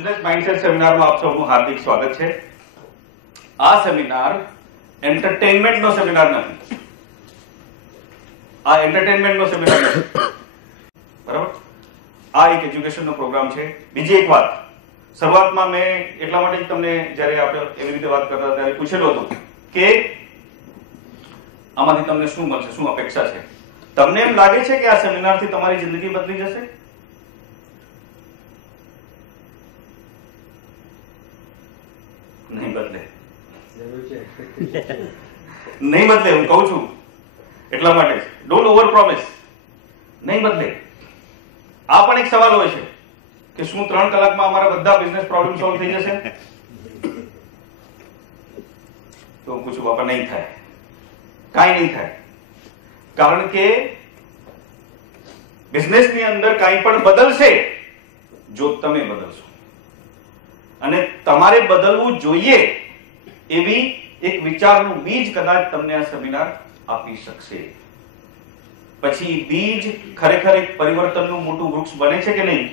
Business mindset સેમિનારમાં આપ સૌનું હાર્દિક સ્વાગત છે. આ સેમિનાર એન્ટરટેનમેન્ટનો સેમિનાર નથી. આ એન્ટરટેનમેન્ટનો સેમિનાર નથી, બરાબર? આ એક એજ્યુકેશનનો પ્રોગ્રામ છે. બીજી એક વાત, શરૂઆતમાં મેં એટલા માટે તમને જ્યારે આપણે એવી રીતે વાત કરતા ત્યારે પૂછેલું હતું કે આમાંથી તમને શું મળશે, શું અપેક્ષા છે. તમને એમ લાગે છે કે આ સેમિનારથી તમારી જિંદગી બદલી જશે? નહીં બદલે. નહીં બદલે, હું કહું છું એટલા માટે. Don't over promise. નહીં બદલે. આ પણ એક સવાલ હોય છે કે શું 3 કલાકમાં અમારા બધા બિઝનેસ પ્રોબ્લેમ સોલ્વ થઈ જશે? તો હું પૂછું, બાપા, નહીં થાય. કાંઈ નહીં થાય. કારણ કે બિઝનેસની અંદર કાંઈ પણ બદલશે જો તમે બદલશો, અને તમારે બદલવું જોઈએ એવી એક વિચારનું બીજ કદાચ તમને આ સેમિનાર આપી શકશે. પછી બીજ ખરેખર એક પરિવર્તનનું મોટું વૃક્ષ બને છે કે નહીં,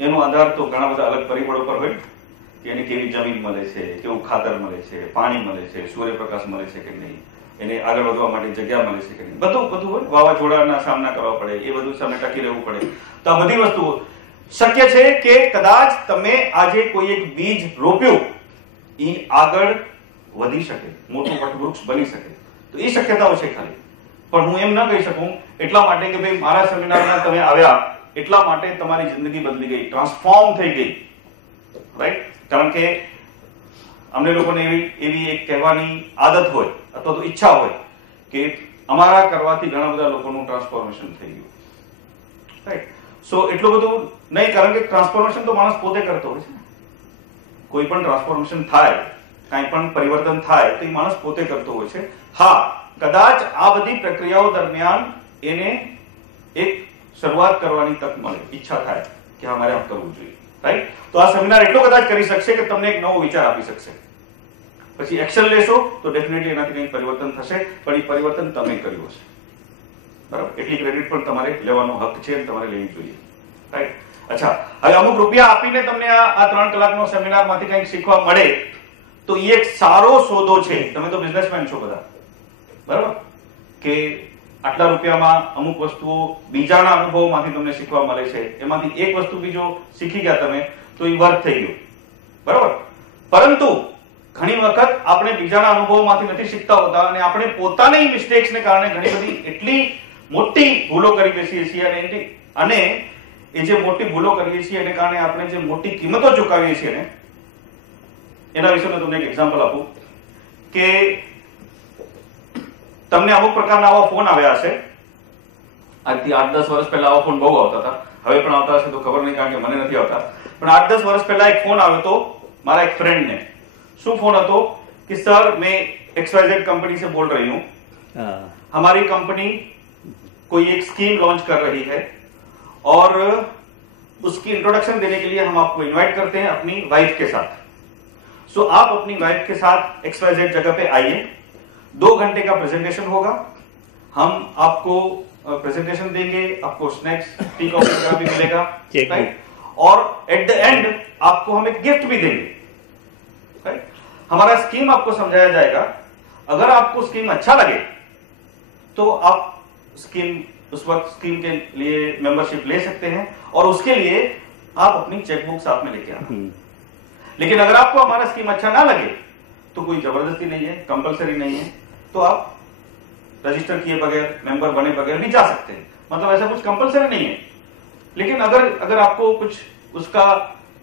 એનો આધાર તો ઘણા બધા અલગ પરિબળો પર હોય કે એને કેવી જમીન મળે છે, કેવું ખાતર મળે છે, પાણી મળે છે, સૂર્યપ્રકાશ મળે છે કે નહીં, એને આગળ વધવા માટે જગ્યા મળે છે કે નહીં, બધું હોય. વાવાઝોડાના સામના કરવા પડે, એ બધું સામે ટકી રહેવું પડે. તો આ બધી વસ્તુઓ શક્ય છે કે કદાચ તમે આજે કોઈ એક બીજ રોપ્યું એ આગળ વધી શકે, મોટું વટવૃક્ષ બની શકે. તો એ શક્યતાઓ છે ખાલી. પણ હું એમ ન કહી શકું એટલા માટે કે ભાઈ મારા સેમિનારમાં તમે આવ્યા એટલા માટે તમારી જિંદગી બદલી ગઈ, ટ્રાન્સફોર્મ થઈ ગઈ, રાઈટ? કારણ કે અમને લોકોને એવી એક કહેવાની આદત હોય અથવા તો ઈચ્છા હોય કે અમારા કરવાથી ઘણા બધા લોકોનું ટ્રાન્સફોર્મેશન થઈ ગયું, રાઈટ? સો એટલું બધું નહીં, કારણ કે ટ્રાન્સફોર્મેશન તો માણસ પોતે કરતો હોય છે. કોઈ પણ ટ્રાન્સફોર્મેશન થાય, કાંઈ પણ પરિવર્તન થાય તો એ માણસ પોતે કરતો હોય છે. હા, કદાચ આ બધી પ્રક્રિયાઓ દરમિયાન એને એક શરૂઆત કરવાની તક મળે, ઈચ્છા થાય કે હા મારે આમ કરવું જોઈએ, રાઈટ? તો આ સેમિનાર એટલો કદાચ કરી શકશે કે તમને એક નવો વિચાર આપી શકશે. પછી એક્શન લેશો તો ડેફિનેટલી એનાથી કંઈક પરિવર્તન થશે, પણ એ પરિવર્તન તમે કર્યું હશે, બરાબર? એટલી ક્રેડિટ પણ તમારે લેવાનો હક છે અને તમારે લેવી જોઈએ, રાઈટ? અચ્છા, હવે અમુક રૂપિયા આપીને તમને આ 3 કલાકનો સેમિનારમાંથી કંઈક શીખવા મળે તો એ એક સારો સોદો છે. તમે તો બિઝનેસમેન છો બધા, બરાબર? કે આટલા રૂપિયામાં અમુક વસ્તુઓ બીજાના અનુભવમાંથી તમને શીખવા મળે છે, એમાંથી એક વસ્તુ બીજો શીખી ગયા તમે તો એ વર્થ થઈ ગયું, બરાબર? પરંતુ ઘણી વખત આપણે બીજાના અનુભવમાંથી નથી શીખતા હોતા અને આપણે પોતાની મિસ્ટેક્સને કારણે ઘણી બધી એટલી મોટી ભૂલો કરી બેસીએ છીએ અને એ જે મોટી ભૂલો કરીએ છીએ એને કારણે આપણે જે મોટી કિંમતો ચૂકવીએ છીએ ને એના વિશે તમને એક એક્ઝામ્પલ આપું કે તમને અમુક પ્રકારના આવા ફોન આવ્યા હશે. આજથી 8-10 વર્ષ પહેલા આવા ફોન બહુ આવતા હતા. હવે પણ આવતા હશે તો ખબર નહીં, કારણ કે મને નથી આવતા. પણ 8-10 વર્ષ પહેલા એક ફોન આવ્યો હતો મારા એક ફ્રેન્ડને. શું ફોન હતો कि सर मैं XYZ कंपनी से बोल रही हूँ, हमारी कंपनी कोई एक स्कीम लॉन्च कर रही है और उसकी इंट्रोडक्शन देने के लिए हम आपको इनवाइट करते हैं अपनी वाइफ के साथ. सो आप अपनी वाइफ के साथ XYZ जगह पे आइए. 2 घंटे का प्रेजेंटेशन होगा. हम आपको प्रेजेंटेशन देंगे, आपको स्नैक्स, टी कॉफी का भी मिलेगा, राइट? और एट द एंड आपको हम एक गिफ्ट भी देंगे, राइट? हमारा स्कीम आपको समझाया जाएगा. अगर आपको स्कीम अच्छा लगे तो आप उस वक्त स्कीम के लिए मेंबरशिप ले सकते हैं और उसके लिए आप अपनी चेकबुक साथ में लेके आना. लेकिन अगर आपको हमारा स्कीम अच्छा ना लगे तो कोई जबरदस्ती नहीं है, कंपलसरी नहीं है, तो आप रजिस्टर किए बगैर, मेंबर बने बगैर भी जा सकते हैं. मतलब ऐसा कुछ कंपलसरी नहीं है. लेकिन अगर आपको कुछ उसका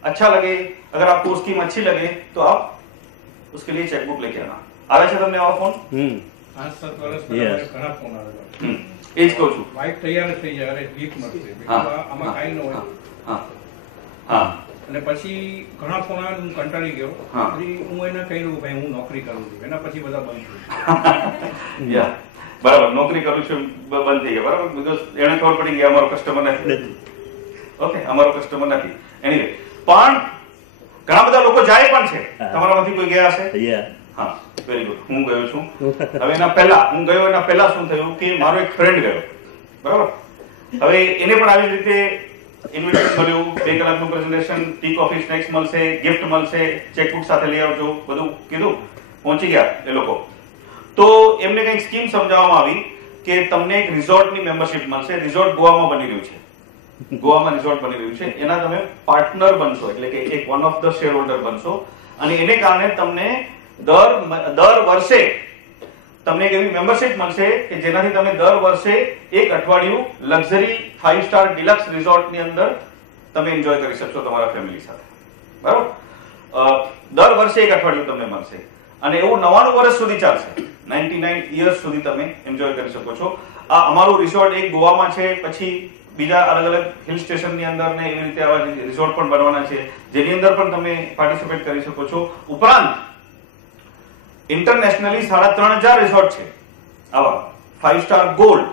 अच्छा लगे, अगर आपको स्कीम अच्छी लगे तो आप उसके लिए चेकबुक लेके आना. આવે છે તમને આવો ફોન? 5-7 વર્ષ પહેલા ઘણા ફોન આવેલા. એ જ કહું છું. વાઇફ તૈયાર થઈ જાય, અરે ગિફ્ટ મળશે, આમાં કાંઈ ન હોય. હા. અને પછી ઘણા ફોન આવે, હું કંટાળી ગયો. પછી હું એને કહ્યું ભાઈ હું નોકરી કરું છું. એના પછી બધા બંધ થઈ ગયા. બરાબર, નોકરી કરું છું બંધ થઈ ગયા, બરાબર? બીકોઝ એને ખબર પડી ગઈ અમારો કસ્ટમર નથી. ઓકે, અમારો કસ્ટમર નથી. એનીવે, પણ ઘણા બધા લોકો જાય પણ છે. તમારામાંથી કોઈ ગયા હશે? હા, વેરી ગુડ. હું ગયો છું. હવે એના પહેલા શું થયું કે મારો એક ફ્રેન્ડ ગયો, બરાબર? હવે એને પણ આવી રીતે ઇન્વિટેશન મળ્યું, 2 કલાકનું પ્રેઝન્ટેશન, ટી કોફી સ્નેક્સ મળશે, ગિફ્ટ મળશે, ચેકબુક સાથે લઈ આવજો, બધું કીધું, પહોંચી ગયા એ લોકો. તો એમને કંઈક સ્કીમ સમજાવવામાં આવી કે તમને એક રિસોર્ટની મેમ્બરશિપ મળશે. રિસોર્ટ ગોવામાં બની રહ્યું છે, ગોવામાં રિસોર્ટ બની રહ્યું છે, એના તમે પાર્ટનર બનશો, એટલે કે એક one of the share holder બનશો. અને એને કારણે તમને દર વર્ષે તમને એક એવી મેમ્બરશિપ મળશે કે જેનાથી તમે દર વર્ષે એક અઠવાડિયું લક્ઝરી 5 સ્ટાર ડિલક્સ રિસોર્ટની અંદર તમે એન્જોય કરી શકશો તમારા ફેમિલી સાથે. બરાબર? દર વર્ષે એક અઠવાડિયું તમને મળશે અને એવું 99 વર્ષ સુધી ચાલશે. 99 યર્સ સુધી તમે એન્જોય કરી શકો છો. આ અમારું રિસોર્ટ એક ગોવામાં છે, પછી બીજા અલગ અલગ હિલ સ્ટેશનની અંદર ને એવી રીતે આવા રિસોર્ટ પણ બનવાના છે, જેની અંદર પણ તમે પાર્ટિસિપેટ કરી શકો છો. ઉપરાંત ઇન્ટરનેશનલી 3500 રિસોર્ટ છે આવા 5 સ્ટાર ગોલ્ડ,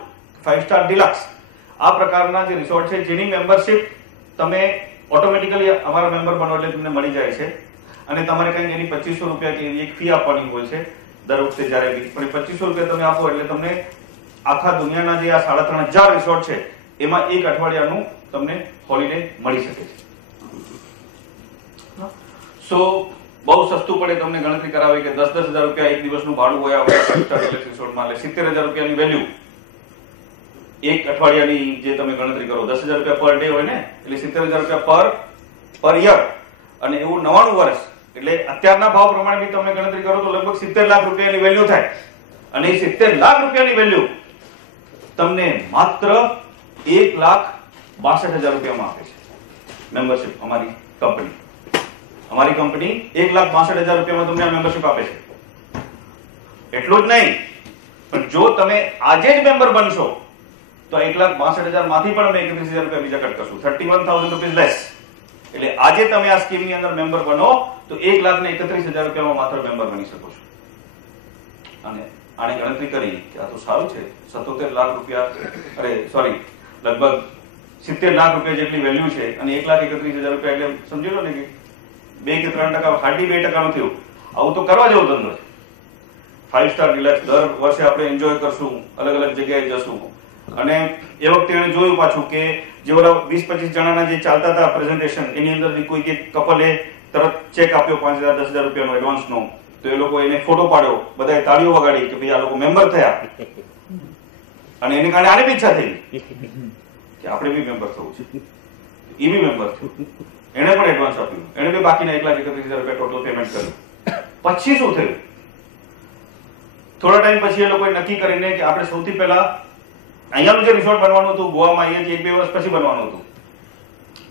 5 સ્ટાર ડિલક્સ, આ પ્રકારના જે રિસોર્ટ છે જેની મેમ્બરશિપ તમે ઓટોમેટિકલી અમારા મેમ્બર બનો એટલે તમને મળી જાય છે. અને તમારે કંઈક એની 2500 રૂપિયા કે એવી એક ફી આપવાની હોય છે દર વખતે જ્યારે બી. પણ 2500 રૂપિયા તમે આપો એટલે તમને આખા દુનિયાના જે આ 3500 રિસોર્ટ છે એમાં એક અઠવાડિયાનું તમને હોલિડે મળી શકે છે. સો બહુ સસ્તું પડે. તમને ગણતરી કરાવે કે 10,000 રૂપિયા એક દિવસનું ભાડું હોય આપણે રિસોર્ટમાં, એટલે 70,000 રૂપિયાની વેલ્યુ એક અઠવાડિયાની જે તમે ગણતરી કરો, 10,000 રૂપિયા પર ડે હોય ને, એટલે 70,000 રૂપિયા પર યર. અને એવું 99 વર્ષ એટલે અત્યારના ભાવ પ્રમાણે બી તમે ગણતરી કરો તો લગભગ 70 લાખ રૂપિયાની વેલ્યુ થાય. અને એ 70 લાખ રૂપિયાની વેલ્યુ તમને માત્ર 1,62,000 રૂપિયામાં આપે છે મેમ્બરશિપ. અમારી કંપની 1,62,000 રૂપિયામાં તમને આ મેમ્બરશિપ આપે છે. એટલું જ નહીં, પણ જો તમે આજે જ મેમ્બર બનશો તો 1,62,000 માંથી પણ અમે 31,000 રૂપિયા બીજા કટ કરશું, 31,000 રૂપીસ લેસ. એટલે આજે તમે આ સ્કીમની અંદર મેમ્બર બનો તો 1,31,000 રૂપિયામાં માત્ર મેમ્બર બની શકો છો. અને આને ગણતરી કરી કે આ તો સારું છે, 77 લાખ રૂપિયા, લગભગ 70 લાખ રૂપિયા જેટલી વેલ્યુ છે અને 1,31,000 રૂપિયા એટલે સમજી લો ને કે 2 કે 3%, હાર્ડલી 2% થયું. આવું તો કરવા જેવો ધંધો છે. 5 સ્ટાર ડિલક્સ દર વર્ષે આપણે એન્જોય કરશું, અલગ અલગ જગ્યાએ જશું. અને એ વખતે એને જોયું પાછું કે જે ઓલા 20-25 જણાના જે ચાલતા હતા પ્રેઝન્ટેશન, એની અંદર કોઈ એક કપલે તરત ચેક આપ્યો 5,000 10,000 રૂપિયાનો એડવાન્સનો, તો એ લોકો એને ફોટો પાડ્યો, બધાએ તાળીઓ વગાડી કે ભાઈ આ લોકો મેમ્બર થયા. અને એને કારણે આની બી ઈચ્છા થઈ કે આપણે બી મેમ્બર થવું છે. એ બી મેમ્બર થયું, એને પણ એડવાન્સ આપ્યું, એને બી બાકીના 1,31,000 રૂપિયા ટોટલ પેમેન્ટ કર્યું. પછી શું થયું? થોડા ટાઈમ પછી એ લોકોએ નક્કી કરીને કે આપણે સૌથી પહેલા અહીંયાનું જે રિસોર્ટ બનવાનું હતું ગોવામાં, એ 1-2 વર્ષ પછી બનવાનું હતું,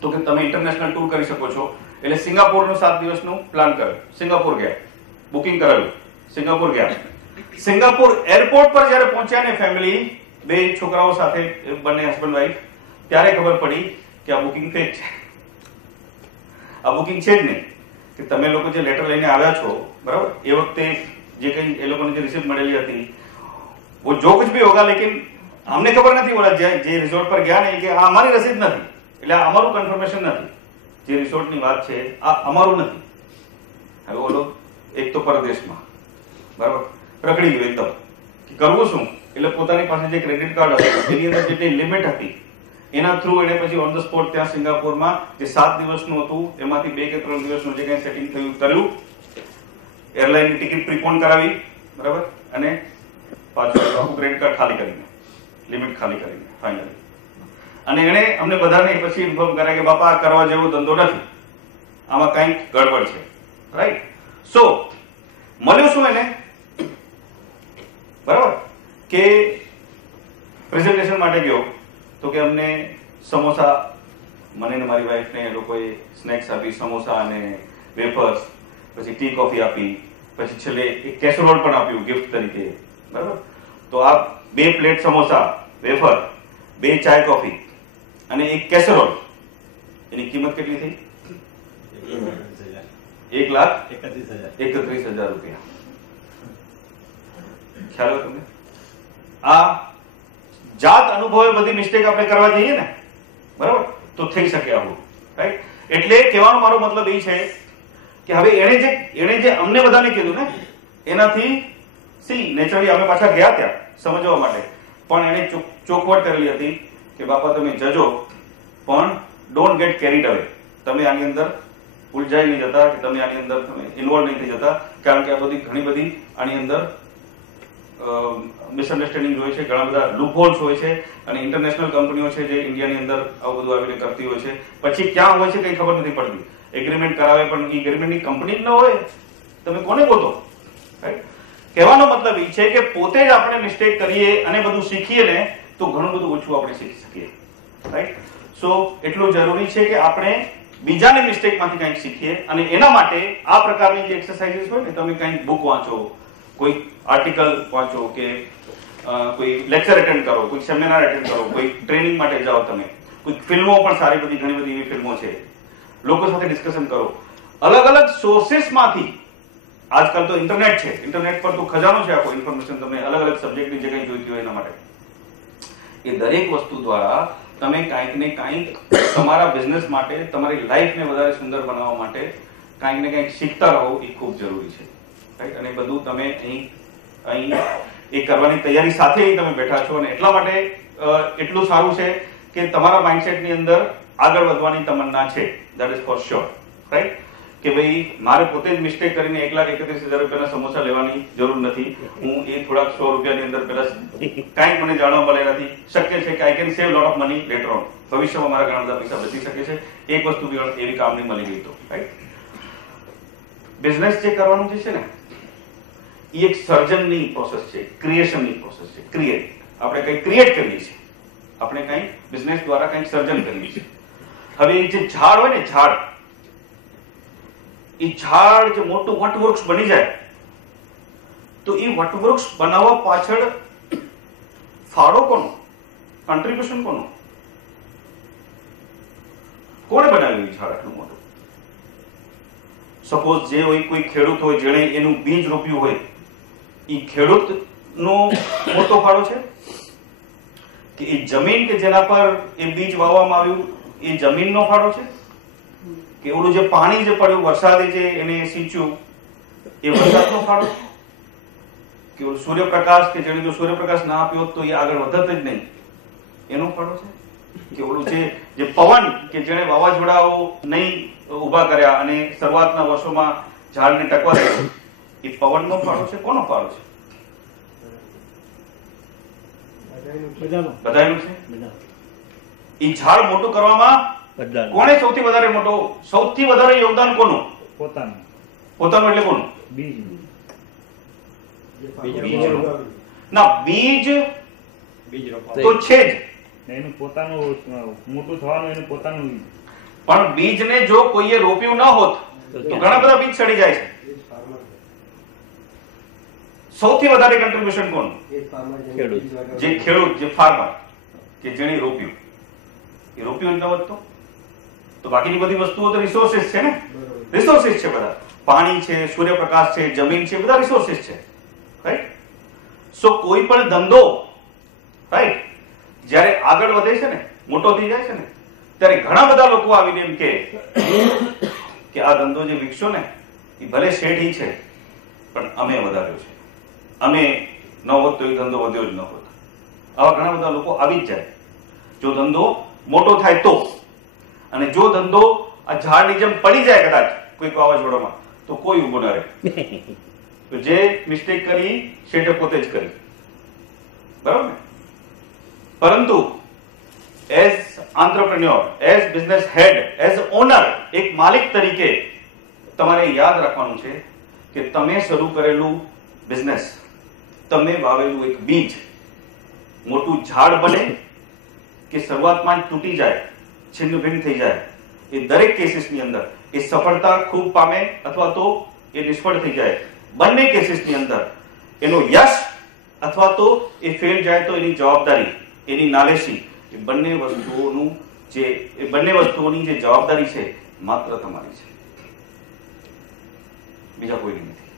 તો કે તમે ઇન્ટરનેશનલ ટૂર કરી શકો છો. એટલે સિંગાપોરનું 7 દિવસનું પ્લાન કર્યું. સિંગાપોર ગયા, બુકિંગ કરાવ્યું, સિંગાપોર ગયા. સિંગાપોર એરપોર્ટ પર જ્યારે પહોંચ્યા ને ફેમિલી, 2 છોકરાઓ સાથે, બંને હસબન્ડ વાઈફ, ત્યારે ખબર પડી કે આ બુકિંગ ફેક છે. આ બુકિંગ છે જ નહીં. કે તમે લોકો જે લેટર લઈને આવ્યા છો, બરાબર, એ વખતે જે કઈ એ લોકોને જે રિસીપ્ટ મળેલી હતી, वो जो कुछ भी होगा, लेकिन हमने खबर નથી, ઓલા જે રિસોર્ટ પર ગયા ને કે આ અમારી રસીદ નથી, એટલે આ અમારું કન્ફર્મેશન નથી, જે રિસોર્ટની વાત છે આ અમારું નથી. હવે ઓલો એક તો પરદેશમાં, બરાબર, રખડી ગયો એકદમ કે કરવું શું. એટલે પોતાની પાસે જે ક્રેડિટ કાર્ડ હતો એની અંદર જેટલી લિમિટ હતી એના થ્રુ એને પછી ઓન ધ સ્પોટ ત્યાં સિંગાપોરમાં જે 7 દિવસનું હતું એમાંથી 2 કે 3 દિવસનું જે કંઈ સેટિંગ થયું કર્યું, એરલાઇનની ટિકિટ પ્રીપોન કરાવી, બરાબર, અને પાછું આખું ક્રેડિટ કાર્ડ ખાલી કરીને, લિમિટ ખાલી કરીને ફાઇનલી. અને એને અમને બધાને પછી ઇન્ફોર્મ કર્યા કે બાપા આ કરવા જેવો ધંધો નથી, આમાં કંઈક ગડબડ છે. રાઈટ? સો મળ્યું શું એને, બરાબર, કે પ્રેઝન્ટેશન માટે ગયો તો કે અમને સમોસા, મને ને મારી વાઈફને એ લોકોએ સ્નેક્સ આપી, સમોસા અને વેફર્સ, પછી ટી કોફી આપી, પછી છેલ્લે એક કેસરોલ પણ આપ્યું ગિફ્ટ તરીકે, બરાબર. તો આ 2 પ્લેટ સમોસા, વેફર, 2 ચાય કોફી અને 1 કેસરોલ, એની કિંમત કેટલી થઈ? 1,31,000 રૂપિયા. ખ્યાલ હોય તમને? આ જાત અનુભવે બધી મિસ્ટેક આપણે કરવા જઈએ ને, બરાબર, તો થઈ શકે આવું. રાઈટ? એટલે કહેવાનો મારો મતલબ એ છે કે હવે એણે જે અમને બધાને કીધું ને, એનાથી નેચરલી અમે પાછા ગયા ત્યાં સમજવા માટે, પણ એણે ચોખવટ કરેલી હતી કે બાપા તમે જજો, પણ ડોન્ટ ગેટ કેરીડ અવે. તમે આની અંદર ઉલઝાઈ નહીં જતા કે તમે આની અંદર તમે ઇન્વોલ્વ નહીં થઈ જતા, કારણ કે આ બધી ઘણી બધી આની અંદર મિસઅન્ડરસ્ટેન્ડિંગ હોય છે, ઘણા બધા લૂપહોલ્સ હોય છે, અને ઇન્ટરનેશનલ કંપનીઓ છે જે ઇન્ડિયાની અંદર આવું બધું આવીને કરતી હોય છે. પછી ક્યાં હોય છે કંઈ ખબર નથી પડતી. એગ્રીમેન્ટ કરાવે પણ એ એગ્રીમેન્ટની કંપની જ ન હોય, તમે કોને ગોતો? રાઈટ. કહેવાનો મતલબ એ છે કે પોતે જ આપણે મિસ્ટેક કરીએ અને બધું શીખીએ ને તો ઘણું બધું ઓછું આપણે શીખી શકીએ. રાઈટ. સો એટલું જરૂરી છે કે આપણે બીજાની મિસ્ટેકમાંથી કંઈક શીખીએ, અને એના માટે આ પ્રકારની જે એક્સરસાઇઝીસ હોય ને, તમે કંઈક બુક વાંચો, કોઈ આર્ટિકલ વાંચો, કે કોઈ લેક્ચર એટેન્ડ કરો, કોઈ સેમિનાર એટેન્ડ કરો, કોઈ ટ્રેનિંગ માટે જાઓ, તમે કોઈ ફિલ્મો પણ સારી બધી ઘણી બધી એવી ફિલ્મો છે, લોકો સાથે ડિસ્કશન કરો, અલગ અલગ સોર્સેસમાંથી. આજકાલ તો ઇન્ટરનેટ છે, ઇન્ટરનેટ પર તો ખજાનો છે આખો ઇન્ફોર્મેશન, તમે અલગ અલગ સબ્જેક્ટની જે કંઈ જોઈતી હોય એના માટે. એ દરેક વસ્તુ દ્વારા તમે કાંઈક ને કાંઈક તમારા બિઝનેસ માટે, તમારી લાઈફને વધારે સુંદર બનાવવા માટે કાંઈક ને કાંઈક શીખતા રહો, એ ખૂબ જરૂરી છે. રાઈટ. અને બધું તમે અહીં એ કરવાની તૈયારી સાથે તમે બેઠા છો, અને એટલા માટે એટલું સારું છે કે તમારા માઇન્ડસેટની અંદર આગળ વધવાની તમન્ના છે. That is for sure. Right. કે ભાઈ મારે પોતે જ મિસ્ટેક કરીને 1,31,000 રૂપિયાના સમોસા લેવાની જરૂર નથી. હું એ થોડાક 100 રૂપિયાની અંદર પેલા કાંઈક મને જાણવા મળે નથી. શક્ય છે કે I can save lot of money letter on. ભવિષ્યમાં મારા ઘણા બધા પૈસા બચી શકે છે. એક વસ્તુ બી એવી કામ નહીં મળી ગઈ તો. રાઈટ. બિઝનેસ જે કરવાનું જે છે ને, એ એક સર્જનની પ્રોસેસ છે, ક્રિએશનની પ્રોસેસ છે. ક્રિએટ, આપણે કંઈક ક્રિએટ કરીએ છીએ, આપણે કંઈક બિઝનેસ દ્વારા કંઈક સર્જન કરીએ છીએ. હવે એ જે ઝાડ હોય ને, એ ઝાડ જે મોટું વટવૃક્ષ બની જાય, તો એ વટવૃક્ષ બનાવવા પાછળ ફાળો કોનો, કોન્ટ્રીબ્યુશન કોનો? કોણે બનાવ્યું ઝાડ આટલું મોટું? સપોઝ જે હોય કોઈ ખેડૂત હોય જેણે એનું બીજ રોપ્યું હોય, એ ખેડૂતનો મોટો ફાળો છે? કે એ જમીન કે જેના પર એ બીજ વાવવામાં આવ્યું એ જમીનનો ફાળો છે? કે ઓલું જે પાણી જે પડ્યું વરસાદે જે એને સિંચ્યું એ વરસાદનો ફાળો? કે ઓલું સૂર્યપ્રકાશ કે જેને જો સૂર્યપ્રકાશ ના આપ્યો તો એ આગળ વધત જ નહીં, એનો ફાળો છે? કે ઓલું જે પવન કે જેને વાવાઝોડાઓ નહીં ઉભા કર્યા અને શરૂઆતના વર્ષોમાં ઝાડને ટકવા દીધું, એ પવનનો ફાળો છે? કોનો ફાળો છે? બધાનું છે. એ ઝાડ મોટું કરવામાં કોણે સૌથી વધારે યોગદાન કોનું? પોતાનું એટલે કોનું? ના, બીજ તો છે જ, એનું પોતાનું મોટું થવાનું, એનું પોતાનું. પણ બીજને જો કોઈએ રોપ્યું ન હોત તો ઘણા બધા બીજ સડી જાય છે. સૌથી વધારે કન્ટ્રીબ્યુશન કોનું? જે ખેડૂત, જે ફાર્મર, કે જેણે રોપ્યું. એ રોપ્યું જ ન હોત તો બાકીની બધી વસ્તુઓ તો રિસોર્સિસ છે ને, રિસોર્સિસ છે બધા. પાણી છે, સૂર્યપ્રકાશ છે, જમીન છે, બધા રિસોર્સિસ છે. રાઈટ. સો કોઈ પણ ધંધો, રાઈટ, જ્યારે આગળ વધે છે ને, મોટો થઈ જાય છે ને, ત્યારે ઘણા બધા લોકો આવીને એમ કે આ ધંધો જે વિકસ્યો ને એ ભલે શેઠી છે પણ અમે વધાર્યો છે, અમે ન હોત તો એ ધંધો વધ્યો જ ન હોત. આવા ઘણા બધા લોકો આવી જ જાય જો ધંધો મોટો થાય તો. અને જો ધંધો આ ઝાડની જેમ પડી જાય કદાચ કોઈક વાવાઝોડામાં તો કોઈ ઉભો ન રહે. તો જે મિસ્ટેક કરી શેઠે પોતે જ કરી, બરાબર ને? પરંતુ as entrepreneur, as business head, as owner, એક માલિક તરીકે તમારે યાદ રાખવાનું છે કે તમે શરૂ કરેલું બિઝનેસ, તમે વાવેલું એક બીજ મોટું ઝાડ બને કે શરૂઆતમાં જ તૂટી જાય, છિન્ન ભિન્ન થઈ જાય, એ દરેક કેસીસની અંદર એ સફળતા ખૂબ પામે અથવા તો એ નિષ્ફળ થઈ જાય. બંને કેસીસની અંદર એનો યશ અથવા તો એ ફેલ જાય તો એની જવાબદારી, એની નાલેશી, એ બંને વસ્તુઓની જે જવાબદારી છે માત્ર તમારી છે, બીજા કોઈની નથી.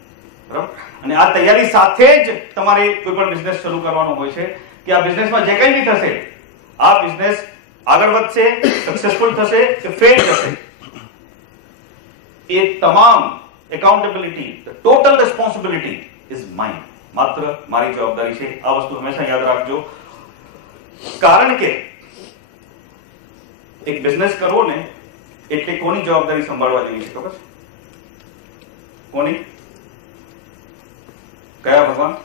બરાબર? અને આ તૈયારી સાથે જ તમારે કોઈ પણ બિઝનેસ શરૂ કરવાનો હોય છે કે આ બિઝનેસમાં જે કંઈ બી થશે, આ બિઝનેસ આગળ વધશે, સક્સેસફુલ થશે કે ફેલ થશે, એ તમામ accountability, total responsibility is mine. માત્ર મારી જવાબદારી છે. આ વસ્તુ હંમેશા યાદ રાખજો, કારણ કે એક બિઝનેસ કરવો ને એટલે કોની જવાબદારી સંભાળવા જેવી છે ખબર છે? કોની? કયા ભગવાન?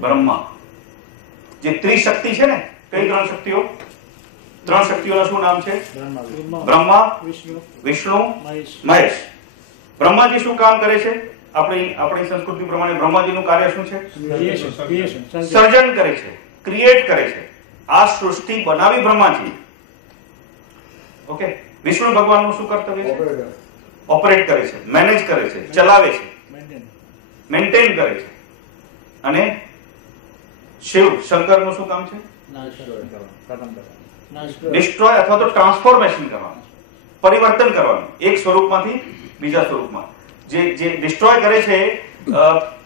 બ્રહ્મા. જે ત્રિશક્તિ છે ને, કઈ 3 શક્તિઓ? 3 શક્તિઓનું શું નામ છે? બ્રહ્મા, વિષ્ણુ, મહેશ. બ્રહ્માજી શું કામ કરે છે? આપણી સંસ્કૃતિ પ્રમાણે બ્રહ્માજીનું કાર્ય શું છે? સર્જન કરે છે, ક્રિએટ કરે છે. આ સૃષ્ટિ બનાવી બ્રહ્માજી. ઓકે. વિષ્ણુ ભગવાનનું શું કર્તવ્ય છે? ઓપરેટ કરે છે, મેનેજ કરે છે, ચલાવે છે, મેન્ટેન કરે છે. અને શિવ શંકરનું શું કામ છે? ડિસ્ટ્રોય અથવા તો ટ્રાન્સફોર્મેશન કરવાનું, પરિવર્તન કરવાનું, એક સ્વરૂપમાંથી બીજા સ્વરૂપમાં. જે ડિસ્ટ્રોય કરે છે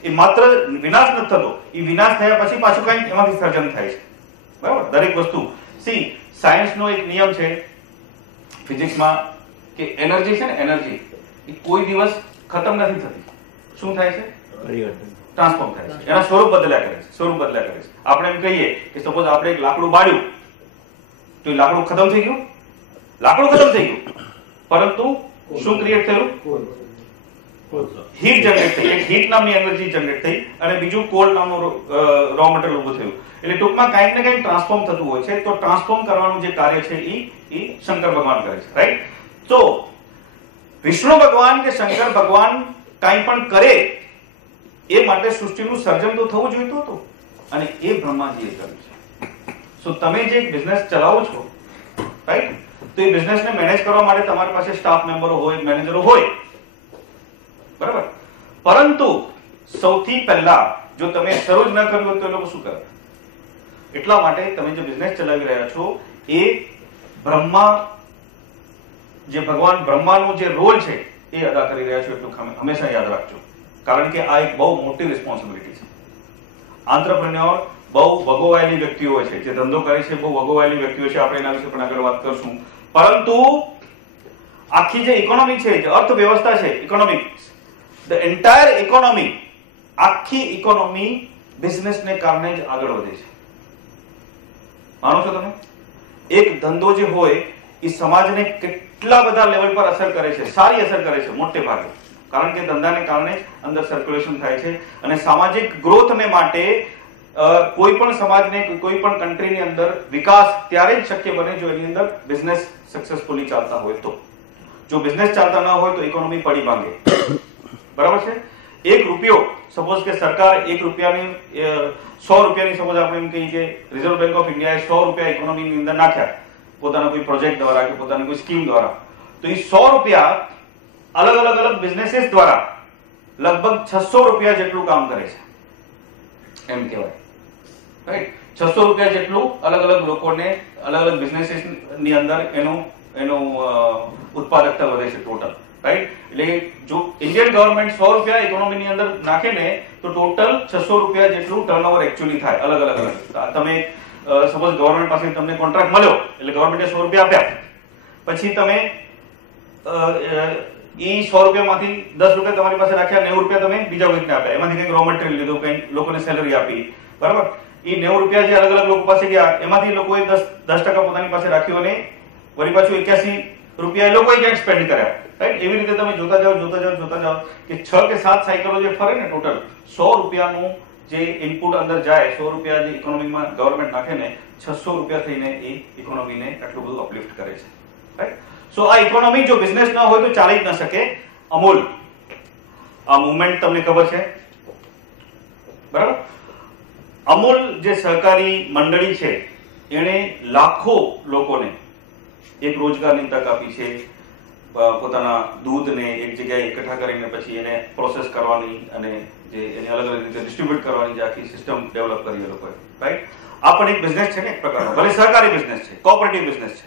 એ માત્ર વિનાશ નથી થતો, એ વિનાશ થયા પછી પાછું કંઈક એમાંથી સર્જન થાય છે. બરાબર? દરેક વસ્તુ. સી, સાયન્સનો એક નિયમ છે ફિઝિક્સમાં કે એનર્જી છે ને, એનર્જી એ કોઈ દિવસ ખતમ નથી થતી. શું થાય છે? ટ્રાન્સફોર્મ થાય છે. એના સ્વરૂપ બદલ્યા કરે છે, સ્વરૂપ બદલ્યા કરે છે. આપણે એમ કહીએ કે સપોઝ આપણે એક લાકડું બાળ્યું તો એ લાકડું ખતમ થઈ ગયું, લાકડું ખતમ થઈ ગયું, પરંતુ શું ક્રિએટ થયું? હીટ જનરેટ થઈ. એક હીટ નામની એનર્જી જનરેટ થઈ અને બીજું કોલ નામનું રો મટીરીયલ ઉભું થયું. એટલે ટૂંકમાં કંઈક ને કંઈક ટ્રાન્સફોર્મ થતું હોય છે. તો ટ્રાન્સફોર્મ કરવાનું જે કાર્ય છે એ શંકર ભગવાન કરે છે. રાઈટ? તો વિષ્ણુ ભગવાન કે શંકર ભગવાન કંઈ પણ કરે એ માટે સૃષ્ટિનું સર્જન તો થવું જોઈતું હતું અને એ બ્રહ્માજીએ કર્યું છે. સો તમે જે બિઝનેસ ચલાવો છો, રાઈટ, તો એ બિઝનેસને મેનેજ કરવા માટે તમારી પાસે સ્ટાફ મેમ્બરો હોય, મેનેજરો હોય, બરાબર? પરંતુ સૌથી પહેલા જો તમે શરૂ જ ન કર્યું હોય તો એ લોકો શું કરે? એટલા માટે તમે જે બિઝનેસ ચલાવી રહ્યા છો એ બ્રહ્મા, જે ભગવાન બ્રહ્માનો જે રોલ છે એ અદા કરી રહ્યા છો એટલું હંમેશા યાદ રાખજો. કારણ કે આ એક બહુ મોટી રિસ્પોન્સિબિલિટી છે. આંત્રપ્રેન્યોર બહુ વગોવાયેલી વ્યક્તિઓ હોય છે, જે ધંધો કરે છે બહુ વગોવાયેલી વ્યક્તિઓ છે. આપણે એના વિશે પણ આગળ વાત કરશું. પરંતુ આખી જે ઇકોનોમી છે, જે અર્થવ્યવસ્થા છે, ઇકોનોમિક્સ, ધ એન્ટાયર ઇકોનોમી, આખી ઇકોનોમી બિઝનેસને કારણે જ આગળ વધે છે. માનો છો તમે? એક ધંધો જે હોય એ સમાજને કેટલા બધા લેવલ પર અસર કરે છે, સારી અસર કરે છે મોટે ભાગે. કારણ કે ધંધાને કારણે જ અંદર સર્ક્યુલેશન થાય છે અને સામાજિક ગ્રોથને માટે કોઈ પણ સમાજને, કોઈ પણ કન્ટ્રીની અંદર વિકાસ ત્યારે જ શક્ય બને જો એની અંદર બિઝનેસ સક્સેસફુલી ચાલતા હોય તો. જો બિઝનેસ ચાલતા ન હોય તો ઇકોનોમી પડી ભાંગે. બરાબર છે? 1 રૂપિયો, સપોઝ કે સરકાર 1 રૂપિયાની 100 રૂપિયાની, સપોઝ આપણે એમ કહીએ કે રિઝર્વ બેંક ઓફ ઇન્ડિયાએ 100 રૂપિયા ઇકોનોમીની અંદર નાખ્યા પોતાના કોઈ પ્રોજેક્ટ દ્વારા કે પોતાની કોઈ સ્કીમ દ્વારા, તો એ 100 રૂપિયા અલગ બિઝનેસીસ દ્વારા લગભગ 600 રૂપિયા જેટલું કામ કરે છે એમ કહેવાય. રાઈટ? 600 રૂપિયા જેટલું અલગ લોકોને, અલગ બિઝનેસીસ ની અંદર એનું ઉત્પાદકતા વધે છે ટોટલ. રાઈટ? એટલે જો ઇન્ડિયન ગવર્નમેન્ટ 100 રૂપિયા ઇકોનોમીની અંદર નાખે ને તો ટોટલ 600 રૂપિયા જેટલું ટર્નઓવર એકચ્યુઅલી થાય. અલગ. તમે સપોઝ ગવર્નમેન્ટ પાસે તમને કોન્ટ્રાક્ટ મળ્યો એટલે ગવર્નમેન્ટે 100 રૂપિયા આપ્યા, પછી તમે ઈ 100 રૂપિયામાંથી 10 રૂપિયા તમારી પાસે રાખ્યા, 90 રૂપિયા તમે બીજા કોઈને આપ્યા, એમાંથી કંઈક રો મટીરીયલ લીધું, કંઈક લોકોને સેલરી આપી, બરાબર? ઈ 90 રૂપિયા જે અલગ લોકો પાસે ગયા એમાંથી લોકોએ 10% પોતાની પાસે રાખ્યું અને વળી પાછું 81 રૂપિયા એ લોકોએ ક્યાંક સ્પેન્ડ કર્યા. રાઈટ? એવી રીતે તમે જોતા જાઓ કે 6 કે 7 સાયકલો જે ફરે ને ટોટલ 100 રૂપિયાનું જે ઇનપુટ અંદર જાય, 100 રૂપિયા જે ઇકોનોમીમાં ગવર્નમેન્ટ નાખે ને, 600 રૂપિયા થઈને એ ઇકોનોમીને આટલું બધું અપલિફ્ટ કરે છે. રાઈટ? સો આ ઇકોનોમી જો બિઝનેસ ના હોય તો ચાલી જ ન શકે. અમૂલ, આ મુવમેન્ટ તમને ખબર છે, બરાબર? અમૂલ જે સહકારી મંડળી છે એણે લાખો લોકોને એક રોજગારની તક આપી છે. પોતાના દૂધને એક જગ્યાએ એકઠા કરીને પછી એને પ્રોસેસ કરવાની અને જે એને અલગ રીતે ડિસ્ટ્રીબ્યુટ કરવાની જે આખી સિસ્ટમ ડેવલપ કરી એ લોકોએ. રાઈટ? આ પણ એક બિઝનેસ છે ને એક પ્રકારનો, ભલે સહકારી બિઝનેસ છે, કોઓપરેટિવ બિઝનેસ છે,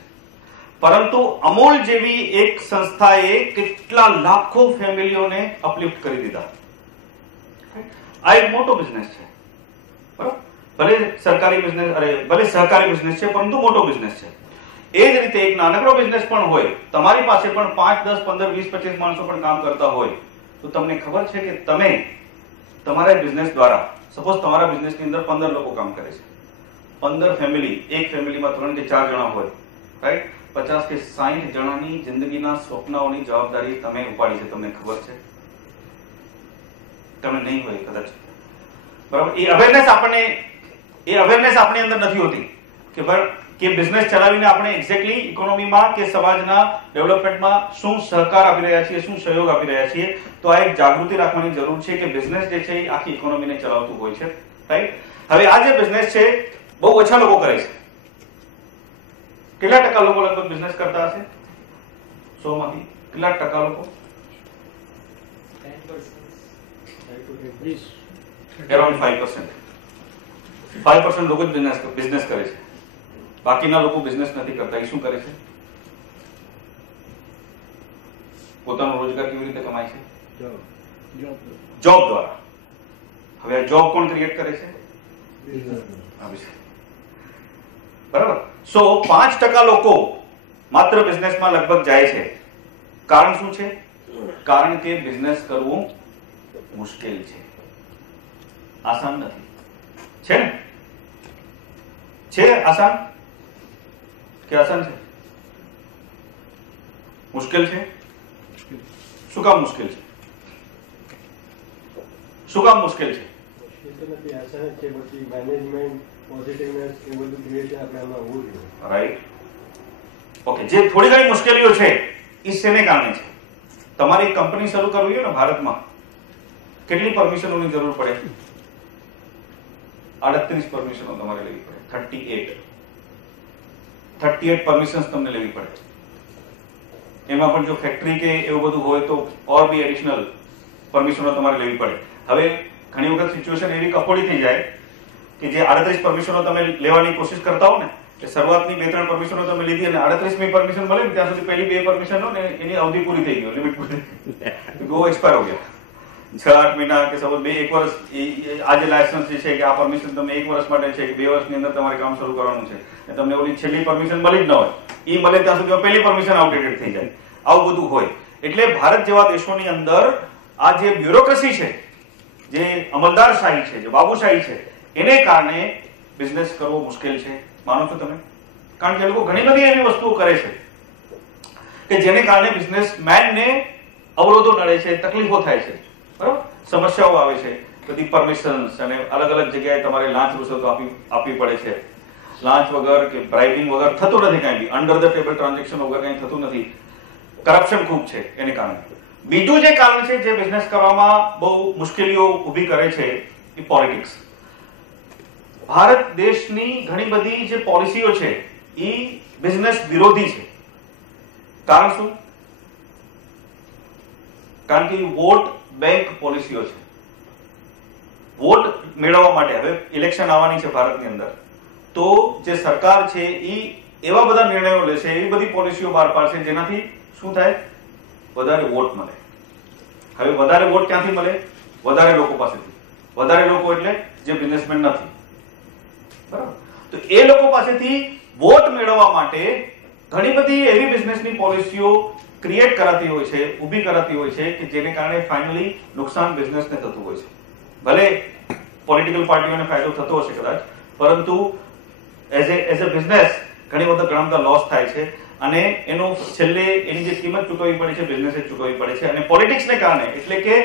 પરંતુ અમૂલ જેવી એક સંસ્થાએ કેટલા લાખો ફેમિલીઓને અપલિફ્ટ કરી દીધા. આ એક મોટો બિઝનેસ છે, બરાબર? ભલે સરકારી બિઝનેસ, ભલે સહકારી બિઝનેસ છે પરંતુ મોટો બિઝનેસ છે. એ જ રીતે એક નાનકડો બિઝનેસ પણ હોય, તમારી પાસે પણ 5, 10, 15, 20, 25 માણસો પણ કામ કરતા હોય તો તમને ખબર છે કે તમે તમારા બિઝનેસ દ્વારા, સપોઝ તમારા બિઝનેસની અંદર 15 લોકો કામ કરે છે, 15 ફેમિલી, એક ફેમિલીમાં 3 કે 4 જણા હોય, રાઈટ? 50 કે 60 જણાની જિંદગીના સ્વપ્નાઓની જવાબદારી તમે ઉપાડી છે, તમને ખબર છે? તમે નહીં હોય કદાચ, બરાબર? એ અવેરનેસ આપણી અંદર નથી હોતી કે બિઝનેસ ચલાવીને આપણે એક્ઝેક્ટલી ઇકોનોમીમાં કે સમાજના ડેવલપમેન્ટમાં શું સહકાર આપી રહ્યા છીએ, શું સહયોગ આપી રહ્યા છીએ. તો આ એક જાગૃતિ રાખવાની જરૂર છે કે બિઝનેસ જે છે એ આખી ઇકોનોમીને ચલાવતું હોય છે, રાઈટ? હવે આ જે બિઝનેસ છે બહુ ઓછા લોકો કરે છે. કેટલા ટકા લોકો લગભગ બિઝનેસ કરતા હશે 100 માંથી? કેટલા ટકા લોકો? Around 5%. 5% લોકો જ બિઝનેસ કરે છે. બાકીના લોકો બિઝનેસ નથી કરતા. એ શું કરે છે? પોતાનો રોજગાર કેવી રીતે કમાય છે? જોબ દ્વારા. હવે આ જોબ કોણ ક્રિએટ કરે છે? બરાબર. સો 5% લોકો માત્ર બિઝનેસમાં લગભગ જાય છે. કારણ શું છે? કારણ કે બિઝનેસ કરવું મુશ્કેલ છે, આસાન નથી. છે ને? છે આસાન કે આસાન છે? મુશ્કેલ છે. શું કામ મુશ્કેલ છે? શું કામ મુશ્કેલ છે? રાઈટ. ઓકે, જે થોડી ઘણી મુશ્કેલીઓ છે એ શેને કારણે છે? તમારી કંપની શરૂ કરવી હોય ને ભારતમાં, કેટલી પરમિશનોની જરૂર પડે? 38 પરમિશનો તમારે લેવી પડે. 38 પરમિશન્સ તમને લેવી પડે. એમાં પણ જો ફેક્ટરી કે એવું બધું હોય તો ઓર બી એડિશનલ પરમિશનો તમારે લેવી પડે. હવે ઘણી વખત સિચ્યુએશન એવી કફોડી થઈ જાય કે જે 38 પરમિશનો તમે લેવાની કોશિશ કરતા હો ને, કે શરૂઆતની 2-3 પરમિશનો તમે લીધી અને 38મી પરમિશન મળે ને ત્યાં સુધી પહેલી 2 પરમિશનો ને એની અવધિ પૂરી થઈ ગઈ, લિમિટ પૂરી ગો એક્સપાયર હો ગયા. 6-8 મહિના કે સપોઝ 1 વર્ષ, આ જે લાયસન્સ છે કે આ પરમિશન તમને 1 વર્ષ માટે છે કે 2 વર્ષની અંદર તમારે કામ શરૂ કરવાનું છે, તમને ઓલી છેલ્લી પરમિશન મળી જ ન હોય, એ મળે ત્યાં સુધી પહેલી પરમિશન આઉટડેટેડ થઈ જાય. આવું બધું હોય. એટલે ભારત જેવા દેશોની અંદર આ જે બ્યુરોક્રેસી છે, જે અમલદારશાહી છે, જે બાબુશાહી છે, એને કારણે બિઝનેસ કરવો મુશ્કેલ છે. માનો છો તમે? કારણ કે એ લોકો ઘણી બધી એવી વસ્તુઓ કરે છે કે જેને કારણે બિઝનેસમેનને અવરોધો નડે છે, તકલીફો થાય છે, બરાબર? સમસ્યાઓ આવે છે, બધી પરમિશન્સ અને અલગ અલગ જગ્યાએ તમારે લાંચ રૂશ્વતો આપવી પડે છે. લાંચ વગર કે બ્રાઇબિંગ વગર થતું નથી કાંઈ બી. અંડર ધ ટેબલ ટ્રાન્ઝેક્શન વગર કંઈ થતું નથી. કરપ્શન ખૂબ છે એને કારણે. બીજું જે કારણ છે જે બિઝનેસ કરવામાં બહુ મુશ્કેલીઓ ઊભી કરે છે એ પોલિટિક્સ. ભારત દેશની ઘણી બધી જે પોલિસીઓ છે એ બિઝનેસ વિરોધી છે. કારણ શું? કારણ કે વોટ બેંક પોલિસીઓ છે. વોટ મેળવવા માટે હવે ઇલેક્શન આવવાની છે ભારતની અંદર, તો જે સરકાર છે એ એવા બધા નિર્ણયો લેશે, એવી બધી પોલિસીઓ બહાર પાડશે જેનાથી શું થાય? વધારે વોટ મળે. હવે વધારે વોટ ક્યાંથી મળે? વધારે લોકો પાસેથી. વધારે લોકો એટલે જે બિઝનેસમેન નથી, બરાબર? તો એ લોકો પાસેથી વોટ મેળવવા માટે ઘણી બધી એવી બિઝનેસની પોલિસીઓ ક્રિએટ કરાતી હોય છે, ઊભી કરાતી હોય છે કે જેને કારણે ફાઇનલી નુકસાન બિઝનેસને થતું હોય છે. ભલે પોલિટિકલ પાર્ટીઓને ફાયદો થતો હશે કદાચ, પરંતુ એઝ અ બિઝનેસ ઘણી વખત ઘણા બધા લોસ થાય છે અને એનો છેલ્લે એની જે કિંમત ચૂકવવી પડે છે બિઝનેસે ચૂકવવી પડે છે. અને પોલિટિક્સને કારણે, એટલે કે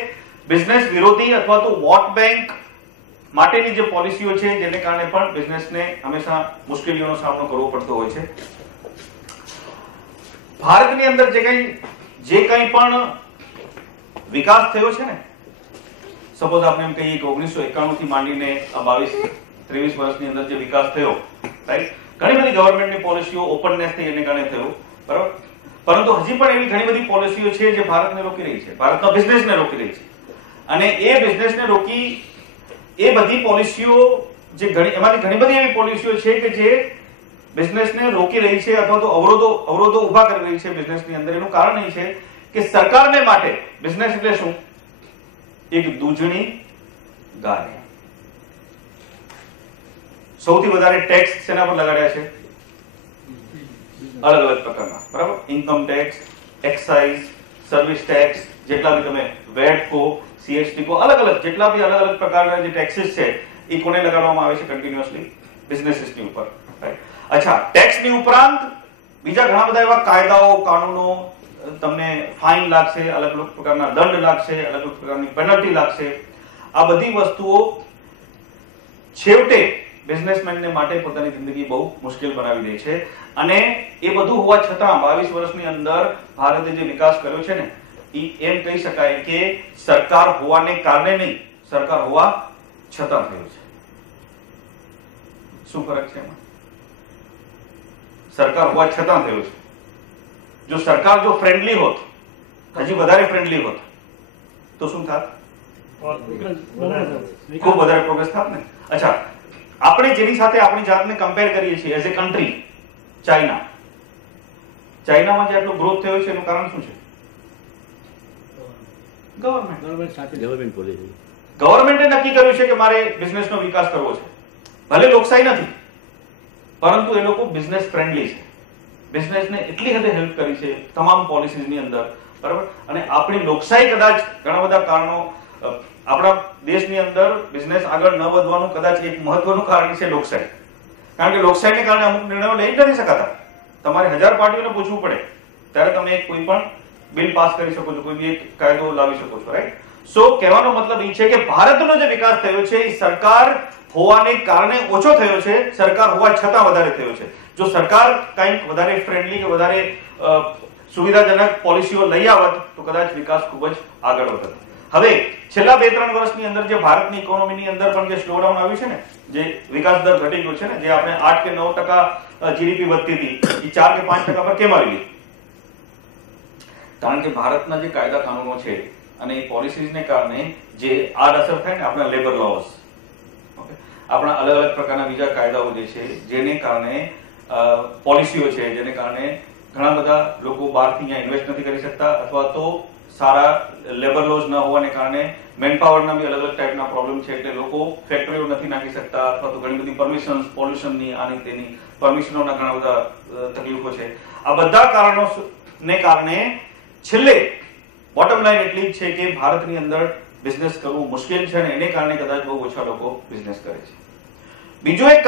બિઝનેસ વિરોધી અથવા તો વોટ બેંક માટેની જે પોલિસીઓ છે જેને કારણે પણ બિઝનેસને હંમેશા મુશ્કેલીઓનો સામનો કરવો પડતો હોય છે. ભારતની અંદર જે કંઈ પણ વિકાસ થયો છે ને, સપોઝ આપણે એમ કહીએ કે 1991 થી માંડીને આ 22-23 વર્ષની અંદર જે વિકાસ થયો, રાઈટ? ઘણી બધી ગવર્મેન્ટની પોલિસીઓ ઓપનનેસ થઈ એને કારણે થયો, બરાબર? પરંતુ હજી પણ એવી ઘણી બધી પોલિસીઓ છે જે ભારતને રોકી રહી છે, ભારતના બિઝનેસને રોકી રહી છે. અને એ બિઝનેસને રોકી, એ બધી પોલિસીઓ જે એમાંથી ઘણી બધી એવી પોલિસીઓ છે કે જે બિઝનેસને રોકી રહી છે અથવા તો અવરોધો ઉભા કરી રહી છે બિઝનેસની અંદર. એનું કારણ એ છે કે સરકારને માટે બિઝનેસ એટલે શું? એક દૂધણી ગાય. સૌથી વધારે ટેક્સ શેના પર લગાડ્યા છે? અલગ અલગ પ્રકારના, બરાબર? Income tax, excise, service tax, જેટલા બી તમે વેટ કો, સીએસટી કો, અલગ અલગ જેટલા બી અલગ અલગ પ્રકારના જે ટેક્સીસ છે એ કોને લગાડવામાં આવે છે? કન્ટિન્યુઅસલી બિઝનેસીસની ઉપર, રાઈટ? અચ્છા, ટેક્સની ઉપરાંત બીજા ઘણા બધા એવા કાયદાઓ કાનૂનો, તમને ફાઇન લાગશે, અલગ અલગ પ્રકારના દંડ લાગશે, અલગ અલગ પ્રકારની પેનલ્ટી લાગશે. આ બધી વસ્તુઓ છેવટે બિઝનેસમેનને માટે પોતાની જિંદગી બહુ મુશ્કેલ બનાવી દે છે. અને એ બધું હોવા છતાં 22 વર્ષની અંદર ભારતે જે વિકાસ કર્યો છે ને, એમ કહી શકાય કે સરકાર હોવાને કારણે નહીં, સરકાર હોવા છતાં થયું છે. શું ફરક છે એમાં? સરકાર હોવા છતાં થયું છે. જો સરકાર જો ફ્રેન્ડલી હોત, હજી વધારે ફ્રેન્ડલી હોત, તો શું થાત? ખૂબ વધારે પ્રોગ્રેસ થાત ને. અચ્છા, આપણે જેની સાથે આપણી જાતને કમ્પેર કરીએ છીએ એઝ એ કન્ટ્રી, ચાઇના. ચાઇનામાં જે આટલો ગ્રોથ થયો છે એનું કારણ શું છે? ગવર્મેન્ટે નક્કી કર્યું છે કે મારે બિઝનેસનો વિકાસ કરવો છે. ભલે લોકશાહી નથી, પરંતુ એ લોકો બિઝનેસ ફ્રેન્ડલી છે. બિઝનેસને એટલી હદે હેલ્પ કરી છે તમામ પોલિસીઝની અંદર, બરાબર. અને આપણી લોકશાહી કદાચ ઘણા બધા કારણો, આપણા દેશની અંદર બિઝનેસ આગળ ન વધવાનું કદાચ એક મહત્વનું કારણ છે લોકશાહી. કારણ કે લોકશાહીને કારણે અમુક નિર્ણયો લઈ નથી શકાતા. તમારે 1000 પાર્ટીઓને પૂછવું પડે ત્યારે તમે કોઈ પણ બિલ પાસ કરી શકો છો, કોઈ બી એક કાયદો લાવી શકો છો, રાઈટ? સો કહેવાનો મતલબ એ છે કે ભારતનો જે વિકાસ થયો છે એ સરકાર હોવાને કારણે ઓછો થયો છે, સરકાર હોવા છતાં વધારે થયો છે. જો સરકાર કંઈક વધારે ફ્રેન્ડલી કે વધારે સુવિધાજનક પોલિસીઓ લઈ આવત તો કદાચ વિકાસ ખૂબ જ આગળ વધત. હવે છેલ્લા 2-3 વર્ષની અંદર જે ભારતની ઇકોનોમીની અંદર પણ જે સ્લોડાઉન આવ્યું છે ને, જે વિકાસ દર ઘટી ગયો છે ને, જે આપણે 8 કે 9% જીડીપી વધતી હતી એ 4 કે 5% પર કેમ આવી? કારણ કે ભારતના જે કાયદા કાનૂનો છે અને એ પોલિસીઝને કારણે જે આડઅસર થાય ને, આપણા લેબર લોસ, આપણા અલગ અલગ પ્રકારના બીજા કાયદાઓ જે છે, જેને કારણે પોલિસીઓ છે, જેને કારણે ઘણા બધા લોકો બહારથી અહીંયા ઇન્વેસ્ટ નથી કરી શકતા, અથવા તો સારા લેબર લોઝ ન હોવાને કારણે મેનપાવરના બી અલગ અલગ ટાઈપના પ્રોબ્લેમ છે. એટલે લોકો ફેક્ટરીઓ નથી નાખી શકતા, અથવા તો ઘણી બધી પરમિશન્સ, પોલ્યુશનની, આની તેની પરમિશનોના ઘણા બધા તકલીફો છે. આ બધા કારણોને કારણે છેલ્લે બોટમ લાઈન એટલી જ છે કે ભારતની અંદર બિઝનેસ કરવું મુશ્કેલ છે, અને એને કારણે કદાચ બહુ ઓછા લોકો બિઝનેસ કરે છે. બીજું એક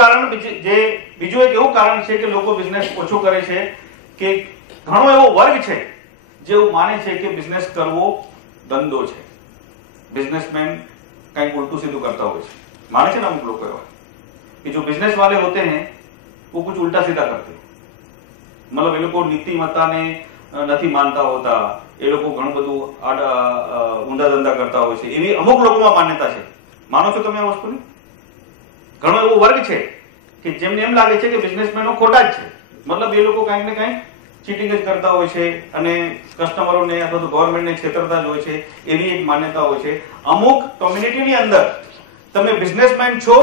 એવું કારણ છે કે લોકો બિઝનેસ ઓછો કરે છે કે ઘણો એવો વર્ગ છે જે એવું માને છે કે બિઝનેસ કરવો ધંધો છે. બિઝનેસમેન કંઈક ઉल्टू सीधू करता હોય છે. माने છે ને અમુક લોકો એવા કે જો બિઝનેસ वाले होते हैं वो कुछ उल्टा सीधा करते, मतलब એ લોકો નીતિમત્તાને નથી માનતા હોતા, એ લોકો ઘણું બધું ઊંધા ધંધા કરતા હોય છે, એવી અમુક લોકોમાં માન્યતા છે. માનો છો તમે આ વસ્તુને? ઘણો એવો વર્ગ છે કે જેમને એમ લાગે છે કે બિઝનેસમેનો ખોટા જ છે, મતલબ એ લોકો કંઈક ને કંઈક ચીટિંગ જ કરતા હોય છે અને કસ્ટમરોને અથવા તો ગવર્મેન્ટને છેતરતા જ હોય છે, એવી એક માન્યતા હોય છે. અમુક કોમ્યુનિટીની અંદર તમે બિઝનેસમેન છો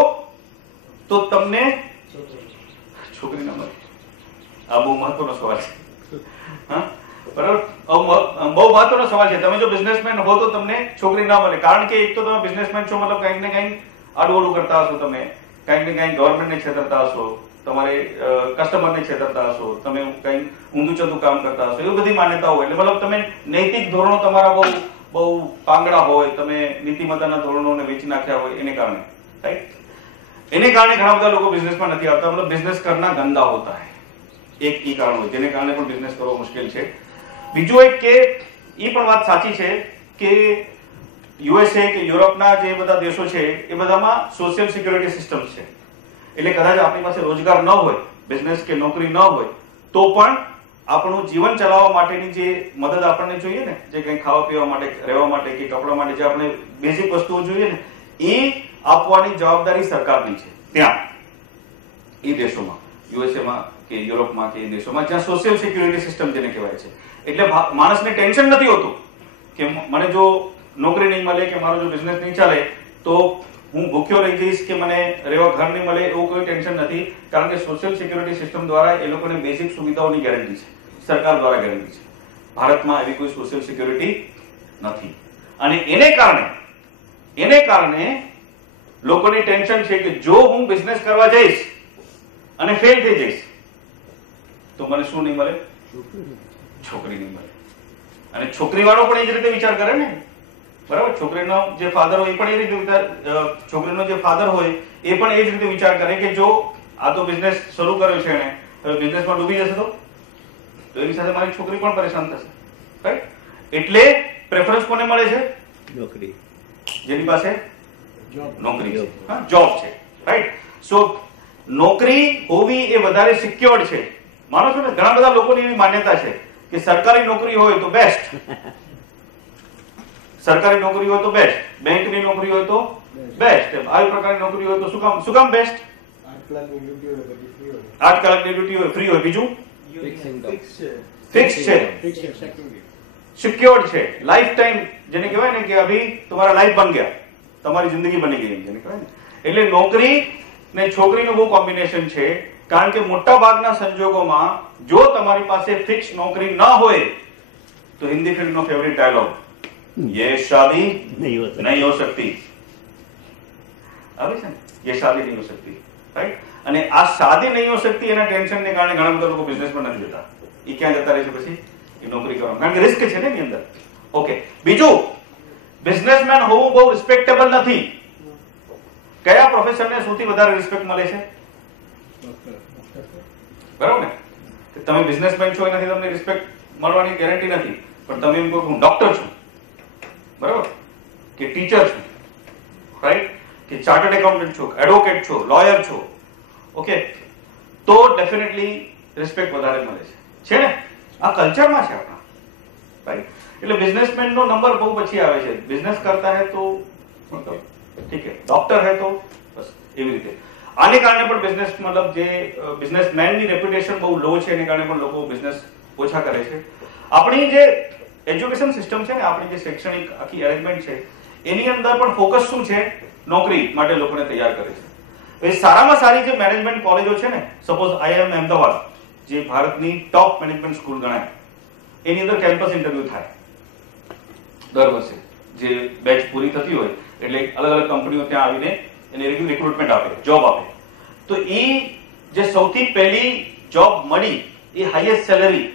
તો તમને છોકરી ના મળે. આ બહુ મહત્વનો સવાલ છે. હા, બરાબર, બહુ મહત્વનો સવાલ છે. તમે જો બિઝનેસમેન હો તો તમને છોકરી ના મળે, કારણ કે એક તો તમે બિઝનેસમેન છો, મતલબ કંઈક ને કંઈક આડું કરતા હશો, તમે કંઈક ને કંઈક ગવર્મેન્ટને છેતરતા હશો, તમારે કસ્ટમરને છેતરતા હશો, તમે કંઈક ઊંધું ચતું કામ કરતા હશો, એવી બધી માન્યતાઓ હોય. એટલે મતલબ તમે નૈતિક ધોરણો તમારા બહુ પાંગડા હોય, તમે નીતિમત્તાના ધોરણોને વેચી નાખ્યા હોય, એને કારણે, રાઈટ? એને કારણે ઘણા બધા લોકો બિઝનેસમાં નથી આવતા, મતલબ બિઝનેસ કરના ગંદા હોતા હૈ. એક ઈ કારણ હોય જેને કારણે પણ બિઝનેસ કરવો મુશ્કેલ છે. બીજું એક કે એ પણ વાત સાચી છે કે યુએસએ કે યુરોપના જે બધા દેશો છે એ બધામાં સોશિયલ સિક્યુરિટી સિસ્ટમ છે. એટલે કદાચ આપણી પાસે રોજગાર ન હોય, બિઝનેસ કે નોકરી ન હોય, તો પણ આપણું જીવન ચલાવવા માટેની જે મદદ આપણને જોઈએ ને, જે કંઈ ખાવા પીવા માટે, રહેવા માટે કે કપડા માટે જે આપણે બેઝિક વસ્તુઓ જોઈએ ને, એ આપવાની જવાબદારી સરકારની છે. ત્યાં એ દેશોમાં, યુએસએમાં કે યુરોપમાં કે દેશોમાં જ્યાં સોશિયલ સિક્યુરિટી સિસ્ટમ જેને કહેવાય છે, એટલે માણસને ટેન્શન નથી હોતું કે મને જો નોકરી નહીં મળે કે મારો જો બિઝનેસ નહીં ચાલે તો હું ભૂખ્યો રહી જઈશ કે મને રહેવા ઘર નહીં મળે, એવું કોઈ ટેન્શન નથી. કારણ કે સોશિયલ સિક્યુરિટી સિસ્ટમ દ્વારા એ લોકોને બેઝિક સુવિધાઓની ગેરંટી છે, સરકાર દ્વારા ગેરંટી છે. ભારતમાં એવી કોઈ સોશિયલ સિક્યુરિટી નથી, અને એને કારણે લોકોની ટેન્શન છે કે જો હું બિઝનેસ કરવા જઈશ અને ફેલ થઈ જઈશ તો મને શું નહીં મળે? છોકરી નહીં મળે. અને છોકરી વાળો પણ એ જ રીતે વિચાર કરે ને, બરાબર? છોકરીનો જે ફાધર હોય એ પણ એ રીતે છોકરીનો જે ફાધર હોય એ પણ એ જ રીતે વિચાર કરે કે જો આ તો બિઝનેસ શરૂ કર્યો છે એને, હવે બિઝનેસમાં ડૂબી જશે તો તો એની સાથે મારી છોકરી પણ પરેશાન થશે, રાઈટ? એટલે પ્રેફરન્સ કોને મળે છે? નોકરી, જેની પાસે નોકરી છે, હા, જોબ છે, રાઈટ? સો નોકરી હોવી એ વધારે સિક્યોર્ડ છે. માનો છો ને, ઘણા બધા લોકોની એવી માન્યતા છે કે સરકારી નોકરી હોય તો બેસ્ટ, સરકારી નોકરી હોય તો બેસ્ટ, બેંકની નોકરી હોય તો બેસ્ટ, આવી પ્રકારની નોકરી હોય તો શું કામ બેસ્ટ? 8 કલાકની ડ્યુટી હોય, ફ્રી હોય, બીજું ફિક્સ છે, સિક્યોર્ડ છે, લાઈફ ટાઈમ, જેને કહેવાય ને કે અભી તમારા લાઈફ બન ગયા, તમારી જિંદગી બની ગઈ, જેને કહેવાય ને. એટલે નોકરી ને છોકરીનું બહુ કોમ્બિનેશન છે, કારણ કે મોટા ભાગના સંજોગોમાં જો તમારી પાસે ફિક્સ નોકરી ન હોય તો હિન્દી ફિલ્મનો ફેવરિટ ડાયલોગ, ये शादी नहीं हो सकती, આવે છે ને, ये शादी नहीं हो सकती, રાઈટ? અને આ શાદી નહીં હો શકતી એના ટેન્શનને કારણે ઘણા બધા લોકો બિઝનેસમાં નથી જતા. એ ક્યાં જતા રહે છે પછી? એ નોકરી કરવામાં, કારણ કે રિસ્ક છે ને એની અંદર. ઓકે, બીજું, બિઝનેસમેન હોવું બહુ રિસ્પેક્ટેબલ નથી. કયા પ્રોફેશનને સૌથી વધારે રિસ્પેક્ટ મળે છે? બરાબર ને? કે તમે બિઝનેસમેન છો એનાથી તમને રિસ્પેક્ટ મળવાની ગેરંટી નથી, પણ તમે એમ કહો હું ડોક્ટર છું, બરાબર, કે ટીચર છું, રાઈટ, કે ચાર્ટર્ડ એકાઉન્ટન્ટ છો, એડવોકેટ છો, લોયર છો, ઓકે, તો ડેફિનેટલી રિસ્પેક્ટ વધારે મળે છે ને? આ કલ્ચરમાં છે આપણા, રાઈટ? એટલે બિઝનેસમેન નો નંબર બહુ પછી આવે છે. બિઝનેસ કરતા હે તો મતલબ ઠીક હે, ડોક્ટર હે તો બસ, એવી રીતે. આને કારણે પણ બિઝનેસ મતલબ જે બિઝનેસમેનની રેપ્યુટેશન બહુ લો છે, એને કારણે પણ લોકો બિઝનેસ ઓછા કરે છે. આપણી જે એજ્યુકેશન સિસ્ટમ છે ને, આપણી જે શૈક્ષણિક આખી અરેન્જમેન્ટ છે, એની અંદર પણ ફોકસ શું છે? નોકરી માટે લોકોને તૈયાર કરે છે. એ સારામાં સારી જે મેનેજમેન્ટ કોલેજો છે ને, સપોઝ IIM અમદાવાદ, જે ભારતની ટોપ મેનેજમેન્ટ સ્કૂલ ગણાય, એની અંદર કેમ્પસ ઇન્ટરવ્યુ થાય દર વર્ષે. જે બેચ પૂરી થતી હોય એટલે અલગ અલગ કંપનીઓ ત્યાં આવીને એને રિક્રુટમેન્ટ આપે, જોબ આપે. તો એ જે સૌથી પહેલી જોબ મળી, એ હાઈએસ્ટ સેલેરી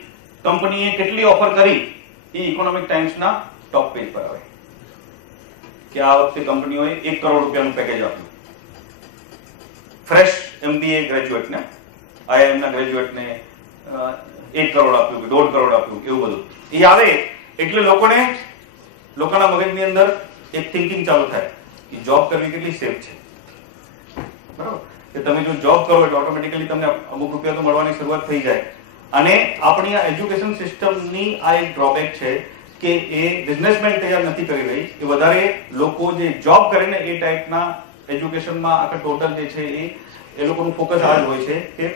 કંપનીએ કેટલી ઓફર કરી, એ ઇકોનોમિક ટાઈમ્સના ટોપ પેજ પર આવે કે આ વખતે કંપનીઓએ 1 કરોડ રૂપિયાનું પેકેજ આપ્યું ફ્રેશ MBA ગ્રેજ્યુએટને, IIM ના ગ્રેજ્યુએટને 1 કરોડ આપ્યું કે 1.5 કરોડ આપ્યું, એવું બધું. એ આવે એટલે લોકોના મગજની અંદર એક થિંકિંગ ચાલુ થાય કે જોબ કરવી કેટલી સેફ છે, બરાબર, કે તમે જો જોબ કરો એટલે ઓટોમેટિકલી તમને અમુક રૂપિયા તો મળવાની શરૂઆત થઈ જાય. અને આપણી આ એજ્યુકેશન સિસ્ટમની આ એક ડ્રોબેક છે કે એ બિઝનેસમેન તૈયાર નથી કરી રહી. એ વધારે લોકો જે જોબ કરે ને એ ટાઈપના એજ્યુકેશનમાં આખા ટોટલ જે છે એ લોકોનું ફોકસ આ જ હોય છે કે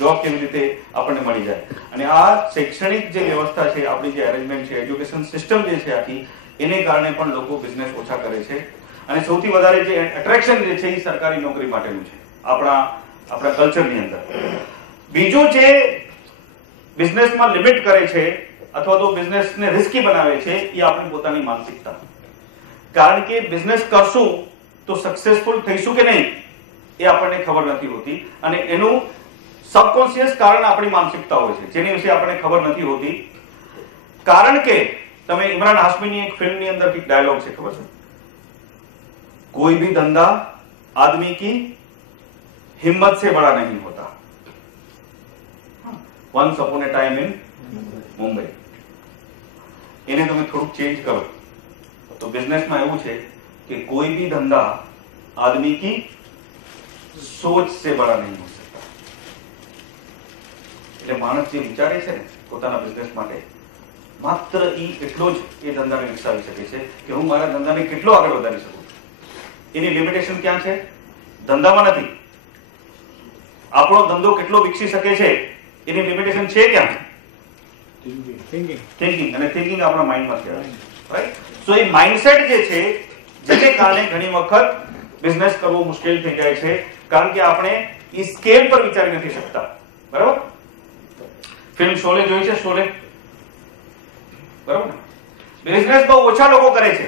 જોબ કેવી રીતે આપણને મળી જાય. અને આ શૈક્ષણિક જે વ્યવસ્થા છે, આપણી જે અરેન્જમેન્ટ છે, એજ્યુકેશન સિસ્ટમ જે છે આખી, એને કારણે પણ લોકો બિઝનેસ ઓછા કરે છે. અને સૌથી વધારે જે એટ્રેક્શન જે છે એ સરકારી નોકરી માટેનું છે આપણા કલ્ચરની અંદર. બીજું જે બિઝનેસમાં લિમિટ કરે છે અથવા તો બિઝનેસને રિસ્કી બનાવે છે, એ આપણી પોતાની માનસિકતા. કારણ કે બિઝનેસ કરશું તો સક્સેસફુલ થઈશું કે નહીં એ આપણને ખબર નથી હોતી, અને એનું સબકોન્શિયસ કારણ આપણી માનસિકતા હોય છે, જેની વિશે આપણને ખબર નથી હોતી. કારણ કે તમે ઇમરાન હાશમીની એક ફિલ્મની અંદર એક ડાયલોગ છે, ખબર છે? કોઈ ભી ધંધા આદમી કી हिम्मत से बड़ा नहीं होता. Once upon a time in Mumbai. એને તમે થોડુંક ચેન્જ કરો તો બિઝનેસમાં એવું છે કે કોઈ ભી ધંધા આદમી કી સોચ સે બડા નહીં હો सकता. એટલે માણસ જે વિચારે છે ને પોતાના બિઝનેસ માટે, માત્ર એટલો જ એ ધંધાને વિકસાવી શકે છે કે હું મારા ધંધાને કેટલો આગળ વધારી શકું. એની લિમિટેશન ક્યાં છે? ધંધામાં નથી. આપણો ધંધો કેટલો વિકસી શકે છે એની લિમિટેશન છે ક્યાં? થિંકિંગ. અને થિંકિંગ આપણા માઇન્ડમાં છે, રાઈટ? સો એ માઇન્ડસેટ જે છે, જેને કારણે ઘણી વખત બિઝનેસ કરવો મુશ્કેલ થઈ જાય છે, કારણ કે આપણે એ સ્કેલ પર વિચારી નથી શકતા. બરાબર? ફિલ્મ શોલે જોઈ છે? શોલે, બરાબર? બિઝનેસ બહુ ઓછા લોકો કરે છે,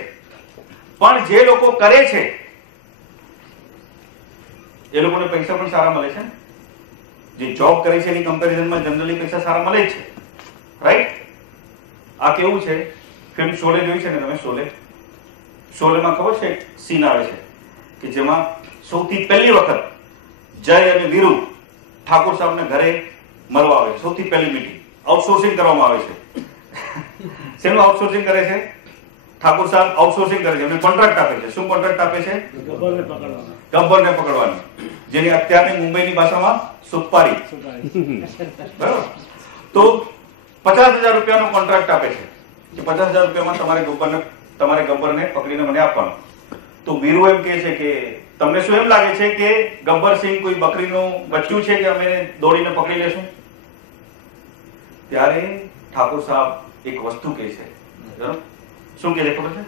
પણ જે લોકો કરે છે એ લોકોને પૈસા પણ સારા મળે છે. જે જોબ કરે છે એની કમ્પેરિઝનમાં જનરલી પૈસા સારા મળે છે, રાઈટ? આ કેવું છે? ફિલ્મ શોલે જોઈ છે ને તમે? શોલેમાં ખબર છે એક સીન આવે છે કે જેમાં સૌથી પહેલી વખત જય અને વીરુ ઠાકોર સાહેબને ઘરે મળવા આવે છે. સૌથી પહેલી મીટિંગ આઉટસોર્સિંગ કરવામાં આવે છે. શેનું આઉટસોર્સિંગ કરે છે? ઠાકોર સાહેબ આઉટસોર્સિંગ કરે છે, એમને કોન્ટ્રાક્ટ આપે છે. શું કોન્ટ્રાક્ટ આપે છે? ગબ્બરને પકડવાનો, જેની અત્યારની મુંબઈની ભાષામાં સુપારી. બરાબર. તો 50,000 રૂપિયાનો કોન્ટ્રાક્ટ આપે છે કે 50,000 રૂપિયામાં તમારે ગબ્બરને પકડીને મને આપવાનો. તો વીરુ એમ કહે છે કે તમને શું એમ લાગે છે કે ગબ્બરસિંહ કોઈ બકરીનું બચ્ચું છે કે અમે દોડીને પકડી લેશું? ત્યારે ઠાકોર સાહેબ એક વસ્તુ કહે છે. શું કહે છે ખબર છે?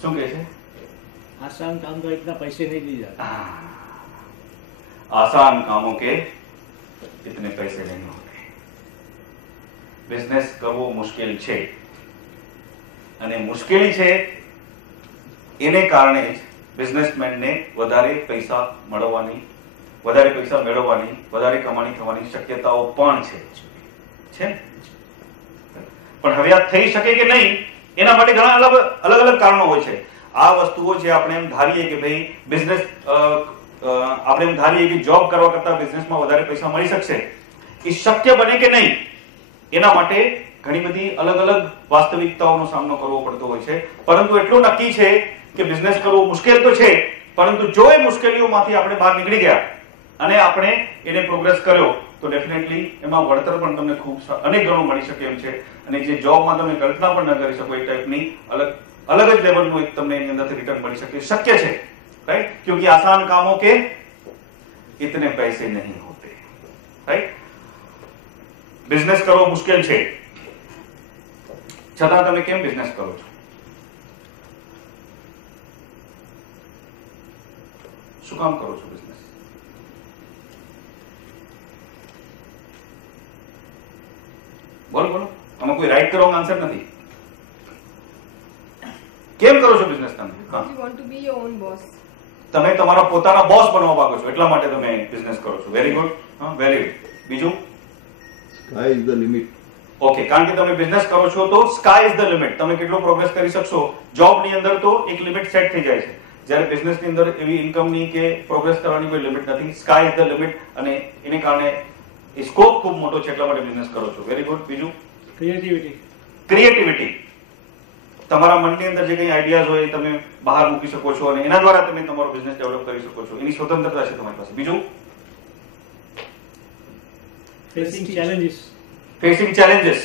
શું કહે છે? आसान काम का इतना पैसे नहीं दिए जाते. आसान कामों के इतने पैसे नहीं होते. બિઝનેસ કરવો મુશ્કેલ છે, અને મુશ્કેલી છે એને કારણે જ બિઝનેસમેનને વધારે પૈસા મેળવવાની, વધારે કમાણી થવાની શક્યતાઓ પણ છે. પણ હવે આ થઈ શકે કે નહીં એના માટે ઘણા અલગ કારણો હોય છે. આ વસ્તુઓ જે આપણે એમ ધારીએ કે ભાઈ બિઝનેસ, આપણે એમ ધારીએ કે જોબ કરવા કરતા બિઝનેસમાં વધારે પૈસા મળી શકશે, એ શક્ય બને કે નહીં એના માટે ઘણી બધી અલગ વાસ્તવિકતાઓનો સામનો કરવો પડતો હોય છે. પરંતુ એટલું નક્કી છે કે બિઝનેસ કરવો મુશ્કેલ તો છે, પરંતુ જો એ મુશ્કેલીઓમાંથી આપણે બહાર નીકળી ગયા અને આપણે એને પ્રોગ્રેસ કર્યો તો ડેફિનેટલી એમાં વળતર પણ તમને ખૂબ અનેક ગણું મળી શકે એમ છે. અને જે જોબમાં તમે કલ્પના પણ ન કરી શકો એ ટાઈપની અલગ જ લેવલનું એક તમને એની અંદરથી રિટર્ન મળી શકે, શક્ય છે. રાઈટ? ક્યોંકि આસાન કામો કે इतने पैसे नहीं होते. राइट? બિઝનેસ કરવો મુશ્કેલ છે, છતાં તમે કેમ બિઝનેસ કરો છો? શું કામ કરો છો બિઝનેસ? બોલો. આમાં કોઈ રાઈટ કરવાનો આન્સર નથી. કેમ કરો છો બિઝનેસ તમે? You want to be your own boss. તમે તમારા પોતાના બોસ બનવા માંગો છો, એટલા માટે તમે બિઝનેસ કરો છો. Very good. Very good. બીજું? Sky is the limit. Okay, કારણ કે તમે બિઝનેસ કરો છો તો સ્કાય ઇઝ ધ લિમિટ. તમે કેટલો પ્રોગ્રેસ કરી શકશો? જોબની અંદર તો એક લિમિટ સેટ થઈ જાય છે, જ્યારે બિઝનેસની અંદર એવી ઇન્કમની કે પ્રોગ્રેસ કરવાની કોઈ લિમિટ નથી. સ્કાય ઇઝ ધ લિમિટ, અને એને કારણે એ સ્કોપ ખૂબ મોટો છે, એટલા માટે બિઝનેસ કરો છો. Very good. બીજું? ક્રિએટિવિટી. તમારા મનની અંદર જે કંઈ આઈડિયાઝ હોય એ તમે બહાર મૂકી શકો છો, અને એના દ્વારા તમે તમારો બિઝનેસ ડેવલપ કરી શકો છો. એની સ્વતંત્રતા છે તમારી પાસે. બીજું? Facing challenges.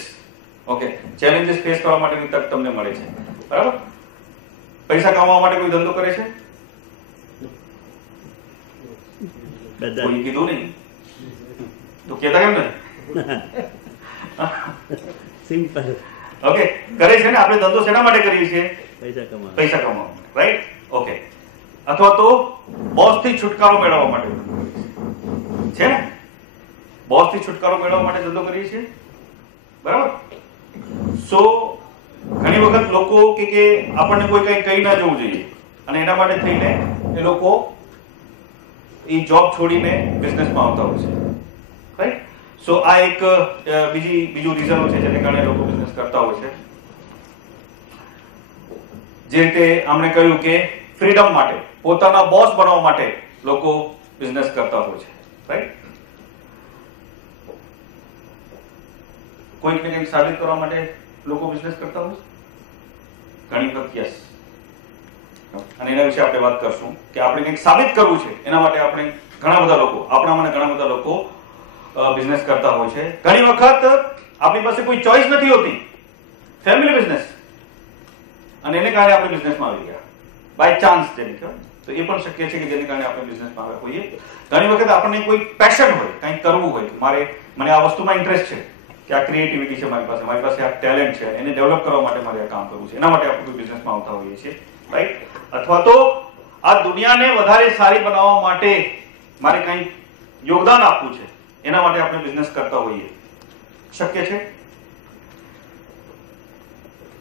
Okay, challenges face કરવા માટેની તક તમને મળે છે. બરાબર? પૈસા કમાવા માટે કોઈ ધંધો કરે છે? કોઈ કીધું નહીં તો કહેતા કેમ નથી? સિમ્પલ. ઓકે, કરે છે ને. આપણે ધંધો શેના માટે કરીએ છીએ? પૈસા કમાવા માટે. રાઈટ? ઓકે. અથવા તો બોસથી છુટકારો મેળવવા માટે છે ને? બોસથી છુટકારો મેળવવા માટે ધંધો કરીએ છીએ. બરાબર? સો ઘણી વખત લોકો કે આપણને કોઈ કઈ કહી ના જવું જોઈએ, અને એના માટે થઈને એ લોકો એ જોબ છોડીને બિઝનેસમાં આવતા હોય છે. રાઈટ? સો આ એક બીજું રીઝન છે જેને કારણે લોકો બિઝનેસ કરતા હોય છે. જે રીતે આમણે કહ્યું કે ફ્રીડમ માટે, પોતાના બોસ બનવા માટે લોકો બિઝનેસ કરતા હોય છે. રાઈટ? કોઈકને કંઈક સાબિત કરવા માટે લોકો બિઝનેસ કરતા હોય છે. ઘણી વખત યસ. અને એના વિશે આપણે વાત કરશું કે આપણે કંઈક સાબિત કરવું છે, એના માટે આપણે આપણામાંના ઘણા બધા લોકો બિઝનેસ કરતા હોય છે. ઘણી વખત આપણી પાસે કોઈ ચોઈસ નથી હોતી, ફેમિલી બિઝનેસ, અને એને કારણે આપણે બિઝનેસમાં આવી ગયા બાય ચાન્સ, જેને કહેવાય. તો એ પણ શક્ય છે કે જેને કારણે આપણે બિઝનેસમાં આવ્યા હોઈએ. ઘણી વખત આપણને કોઈ પેશન હોય, કંઈક કરવું હોય, મને આ વસ્તુમાં ઇન્ટરેસ્ટ છે, કે આ ક્રિએટિવિટી છે મારી પાસે આ ટેલેન્ટ છે, એને ડેવલપ કરવા માટે મારે આ કામ કરવું છે, એના માટે આપણે કોઈ બિઝનેસમાં આવતા હોઈએ છીએ. રાઈટ? અથવા તો આ દુનિયાને વધારે સારી બનાવવા માટે મારે કંઈક યોગદાન આપવું છે, એના માટે આપણે બિઝનેસ કરતા હોઈએ. શક્ય છે.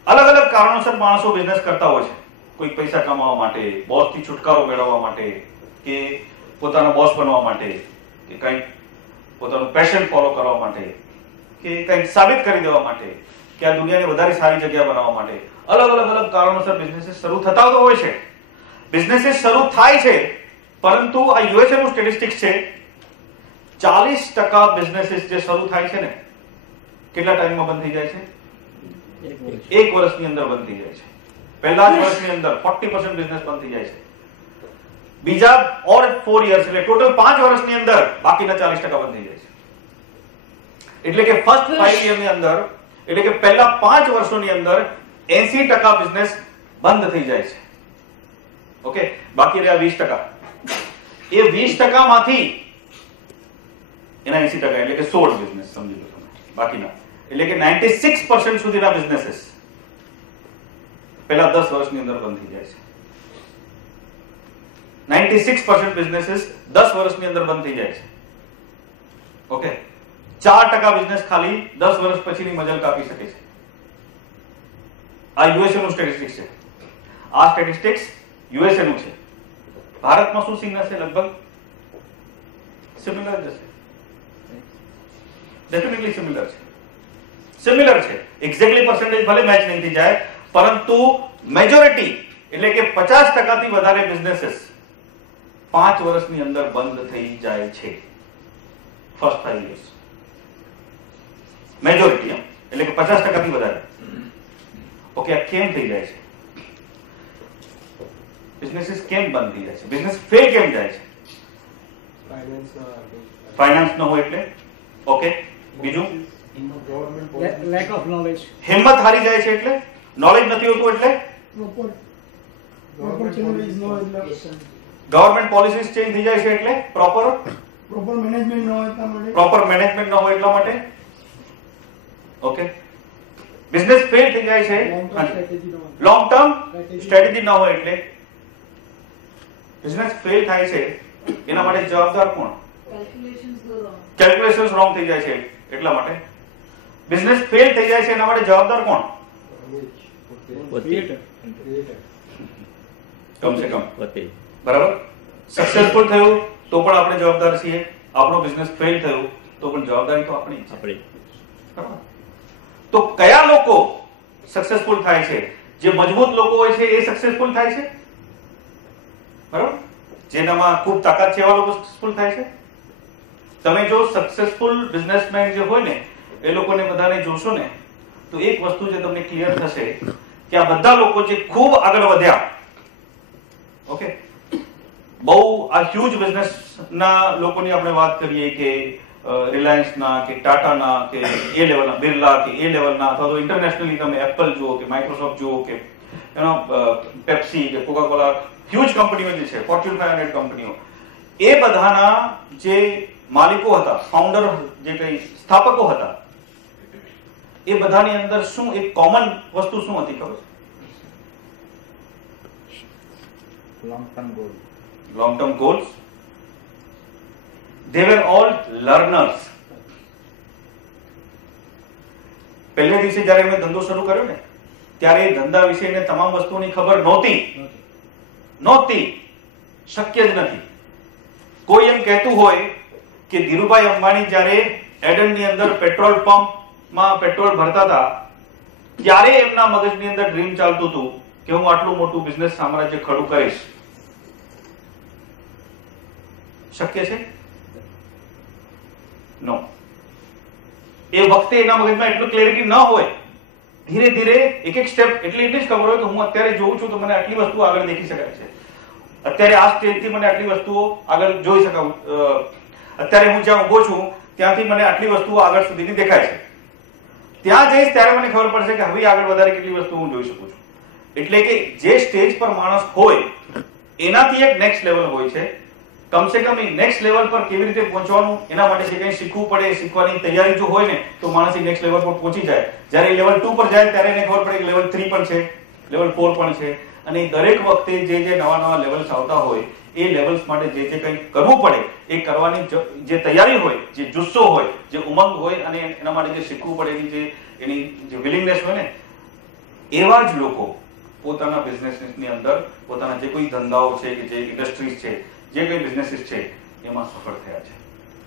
અલગ કારણોસર માણસો બિઝનેસ કરતા હોય છે. કોઈ પૈસા કમાવા માટે, બોસથી છુટકારો મેળવવા માટે, કે પોતાના બોસ બનવા માટે, કે કંઈક પોતાનું પેશન ફોલો કરવા માટે, કે કંઈક સાબિત કરી દેવા માટે, કે આ દુનિયાને વધારે સારી જગ્યા બનાવવા માટે. અલગ કારણોસર બિઝનેસીસ શરૂ થતા તો હોય છે. બિઝનેસીસ શરૂ થાય છે, પરંતુ આ યુએસએ નું સ્ટેટિસ્ટિક્સ છે 40% બિઝનેસીસ જે શરૂ થાય છે ને કેટલા ટાઈમમાં બંધ થઈ જાય છે? 1 વર્ષની અંદર બંધ થઈ જાય છે. પહેલા જ વર્ષની અંદર 40% બિઝનેસ બંધ થઈ જાય છે. બીજા ઓર 4 years એટલે ટોટલ 5 વર્ષની અંદર બાકીના 40% બંધ થઈ જાય છે. એટલે કે ફર્સ્ટ 5 year ની અંદર એટલે કે પહેલા 5 વર્ષોની અંદર 80% બિઝનેસ બંધ થઈ જાય છે. ઓકે, બાકી રહ્યા 20%. એ 20% માંથી એના 80% એટલે કે 16 બિઝનેસ સમજી લો તમે, બાકીના એટલે કે 96% સુધીના બિઝનેસીસ પહેલા 10 વર્ષની અંદર બંધ થઈ જાય છે. 96% બિઝનેસીસ 10 વર્ષની અંદર બંધ થઈ જાય છે. ઓકે, 4% બિઝનેસ ખાલી 10 વર્ષ પછીની મજલ કાપી શકે છે. આ યુએસએ નું સ્ટેટિસ્ટિક્સ છે. આ સ્ટેટિસ્ટિક્સ યુએસએ નું છે. ભારતમાં શું સીન હશે? લગભગ સિમિલર જ હશે. ડેફિનેટલી સિમિલર છે. સિમિલર છે. એક્ઝેક્ટલી પર્સન્ટેજ ભલે મેચ નહીં થઈ જાય, પરંતુ મેજોરિટી એટલે કે 50% થી વધારે બિઝનેસીસ 5 વર્ષની અંદર બંધ થઈ જાય છે. ફર્સ્ટ 5 years મેજોરિટી એટલે કે 50% થી વધારે. ઓકે, આ કેમ થઈ જાય છે? બિઝનેસીસ કેમ બંધ થઈ જાય છે? બિઝનેસ ફેલ કેમ જાય છે? ફાઇનાન્સ ન હોય એટલે. ઓકે, બીજું lack of knowledge, હિંમત હારી જાય છે એટલે. નોલેજ નથી હોતું એટલે. proper changes no એટલે ગવર્નમેન્ટ પોલિસીસ ચેન્જ થઈ જાય છે એટલે. પ્રોપર management no એટલા માટે. પ્રોપર મેનેજમેન્ટ ન હોય એટલા માટે. ઓકે, બિઝનેસ ફેલ થઈ જાય છે. લોંગ ટર્મ સ્ટ્રેટેજી ન હોય એટલે. બિઝનેસ ફેલ થાય છે એના માટે જવાબદાર કોણ? કેલ્ક્યુલેશન્સ રોંગ થઈ જાય છે એટલા માટે. બિઝનેસ ફેલ થઈ જાય છે એના માટે જવાબદાર કોણ? કમ સે કમ. બરાબર. સક્સેસફુલ થયું તો પણ આપણે જવાબદાર છીએ. આપણો બિઝનેસ ફેલ થયું તો પણ જવાબદારી તો આપણી છે. તો કયા લોકો સક્સેસફુલ થાય છે? જે મજબૂત લોકો હોય છે એ સક્સેસફુલ થાય છે. બરાબર. જેનામાં ખૂબ તાકાત છે એવા લોકો સક્સેસફુલ થાય છે. તમે જો સક્સેસફુલ બિઝનેસમેન જે હોય ને એ લોકોને બધાને જોશો ને તો એક વસ્તુ જે તમને ક્લિયર થશે કે આ બધા લોકો જે ખૂબ આગળ વધ્યા, ઓકે, બહુ આ હ્યુજ બિઝનેસ ના લોકોની આપણે વાત કરીએ કે રિલાયન્સ ના કે ટાટા ના કે એ લેવલના બિરલા કે એ લેવલના અથવા તો ઇન્ટરનેશનલી તમે એપલ જુઓ કે માઇક્રોસોફ્ટ જુઓ કે પેપ્સી કે કોકાકોલા, હ્યુજ કંપનીઓ જે છે, ફોર્ચ્યુન 500 કંપનીઓ, એ બધાના જે માલિકો હતા, ફાઉન્ડર જે કઈ સ્થાપકો હતા, એ બધાની અંદર શું એક કોમન વસ્તુ શું હતી ખબર છે? long term goals. They were all learners. પહેલે દિવસે જ્યારે મેં ધંધો શરૂ કર્યો ને ત્યારે ધંધા વિશેની તમામ વસ્તુની ખબર નહોતી. શક્ય જ નથી. કોઈ એમ કહેતું હોય કે ધીરુભાઈ અંબાણી જ્યારે એડનની અંદર પેટ્રોલ પંપમાં પેટ્રોલ ભરતા હતા ત્યારે એમના મગજની અંદર ડ્રીમ ચાલતું હતું કે હું આટલું મોટું બિઝનેસ સામ્રાજ્ય ખડું કરીશ. શક્ય છે? નો. એ વખતે એના મગજમાં એટલું ક્લેરિટી ન હોય. ધીરે ધીરે એક એક સ્ટેપ એટલી જ ખબર હોય કે હું અત્યારે જોઉં છું તો મને આટલી વસ્તુઓ આગળ દેખી શકાય છે. અત્યારે આ સ્ટેજથી મને આટલી વસ્તુઓ આગળ જોઈ શકાય. અત્યારે હું જ્યાં ઊભો છું ત્યાંથી મને આટલી વસ્તુઓ આગળ સુધીની દેખાય છે. ત્યાં જઈશ ત્યારે મને ખબર પડશે કે હવે આગળ વધારે કેટલી વસ્તુ હું જોઈ શકું છું. એટલે કે જે સ્ટેજ પર માણસ હોય એનાથી એક નેક્સ્ટ લેવલ હોય છે. કમસે કમ એ નેક્સ્ટ લેવલ પર કેવી રીતે પહોંચવાનું એના માટે જે કંઈ શીખવું પડે, શીખવાની તૈયારી જો હોય ને તો માણસ એ નેક્સ્ટ લેવલ પર પહોંચી જાય. જ્યારે લેવલ 2 પર જાય ત્યારે એને ખબર પડે કે લેવલ 3 પણ છે, લેવલ 4 પણ છે. અને દરેક વખતે જે નવા લેવલ્સ આવતા હોય એ લેવલ્સ માટે જે કંઈ કરવું પડે એ કરવાની જે તૈયારી હોય, જે જુસ્સો હોય, જે ઉમંગ હોય અને એના માટે જે શીખવું પડે એની જે વિલિંગનેસ હોય ને, એવા જ લોકો પોતાના બિઝનેસની અંદર પોતાના જે કોઈ ધંધાઓ છે કે જે ઇન્ડસ્ટ્રીઝ છે, જે કઈ બિઝનેસીસ છે એમાં સફળ થયા છે.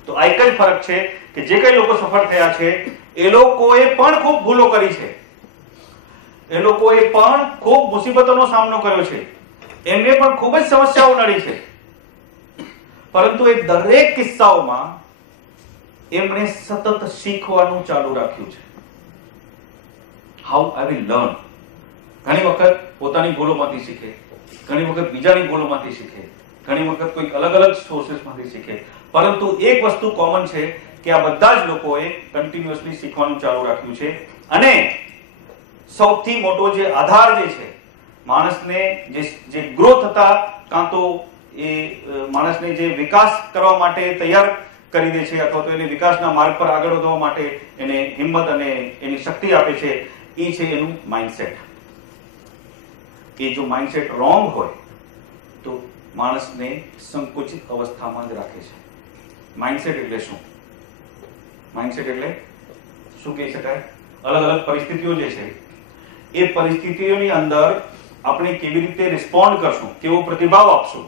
તો આ એક જ ફરક છે કે જે કઈ લોકો સફળ થયા છે એ લોકોએ પણ ખૂબ ભૂલો કરી છે, એ લોકોએ પણ ખૂબ મુસીબતોનો સામનો કર્યો છે, એમને પણ ખૂબ જ સમસ્યાઓ નડી છે. પરંતુ એ દરેક કિસ્સાઓમાં એમણે સતત શીખવાનું ચાલુ રાખ્યું છે. How I will learn. ઘણી વખત પોતાની ભૂલોમાંથી શીખે, ઘણી વખત બીજાની ભૂલોમાંથી શીખે, ઘણી વખત કોઈક અલગ અલગ સોર્સેસમાંથી શીખે, પરંતુ એક વસ્તુ કોમન છે કે આ બધા જ લોકોએ કન્ટિન્યુઅસલી શીખવાનું ચાલુ રાખ્યું છે. અને સૌથી મોટો જે આધાર જે છે માણસને જે ગ્રોથ હતા, કાં તો એ માણસને જે વિકાસ કરવા માટે તૈયાર કરી દે છે અથવા તો એને વિકાસના માર્ગ પર આગળ વધવા માટે એને હિંમત અને એની શક્તિ આપે છે, એ છે એનું માઇન્ડસેટ. એ જો માઇન્ડસેટ રોંગ હોય તો માણસને સંકુચિત અવસ્થામાં જ રાખે છે. માઇન્ડસેટ એટલે શું? માઇન્ડસેટ એટલે શું કહી શકાય? અલગ અલગ પરિસ્થિતિઓ જે છે એ પરિસ્થિતિઓની અંદર આપણે કેવી રીતે રિસ્પોન્ડ કરશું, કેવો પ્રતિભાવ આપશું,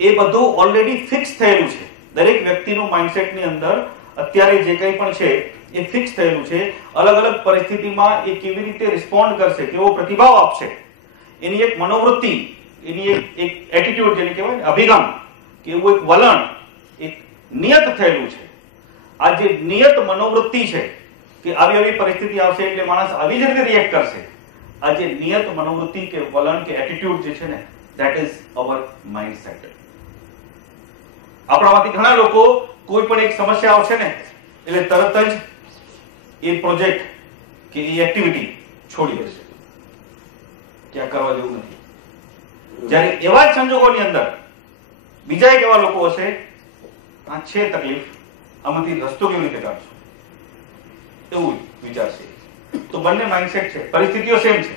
એ બધું ઓલરેડી ફિક્સ થયેલું છે. દરેક વ્યક્તિનું માઇન્ડસેટની અંદર અત્યારે જે કંઈ પણ છે એ ફિક્સ થયેલું છે. અલગ અલગ પરિસ્થિતિમાં એ કેવી રીતે રિસ્પોન્ડ કરશે, કેવો પ્રતિભાવ આપશે, એની એક મનોવૃત્તિ, એની એક એટીટ્યુડ જેને કહેવાય ને અભિગમ, કે એવું એક વલણ, એક નિયત થયેલું છે. આ જે નિયત મનોવૃત્તિ છે કે આવી આવી પરિસ્થિતિ આવશે એટલે માણસ આવી જ રીતે રિએક્ટ કરશે, આ જે નિયત મનોવૃત્તિ કે વલણ કે એટીટ્યુડ જે છે ને, ધેટ ઇઝ અવર માઇન્ડસેટ. આપણામાંથી ઘણા લોકો કોઈ પણ એક સમસ્યા આવશે ને એટલે તરત જ એ પ્રોજેક્ટ કે એ એક્ટિવિટી છોડી દેશે, ક્યાં કરવા જેવું નથી. જ્યારે એવા જ સંજોગોની અંદર બીજા એક એવા લોકો હશે, આ છે તકલીફ, આમાંથી રસ્તો કેવી રીતે કાઢશો, એવું વિચારશે. તો બંને માઇન્ડસેટ છે, પરિસ્થિતિઓ સેમ છે.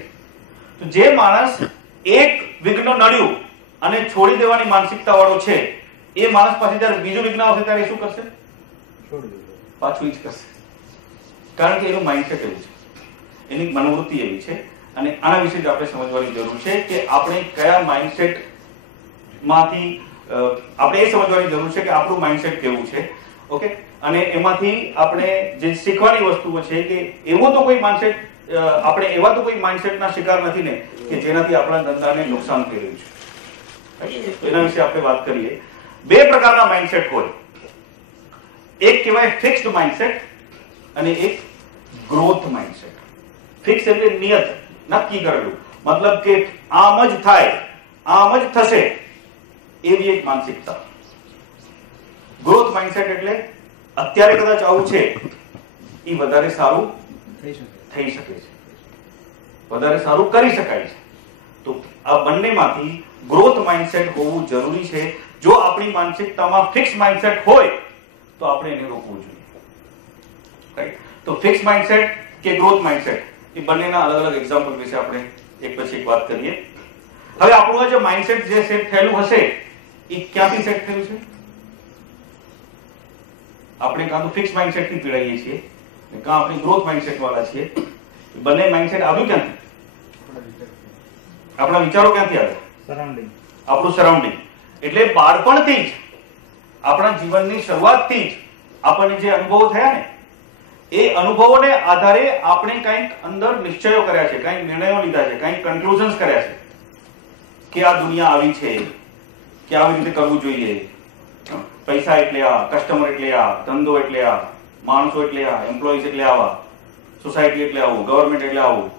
તો જે માણસ એક વિઘ્ન નડ્યું અને છોડી દેવાની માનસિકતા વાળો છે, એ માણસ પાસે જ્યારે બીજું વિઘ્ન આવશે ત્યારે શું કરશે? પાછું જ કરશે. કારણ કે એનું માઇન્ડસેટ એવું છે, એની મનોવૃત્તિ એવી છે. અને આના વિશે જ આપણે સમજવાની જરૂર છે કે આપણે કયા માઇન્ડસેટ માંથી આપણે એ સમજવાની જરૂર છે કે આપણું માઇન્ડસેટ કેવું છે. ઓકે, અને એમાંથી આપણે જે શીખવાની વસ્તુઓ છે કે એવો તો કોઈ માઇન્ડસેટ, આપણે એવા તો કોઈ માઇન્ડસેટના શિકાર નથી ને કે જેનાથી આપણા ધંધાને નુકસાન થઈ રહ્યું છે. એના વિશે આપણે વાત કરીએ. બે પ્રકારના માઇન્ડસેટ હોય. એક કહેવાય ફિક્સ્ડ માઇન્ડસેટ અને એક ગ્રોથ માઇન્ડસેટ. ફિક્સ એટલે નિયત, નક્કી કરેલું, મતલબ કે આમ જ થાય, આમ જ થશે, એવી એક માનસિકતા. ગ્રોથ માઇન્ડસેટ એટલે અત્યારે કદાચ આવું છે, એ વધારે સારું થઈ શકે છે, વધારે સારું કરી શકાય છે. તો આ બંનેમાંથી ગ્રોથ માઇન્ડસેટ હોવું જરૂરી છે. જો આપણી માનસિકતામાં ફિક્સ માઇન્ડસેટ હોય તો આપણે એને રોકવું જોઈએ. રાઈટ? તો ફિક્સ માઇન્ડસેટ કે ગ્રોથ માઇન્ડસેટ, એ બંનેના અલગ અલગ એક્ઝામ્પલ વિશે આપણે એક પછી એક વાત કરીએ. હવે આપણું જે માઇન્ડસેટ જે સેટ થયેલું હશે એ ક્યાંથી સેટ થયેલું છે? આપણે કાં તો ફિક્સ માઇન્ડસેટ થી પીડાઈએ છીએ, કાં આપણે ગ્રોથ માઇન્ડસેટ વાળા છીએ. બંને માઇન્ડસેટ આવ્યું ક્યાંથી? આપણા વિચારો ક્યાંથી આવ્યા? સરાઉન્ડિંગ, આપણું સરાઉન્ડિંગ. એટલે બાળપણથી જ, આપણા જીવનની શરૂઆતથી જ આપણને જે અનુભવો થયા ને, એ અનુભવોને આધારે આપણે કંઈક અંદર નિશ્ચયો કર્યા છે, કંઈક નિર્ણયો લીધા છે, કંઈક કન્ક્લુઝન્સ કર્યા છે કે આ દુનિયા આવી છે, કે આવી રીતે કરવું જોઈએ. પૈસા એટલે આ, કસ્ટમર એટલે આ, ધંધો એટલે આ, માણસો એટલે આ, એમ્પ્લોઈઝ એટલે આવા, સોસાયટી એટલે આવું, ગવર્મેન્ટ એટલે આવું.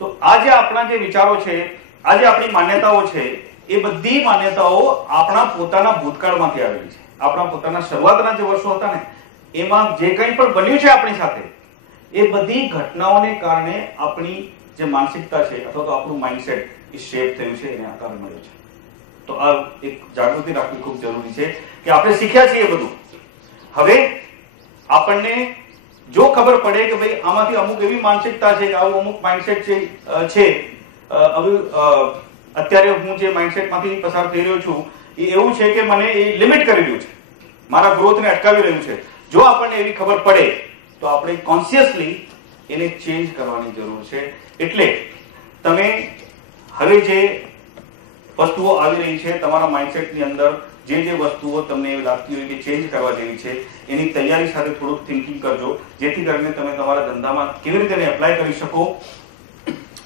તો આ જે આપણા જે વિચારો છે, આ જે આપણી માન્યતાઓ છે, એ બધી માન્યતાઓ આપણા પોતાના ભૂતકાળમાંથી આવેલી છે. આપણા પોતાના શરૂઆતના જે વર્ષો હતા ને, એમાં જે કંઈ પણ બન્યું છે આપણી સાથે, એ બધી ઘટનાઓને કારણે આપણી જે માનસિકતા છે અથવા તો આપણું માઇન્ડસેટ એ શેપ થયું છે, એને આકાર મળ્યો છે. તો આ એક જાગૃતિ રાખવી ખૂબ જરૂરી છે કે આપણે શીખ્યા છીએ બધું. હવે આપણને જો ખબર પડે કે ભાઈ આમાંથી અમુક એવી માનસિકતા છે કે આવું અમુક માઇન્ડસેટ છે, અત્યારે હું જે માઇન્ડસેટમાંથી પસાર થઈ રહ્યો છું એ એવું છે કે મને એ લિમિટ કરી રહ્યું છે, મારા ગ્રોથને અટકાવી રહ્યું છે. જો આપણને એવી ખબર પડે તો આપણે કોન્શિયસલી એને ચેન્જ કરવાની જરૂર છે. એટલે તમે હવે જે વસ્તુઓ આવી રહી છે તમારા માઇન્ડસેટની અંદર, જે જે વસ્તુઓ તમને એવી લાગતી હોય કે ચેન્જ કરવા જેવી છે, એની તૈયારી સાથે થોડુંક થિંકિંગ કરજો, જેથી કરીને તમે તમારા ધંધામાં કેવી રીતે એને એપ્લાય કરી શકો,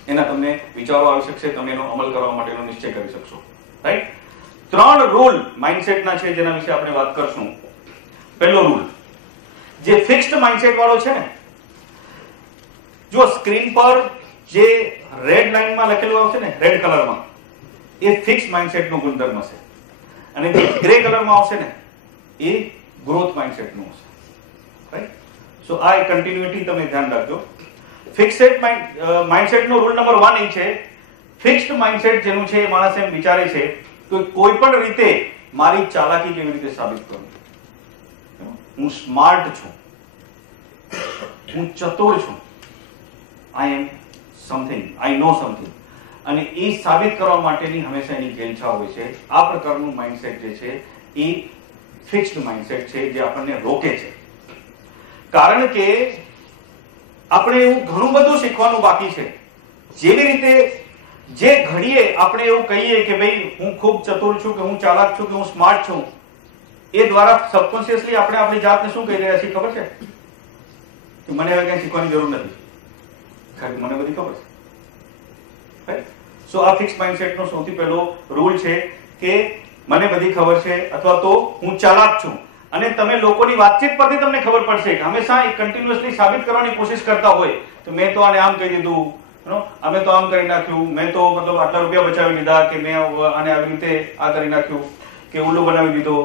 એના તમને વિચારો આવી શકશે, તમે એનો અમલ કરવા માટેનો નિશ્ચય કરી શકશો. રાઈટ? 3 રૂલ માઇન્ડસેટના છે જેના વિશે આપણે વાત કરશું. પહેલો રૂલ, જે ફિક્સ્ડ માઇન્ડસેટ વાળો છે ને, જો સ્ક્રીન પર જે રેડ લાઈનમાં લખેલું આવશે ને, રેડ કલરમાં, એ ફિક્સ્ડ માઇન્ડસેટનો ગુણધર્મ છે, અને જે ગ્રે કલરમાં આવશે ને એ ગ્રોથ માઇન્ડસેટનું હશે. રાઈટ? સો આ એક કન્ટિન્યુટી તમે ધ્યાન રાખજો. ફિક્સ્ડ માઇન્ડસેટનો રૂલ નંબર 1 એ છે, ફિક્સ્ડ માઇન્ડસેટ જેનું છે એ માણસ એમ વિચારે છે કે કોઈ પણ રીતે મારી ચાલાકી કેવી રીતે સાબિત કરું, હું સ્માર્ટ છું, હું ચતુર છું, આઈ am something, I know something, અને એ સાબિત કરવા માટેની હંમેશા એની ઘેલછા હોય છે. આ પ્રકારનું માઇન્ડસેટ જે છે એ ફિક્સ્ડ માઇન્ડસેટ છે, જે આપણને રોકે છે. કારણ કે આપણે એવું ઘણું બધું શીખવાનું બાકી છે. જેવી રીતે જે ઘડીએ આપણે એવું કહીએ કે ભાઈ હું ખૂબ ચતુર છું, કે હું ચાલાક છું, કે હું સ્માર્ટ છું, એ દ્વારા સબકોન્શિયસલી આપણે આપણી જાતને શું કહી રહ્યા છીએ ખબર છે? કે મને હવે કઈ શીખવાની જરૂર નથી, કારણ કે મને બધી ખબર છે. રાઈટ? સો આ ફિક્સ માઇન્ડસેટનો સૌથી પહેલો રૂલ છે કે મને બધી ખબર છે, અથવા તો હું ચાલાક છું. અને તમે લોકોની વાતચીત પરથી તમને ખબર પડશે કે હંમેશા એ કન્ટિન્યુઅસલી સાબિત કરવાની કોશિશ કરતા હોય તો મેં તો આને આમ કહી દીધું, અમે તો આમ કરી નાખ્યું, મેં તો મતલબ આટલા રૂપિયા બચાવી લીધા, કે મેં આને આવી રીતે આ કરી નાખ્યું, કે ઉલ્લુ બનાવી દીધો,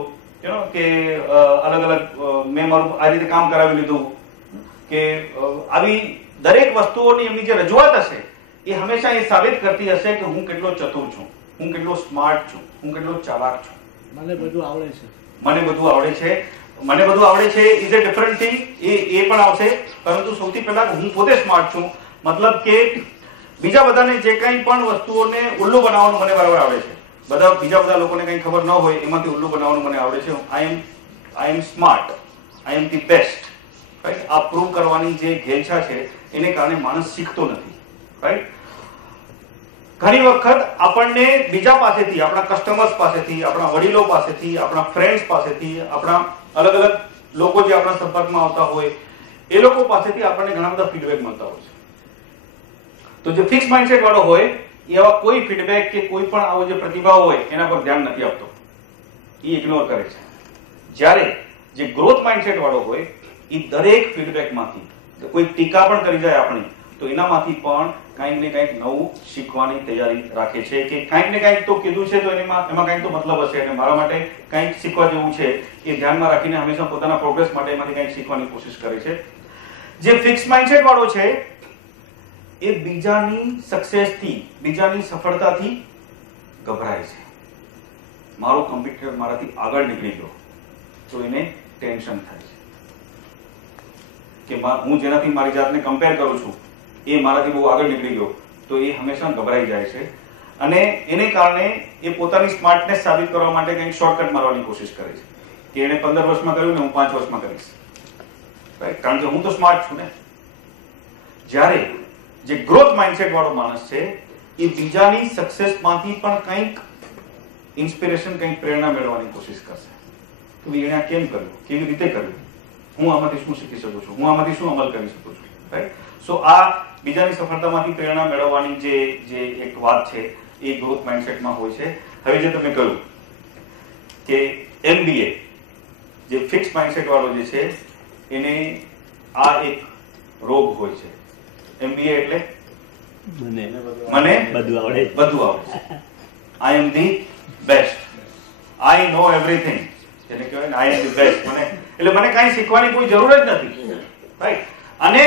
કે અલગ અલગ મેં મારું આ રીતે કામ કરાવી લીધું, કે આવી દરેક વસ્તુઓની એમની જે રજૂઆત હશે એ હંમેશા એ સાબિત કરતી હશે કે હું કેટલો ચતુર છું, હું કેટલો સ્માર્ટ છું, હું કેટલો ચાલાક છું, મને બધું આવડે છે, મને બધું આવડે છે. મને બધું આવડે છે ઇઝ અ ડિફરન્ટ થિંગ, એ પણ આવશે. પરંતુ સૌથી પહેલા હું પોતે સ્માર્ટ છું, મતલબ કે બીજા બધાને જે કંઈ પણ વસ્તુઓને ઉલ્લુ બનાવવાનું મને બરાબર આવડે છે. બીજા બધા લોકોને કંઈ ખબર ન હોય એમાંથી ઉલ્લુ બનાવવાનું મને આવડે છે. I am smart, I am the best. Right? આ પ્રૂવ કરવાની જે ઘેલછા છે એને કારણે માણસ શીખતો નથી. રાઈટ? ઘણી વખત આપણને બીજા પાસેથી, આપણા કસ્ટમર્સ પાસેથી, આપણા વડીલો પાસેથી, આપણા ફ્રેન્ડ્સ પાસેથી, આપણા અલગ અલગ લોકો જે આપણા સંપર્કમાં આવતા હોય એ લોકો પાસેથી આપણને ઘણા બધા ફીડબેક મળતા હોય છે. તો જે ફિક્સ માઇન્ડસેટ વાળો હોય એવા કોઈ ફીડબેક કે કોઈ પણ આવો જે પ્રતિભાવ હોય એના પર ધ્યાન નથી આપતો, એ ઇગ્નોર કરે છે. જ્યારે જે ગ્રોથ માઇન્ડસેટ વાળો હોય એ દરેક ફીડબેકમાંથી કોઈ ટીકા પણ કરી જાય આપણી તો એનામાંથી પણ કંઈક ને કંઈક નવું શીખવાની તૈયારી રાખે છે, કે કંઈક ને કંઈક તો કીધું છે તો એમાં કંઈક તો મતલબ હશે, અને મારા માટે કંઈક શીખવા જેવું છે, એ ધ્યાનમાં રાખીને હંમેશા પોતાના પ્રોગ્રેસ માટે એમાંથી કંઈક શીખવાની કોશિશ કરે છે. જે ફિક્સ માઇન્ડસેટ વાળો છે એ બીજાની સક્સેસથી, બીજાની સફળતાથી ગભરાય છે. મારો કોમ્પિટિટર મારાથી આગળ નીકળી ગયો તો એને ટેન્શન થાય છે, કે હું જેનાથી મારી જાતને કમ્પેર કરું છું એ મારાથી બહુ આગળ નીકળી ગયો તો એ હંમેશા ગભરાઈ જાય છે. અને એને કારણે એ પોતાની સ્માર્ટનેસ સાબિત કરવા માટે કંઈક શોર્ટકટ મારવાની કોશિશ કરે છે, કે એને 15 વર્ષમાં કર્યું ને હું 5 વર્ષમાં કરીશ. રાઈટ? કારણ કે હું તો સ્માર્ટ છું ને. જ્યારે જે ગ્રોથ માઇન્ડસેટ વાળો માણસ છે એ બીજાની સક્સેસમાંથી પણ કંઈક ઇન્સ્પિરેશન, કંઈક પ્રેરણા મેળવવાની કોશિશ કરશે કે એણે આ કેમ કર્યું, કેવી રીતે કર્યું, હું આમાંથી શું શીખી શકું છું, હું આમાંથી શું અમલ કરી શકું છું. રાઈટ? સો આ બીજાની સફળતામાંથી પ્રેરણા મેળવવાની જે એક વાત છે એ ગ્રોથ માઇન્ડસેટમાં હોય છે. હવે જે તમે કહ્યું કે MBA, જે ફિક્સ માઇન્ડસેટ વાળો જે છે એને આ એક રોગ હોય છે. MBA એટલે મને બધું આવડે છે, I am the best, I know everything, જેને કહેવાય ને આઈ એમ ધી બેસ્ટ. એટલે મને કાંઈ શીખવાની કોઈ જરૂર જ નથી. રાઈટ? અને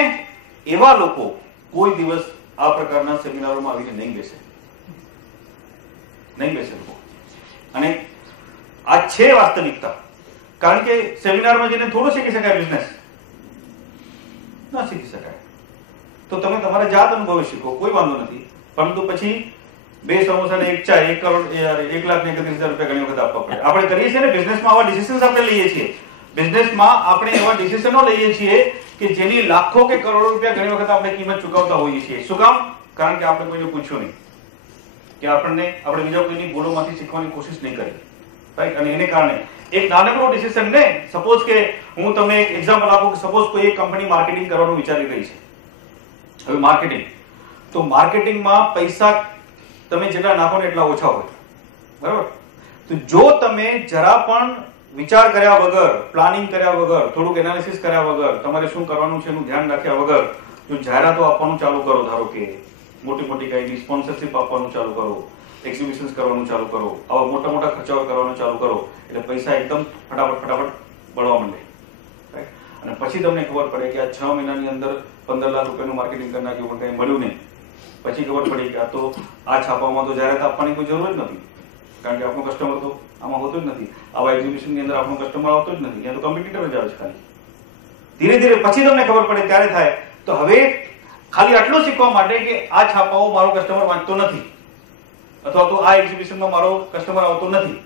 એવા લોકો કોઈ દિવસ આ પ્રકારના સેમિનારોમાં આવીને નહીં બેસે લોકો. અને આ છે વાસ્તવિકતા. કારણ કે સેમિનારમાં જઈને થોડું શીખી શકાય, બિઝનેસ ના શીખી શકાય. તો તમે તમારા જાત અનુભવે શીખો, કોઈ વાંધો નથી. પરંતુ પછી 2 સમોસા ને 1 ચા 1 કરોડ 1,31,000 રૂપિયા ઘણી વખત આપવા પડે. આપણે કરીએ છીએ ને બિઝનેસમાં, આવા ડિસિઝન્સ આપણે લઈએ છીએ. બિઝનેસમાં આપણે એવા ડિસિઝનો લઈએ છીએ કે જેની લાખો કે કરોડો રૂપિયા ઘણી વખત આપણે કિંમત ચૂકવતા હોઈએ છીએ. શું કામ? કારણ કે આપણે કોઈને પૂછ્યું નહીં, કે આપણે બીજા કોઈની ભૂલોમાંથી શીખવાની કોશિશ નહીં કરી. રાઈટ? અને એને કારણે એક નાનકડો ડિસિઝન ને, સપોઝ કે હું તમને એક એક્ઝામ્પલ આપું કે સપોઝ કોઈ એક કંપની માર્કેટિંગ કરવાનું વિચારી રહી છે. હવે માર્કેટિંગ, તો માર્કેટિંગમાં પૈસા તમે જેટલા નાખો ને એટલા ઓછા હોય. બરાબર? તો જો તમે જરા પણ વિચાર કર્યા વગર, પ્લાનિંગ કર્યા વગર, થોડુંક એનાલિસિસ કર્યા વગર, તમારે શું કરવાનું છે એનું ધ્યાન રાખ્યા વગર જો જાહેરાતો આપવાનું ચાલુ કરો, ધારો કે મોટી મોટી કઈ સ્પોન્સરશિપ આપવાનું ચાલુ કરો, એક્ઝિબિશન્સ કરવાનું ચાલુ કરો, આવા મોટા મોટા ખર્ચાઓ કરવાનું ચાલુ કરો, એટલે પૈસા એકદમ ફટાફટ બળવા માંડે. અને પછી તમને ખબર પડે કે આ 6 મહિનાની અંદર 15 લાખ રૂપિયાનું માર્કેટિંગ કરી નાખ્યું પણ કંઈ મળ્યું નહીં. પછી ખબર પડી કે આ તો આ છાપામાં તો જાહેરાત આપવાની કોઈ જરૂર જ નથી, કારણ કે આપણો કસ્ટમર તો આમાં હોતો જ નથી. આવા એક્ઝિબિશનની અંદર આપણો કસ્ટમર આવતો જ નથી, ત્યાં તો કોમ્પિટિટર જ આવે છે ખાલી. ધીરે ધીરે પછી તમને ખબર પડે ત્યારે થાય. તો હવે ખાલી આટલું શીખવા માટે કે આ છાપાઓ મારો કસ્ટમર વાંચતો નથી, અથવા તો આ એક્ઝિબિશનમાં મારો કસ્ટમર આવતો નથી,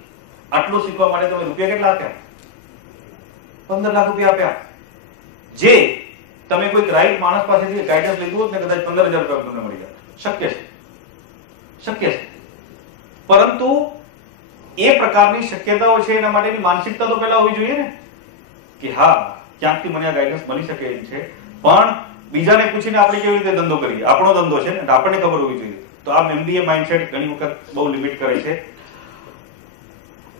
આટલું શીખવા માટે તમે રૂપિયા કેટલા આપ્યા? 15 લાખ રૂપિયા આપ્યા. જે તમે કોઈ રાઈટ માણસ પાસેથી ગાઈડન્સ લીધું હોત ને કદાચ 15,000 રૂપિયા તમને મળી જાય. શક્ય છે, શક્ય છે. પરંતુ એ પ્રકારની શક્યતાઓ છે એના માટેની માનસિકતા તો પહેલા હોવી જોઈએ ને, કે હા ક્યાંકથી મને આ ગાઈડન્સ મળી શકે એમ છે, પણ બીજાને પૂછીને આપણે કેવી રીતે ધંધો કરીએ? આપણો ધંધો છે ને, આપણને ખબર હોવી જોઈએ. તો આ MBA માઇન્ડસેટ ઘણી વખત બહુ લિમિટ કરે છે.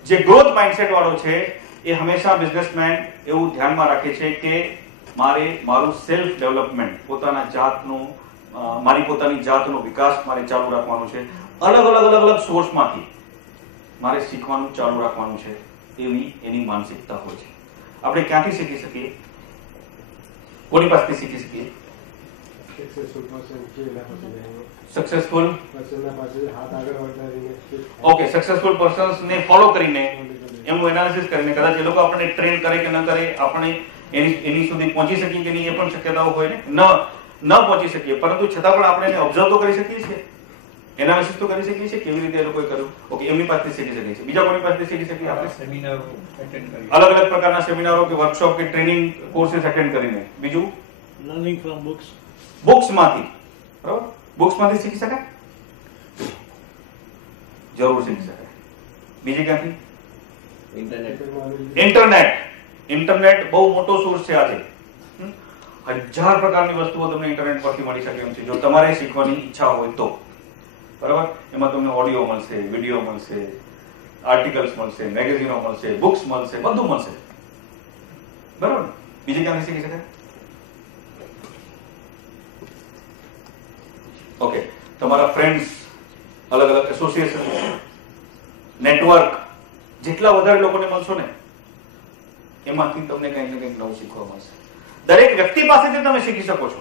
જે ગ્રોથ માઇન્ડસેટ વાળો છે એ હંમેશા બિઝનેસમેન એવું ધ્યાનમાં રાખે છે કે મારે મારું સેલ્ફ ડેવલપમેન્ટ, પોતાના જાતનું, મારી પોતાની જાતનો વિકાસ મારે ચાલુ રાખવાનો છે. અલગ અલગ સોર્સમાંથી મારે શીખવાનું ચાલુ રાખવાનું છે, એવી એની માનસિકતા હોય છે. આપણે ક્યાંથી શીખી શકીએ? કોની પાસેથી શીખી શકીએ? સક્સેસફુલ સક્સેસફુલ પર્સન્સ ને ફોલો કરીને, એનું એનાલિસિસ કરીને, કદાચ એ લોકો આપણને ટ્રેન કરે કે ન કરે, આપણે એની સુધી પહોંચી શકીએ કે નહીં એ પણ શક્યતાઓ હોય ને. ન પહોંચી શકીએ પરંતુ છતાં પણ આપણે એને ઓબ્ઝર્વ તો કરી શકીએ છીએ, એનાલિસિસ તો કરી શકીએ છીએ કેવી રીતે એ લોકોએ કર્યું. ઓકે, એમની પાસેથી શીખી શકીએ છીએ. બીજા કોની પાસેથી શીખી શકીએ? આપણે સેમિનારો એટેન્ડ કરી, અલગ અલગ પ્રકારના સેમિનારો કે વર્કશોપ કે ટ્રેનિંગ કોર્सेस એટેન્ડ કરીને. બીજું લર્નિંગ ફ્રોમ બુક્સ, બુક્સમાંથી. બરાબર, બુક્સમાંથી શીખી શકાય, જરૂર શીખી શકાય. બીજી ક્યાંથી? ઇન્ટરનેટ બહુ મોટો સોર્સ છે આજે. 1000 પ્રકારની વસ્તુઓ તમને ઇન્ટરનેટ પરથી મળી શકે એમ છે, જો તમારે શીખવાની ઈચ્છા હોય તો. બરાબર, એમાં તમને ઓડિયો મળશે, વિડીયો મળશે, આર્ટિકલ્સ મળશે, મેગેઝિનો મળશે, બુક્સ મળશે, બધું મળશે. બરાબર, બીજી ક્યાંથી શીખી શકાય? ઓકે, તમારા ફ્રેન્ડ્સ, અલગ અલગ એસોસિએશન, નેટવર્ક, જેટલા વધારે લોકોને મળશો ને એમાંથી તમને કંઈક ને કંઈક નવું શીખવા મળશે. દરેક વ્યક્તિ પાસેથી તમે શીખી શકો છો.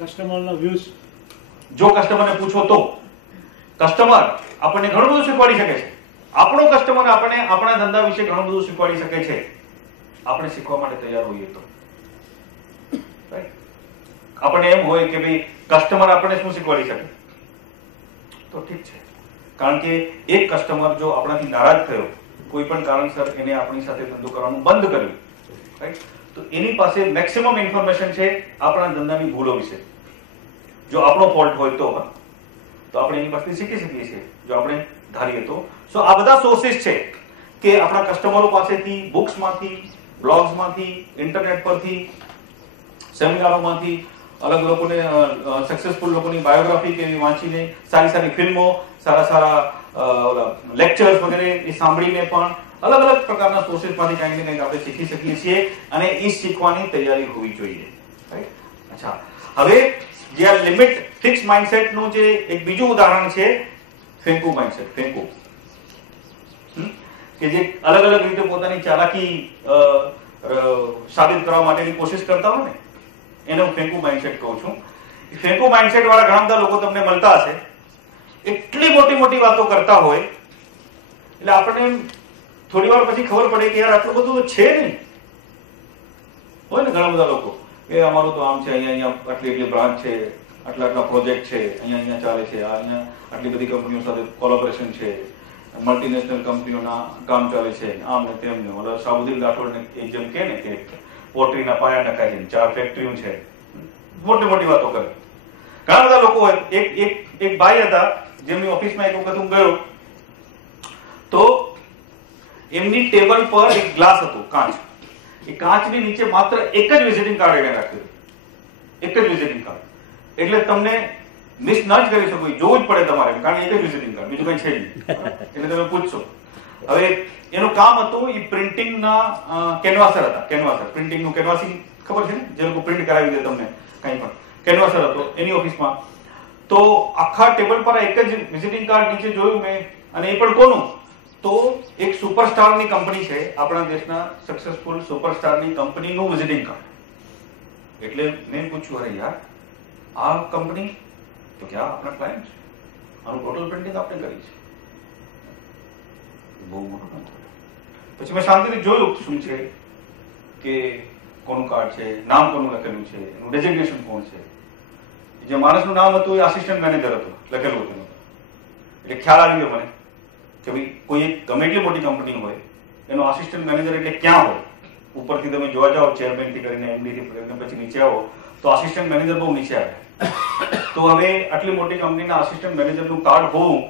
કસ્ટમરના વ્યૂઝ, જો કસ્ટમરને પૂછો તો કસ્ટમર આપણને ઘણું બધું શીખવાડી શકે છે. આપણો કસ્ટમર આપણને આપણા ધંધા વિશે ઘણું બધું શીખવાડી શકે છે, આપણે શીખવા માટે તૈયાર હોઈએ તો. આપણને એમ હોય કે ભાઈ કસ્ટમર આપણને શું શીખવાડી શકે, તો ઠીક છે. કારણ કે એક કસ્ટમર જો આપણાથી નારાજ થયો, કોઈ પણ કારણસર એને આપણી સાથે ધંધો કરવાનું બંધ કર્યું, રાઈટ, તો એની પાસે મેક્સિમમ ઇન્ફોર્મેશન છે આપણા ધંધાની ભૂલો વિશે. જો આપણો ફોલ્ટ હોય તો આપણે એની પાસેથી શીખી શકીએ છીએ, જો આપણે ધારીએ તો. સો આ બધા સોર્સિસ છે કે આપણા કસ્ટમરો પાસેથી, બુક્સમાંથી, બ્લોગ્સમાંથી, ઇન્ટરનેટ પરથી, સેમિનારોમાંથી, અલગ લોકોને સક્સેસફુલ લોકોની બાયોગ્રાફી કે વાંચીને, સારી સારી ફિલ્મો, સારા લેક્ચર્સ વગેરે એ સાંભળીને પણ અલગ અલગ પ્રકારના સોર્સિસમાંથી કંઈક ને કંઈક આપણે શીખી શકીએ છીએ, અને એ શીખવાની તૈયારી હોવી જોઈએ. રાઈટ. અચ્છા, હવે જે આ લિમિટ ફિક્સ માઇન્ડસેટનું જે એક બીજું ઉદાહરણ છે ફેંકુ માઇન્ડસેટ. ફેંકુ કે જે અલગ અલગ રીતે પોતાની ચાલાકી સાબિત કરવા માટેની કોશિશ કરતા હોય ને, એને હું ફેંકુ માઇન્ડસેટ કહું છું. ફેંકુ માઇન્ડસેટ વાળા ઘણા બધા લોકો તમને મળતા હશે. એટલી મોટી મોટી વાતો કરતા હોય એટલે આપણને થોડી વાર પછી ખબર પડે કે યાર આટલું બધું છે નહીં. હોય ને ઘણા બધા લોકો કે અમારું તો આમ છે, અહીંયા આટલી બ્રાન્ચ છે, આટલા પ્રોજેક્ટ છે, અહીંયા ચાલે છે, અહીંયા આટલી બધી કંપનીઓ સાથે કોલેબોરેશન છે, મલ્ટીનેશનલ કંપનીઓના કામ ચાલે છે, આમ ને તેમ ને. ઓલા સાબુદ્દીન રાઠોડને એક જેમ કે ને કે પોટરીના પાયા નખાય, 4 ફેક્ટરીઓ છે, મોટી મોટી વાતો કરે. ઘણા બધા લોકો હોય. એક ભાઈ હતા જેમની ઓફિસમાં એક વખત હું ગયો તો એમની ટેબલ પર એક ગ્લાસ હતો, કાચ. એ કાચની નીચે માત્ર એક જ વિઝિટિંગ કાર્ડ એને રાખ્યું, એક જ વિઝિટિંગ કાર્ડ. એટલે તમને મિસ ન જ કરી શકો, જોવું જ પડે તમારે, કારણ કે એક જ વિઝિટિંગ કાર્ડ, બીજું કઈ છે નહીં. એટલે તમે પૂછશો હવે એનું કામ હતું એ પ્રિન્ટિંગના કેનવાસર હતા. કેનવાસર પ્રિન્ટિંગનું કેનવાસિંગ ખબર છે ને, જે લોકો પ્રિન્ટ કરાવી દે તમને કંઈ પણ. કેનવાસર હતો એની ઓફિસમાં. તો આખા ટેબલ પર એક જ વિઝિટિંગ કાર્ડ નીચે જોયું મેં, અને એ પણ કોનું? તો એક સુપરસ્ટારની કંપની છે, આપણા દેશના સક્સેસફુલ સુપરસ્ટારની કંપનીનું વિઝિટિંગ કાર્ડ. એટલે મેં પૂછ્યું, અરે યાર આ કંપની તો કે આપણા ક્લાયન્ટ છે, આનું ટોટલ પ્રિન્ટિંગ આપણે કરી છે. બહુ મોટું કામ થયું. પછી મેં શાંતિથી જોયું શું છે, કે કોનું કાર્ડ છે, નામ કોનું લખેલું છે, એનું ડેઝિગ્નેશન કોણ છે. જે માણસનું નામ હતું એ આસિસ્ટન્ટ મેનેજર હતું, લખેલું હતું. એટલે ખ્યાલ આવી ગયો મને કે ભાઈ કોઈ એક ગમે એટલી મોટી કંપની હોય, એનો આસિસ્ટન્ટ મેનેજર એટલે ક્યાં હોય. ઉપરથી તમે જોવા જાઓ, ચેરમેન થી કરીને એમડી થી કરીને પછી નીચે આવો તો આસિસ્ટન્ટ મેનેજર બહુ નીચે આવે. તો હવે આટલી મોટી કંપનીના આસિસ્ટન્ટ મેનેજરનું કાર્ડ હોવું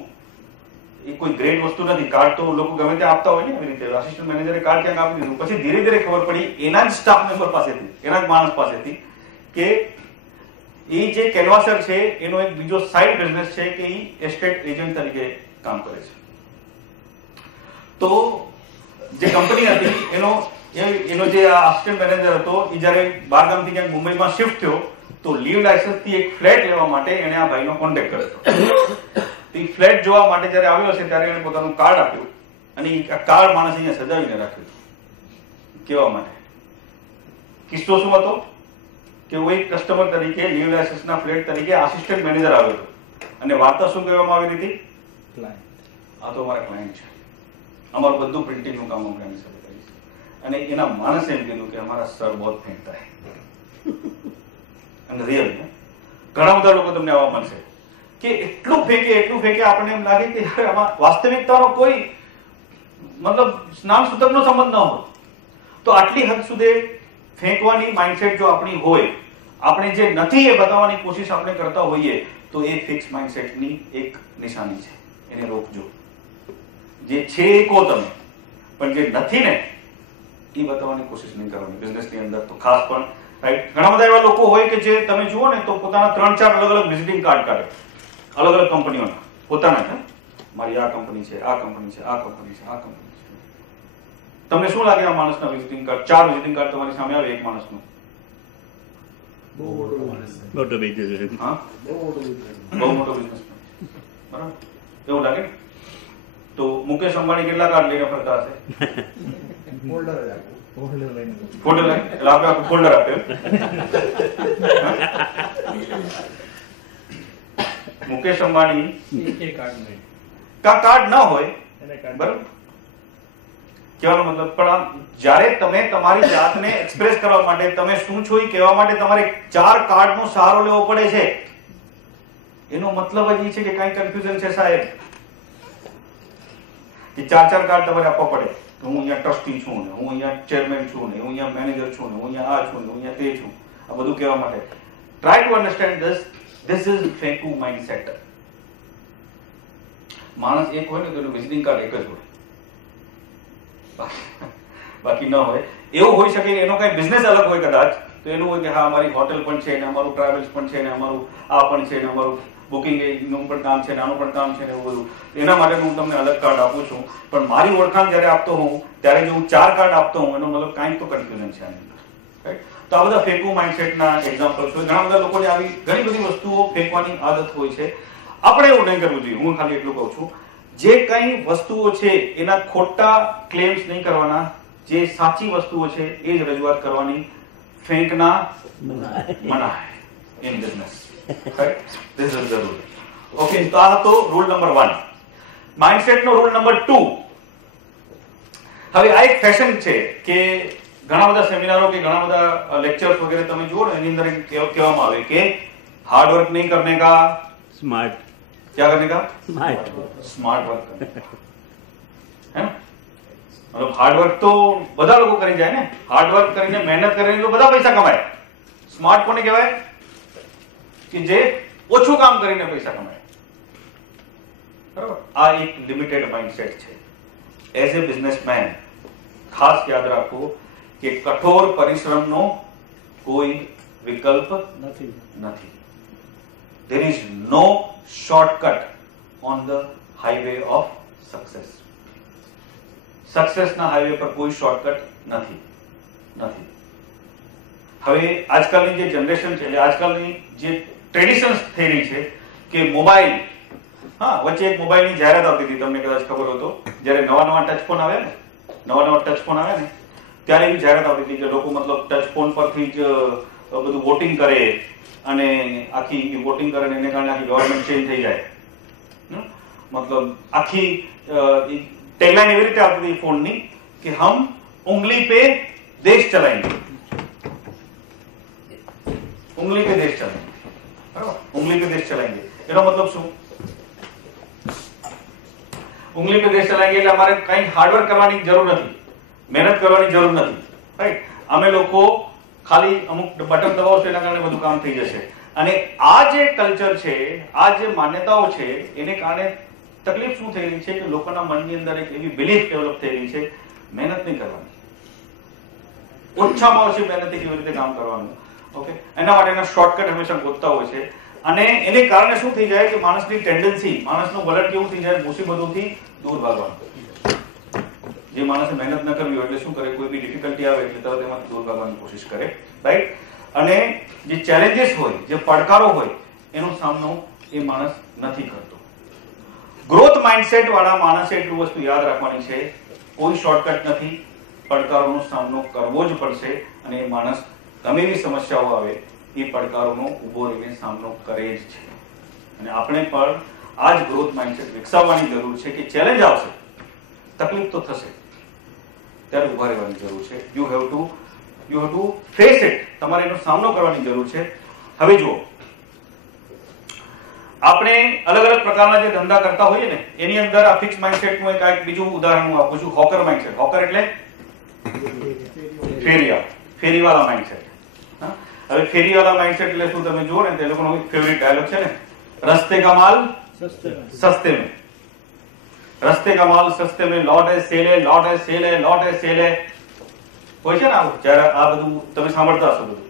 એ કોઈ ગ્રેટ વસ્તુ નથી. કાર્ડ તો લોકો ગમે ત્યાં આપતા હોય ને, એવી રીતે આસિસ્ટન્ટ મેનેજરે કાર્ડ ક્યાંક આપી દીધું. પછી ધીરે ધીરે ખબર પડી એના જ સ્ટાફ મેમ્બર પાસેથી, એના જ માણસ પાસેથી, કે એ જે કેનવાસર છે એનો એક બીજો સાઇડ બિઝનેસ છે કે એ એસ્ટેટ એજન્ટ તરીકે કામ કરે છે. તો જે કંપની હતી એનો જે આસિસ્ટન્ટ મેનેજર હતો એ જ્યારે બહારગામથી ક્યાંક મુંબઈમાં શિફ્ટ થયો તો લીવ લાયસન્સથી એક ફ્લેટ લેવા માટે એને આ ભાઈનો કોન્ટેક્ટ કર્યો. એ ફ્લેટ જોવા માટે જ્યારે આવ્યો છે ત્યારે એને પોતાનું કાર્ડ આપ્યું, અને આ કાર્ડ માણસ અહીંયા સજાવીને રાખ્યું કેવા માટે. કિસ્સો શું હતો કે હું એક કસ્ટમર તરીકે લીવ લાયસન્સના ફ્લેટ તરીકે આસિસ્ટન્ટ મેનેજર આવ્યો હતો, અને વાર્તા શું કહેવામાં આવી હતી? આ તો અમારા ક્લાયન્ટ છે, અમારું બધું પ્રિન્ટિંગનું કામ અમે એની સાથે કરીએ છીએ. અને એના માણસે એમ કીધું કે અમારા સર બહુ ફેંકતા હે. અને રિયલ ઘણા બધા લોકો તમને આવા મળશે કે એટલું ફેંકે આપણને એમ લાગે કે આમાં વાસ્તવિકતાનો કોઈ મતલબ સ્નાન સૂતકનો સંબંધ ન હોય. તો આટલી હદ સુધી ફેંકવાની માઇન્ડસેટ જો આપણી હોય, આપણે જે નથી એ બતાવવાની કોશિશ આપણે કરતા હોઈએ, તો એ ફિક્સ માઇન્ડસેટની એક નિશાની છે. એને રોકજો. જે છે એ કહો તમે, પણ જે નથી ને એ બતાવવાની કોશિશ નહીં કરવાની બિઝનેસની અંદર. તો ખાસ પણ રાઈટ, ઘણા બધા એવા લોકો હોય કે જે તમે જુઓ ને તો પોતાના 3-4 અલગ અલગ વિઝિટિંગ કાર્ડ કાઢે, અલગ અલગ કંપનીઓના પોતાના છે. મારી આ કંપની છે, આ કંપની છે, આ કંપની છે, આ કંપની છે. તમને શું લાગે આ માણસના વિઝિટિંગ કાર્ડ, 4 વિઝિટિંગ કાર્ડ તમારી સામે આવે એક માણસનું? મોટો બિઝનેસ. હા, બહુ મોટો બિઝનેસ. બરાબર, એવું લાગે. તો મુકેશ અંબાણી કેટલા કાર્ડ લઈને ફરતા હશે? ફોલ્ડર લઈને. એટલે આપણે આખું ફોલ્ડર આપ્યું. મુકેશ અંબાણી કાર્ડ ન હોય, બરાબર, કહેવાનો મતલબ. પણ આમ જ્યારે તમે તમારી જાતને એક્સપ્રેસ કરવા માટે, તમે શું છો એ કહેવા માટે તમારે 4 કાર્ડનો સહારો લેવો પડે છે. એનો મતલબ જ એ છે કે કઈ કન્ફ્યુઝન છે સાહેબ, કે 4 કાર્ડ તમારે આપવા પડે. હું અહીંયા ટ્રસ્ટી છું ને, હું અહીંયા ચેરમેન છું ને, હું અહીંયા મેનેજર છું ને, હું અહીંયા આ છું ને, હું અહીંયા તે છું. આ બધું કહેવા માટે try to understand this is Feku mindset. માણસ એક હોય ને તો એનું વિઝિટિંગ કાર્ડ એક જ હોય, બાકી ન હોય. એવું હોઈ શકે એનો કઈ બિઝનેસ અલગ હોય કદાચ, તો એનું હોય કે હા અમારી હોટેલ પણ છે ને, અમારું ટ્રાવેલ્સ પણ છે ને, અમારું આ પણ છે ને, અમારું બુકિંગ નું પણ કામ છે ને, આનું પણ કામ છે ને, એવું બધું. એના માટે હું તમને અલગ કાર્ડ આપું છું. પણ મારી ઓળખાણ જયારે આપતો હોઉં ત્યારે જો હું 4 કાર્ડ આપતો હોઉં, એનો મતલબ કાંઈક તો કન્ફ્યુઝન છે આની અંદર. રાઈટ. તો આ બધા ફેકુ માઇન્ડસેટના એક્ઝામ્પલ છે. ઘણા બધા લોકોને આવી ઘણી બધી વસ્તુઓ ફેંકવાની આદત હોય છે. આપણે એવું નહીં કરવું જોઈએ. હું ખાલી એટલું કહું છું, જે કઈ વસ્તુઓ છે એના ખોટા ક્લેમ્સ નહીં કરવાના, જે સાચી વસ્તુઓ છે એ જ રજૂઆત કરવાની. ફેંકના મનાય in business. Right, this is the rule. Okay, તો આ હતો રૂલ નંબર 1. માઇન્ડસેટનો રૂલ નંબર 2. હવે આ એક ફેશન છે કે ઘણા બધા સેમિનારો કે ઘણા બધા લેક્ચર્સ વગેરે તમે જુઓ ને, એની અંદર કહેવામાં આવે કે हार्ड वर्क नहीं करने का, स्मार्ट क्या करने का, स्मार्ट वर्क करने का, है ना. मतलब हार्ड वर्क तो બધા લોકો કરી જાય ને. હાર્ડ વર્ક કરીને મહેનત કરીને તો બધા પૈસા કમાય. સ્માર્ટ કોને કહેવાય? કે જે ઓછું કામ કરીને પૈસા કમાય. બરાબર. આ એક લિમિટેડ માઇન્ડસેટ છે. એઝ એ બિઝનેસમેન ખાસ યાદ રાખો કે કઠોર પરિશ્રમનો કોઈ વિકલ્પ નથી. There is no shortcut on the highway of success. સક્સેસના હાઈવે પર કોઈ શોર્ટકટ નથી. હવે આજકાલની જે જનરેશન છે, એટલે આજકાલની જે ટ્રેડિશન્સ થઈ રહી છે કે મોબાઈલ, વચ્ચે એક મોબાઈલની જાહેરાત આવતી હતી, તમને કદાચ ખબર હોય તો, જ્યારે નવા ટચ ફોન આવ્યા ને ત્યારે એવી જાહેરાત આવતી હતી કે લોકો મતલબ ટચ ફોન પરથી જ બધું વોટિંગ કરે અને આખી વોટિંગ કરે ને એને કારણે આખી ગવર્મેન્ટ ચેન્જ થઈ જાય. મતલબ આખી ટેગલાઈન એવી રીતે આવતી હતી ફોનની કે હમ ઉંગલી પે દેશ ચલાएंगे, ઉંગલી પે દેશ ચલાएंगे. બરાબર, ઉંગલી પે દેશ ચલાएंगे એનો મતલબ શું? ઉંગલી પે દેશ ચલાएंगे એટલે અમારે કંઈ હાર્ડવર્ક કરવાની જરૂર નથી, મહેનત કરવાની જરૂર નથી, રાઈટ? અમે લોકો ખાલી અમુક બટન દબાવશો એના કારણે બધું કામ થઈ જશે. અને આ જે કલ્ચર છે, આ જે માન્યતાઓ છે, એને કારણે તકલીફ શું થઈ રહી છે કે લોકોના મનની અંદર એક એવી બિલીફ ડેવલપ થઈ રહી છે, મહેનત નહીં કરવાની, ઓછામાં ઓછી મહેનતથી કેવી રીતે કામ કરવાનું. ઓકે, એના માટેના શોર્ટકટ હંમેશા ગોતતા હોય છે. અને એને કારણે શું થઈ જાય કે માણસની ટેન્ડન્સી, માણસનું વલણ કેવું થઈ જાય, મુસીબતોથી દૂર ભાગવાનું. જે માણસે મહેનત ન કરવી હોય એટલે શું કરે, કોઈ બી ડિફિકલ્ટી આવે એટલે તરત એમાંથી દૂર ભાગવાની કોશિશ કરે, રાઈટ? અને જે ચેલેન્જીસ હોય, જે પડકારો હોય, એનો સામનો એ માણસ નથી કરતો. ગ્રોથ માઇન્ડસેટ વાળા માણસે એટલું વસ્તુ યાદ રાખવાની છે, કોઈ શોર્ટકટ નથી, પડકારોનો સામનો કરવો જ પડશે. અને એ માણસ ગમે એવી સમસ્યાઓ આવે એ પડકારોનો ઉભો રહીને સામનો કરે જ છે. અને આપણે પણ આ જ ગ્રોથ માઇન્ડસેટ વિકસાવવાની જરૂર છે કે ચેલેન્જ આવશે, તકલીફ તો થશે, ત્યારે ઉભા રહેવાની જરૂર છે. You have to face it. તમારે એનો સામનો કરવાની જરૂર છે. હવે જુઓ, આપણે અલગ અલગ પ્રકારના જે ધંધા કરતા હોઈએ ને એની અંદર આ ફિક્સ માઇન્ડસેટનું એક બીજું ઉદાહરણ હું આપું છું. Hawker mindset. હોકર એટલે ફેરીવાળા માઇન્ડસેટ. હવે ફેરીવાળા માઇન્ડસેટ એટલે શું, તમે જુઓ ને, તે લોકોનો ફેવરિટ ડાયલોગ છે ને, રસ્તે કા માલ સસ્તે મેં, રસ્તે કા માલ સસ્તે મેં, લોટ હે સેલે, લોટ હે સેલે, લોટ હે સેલે. હોય છે ને આવું, જ્યારે આ બધું તમે સાંભળતા હશો બધું.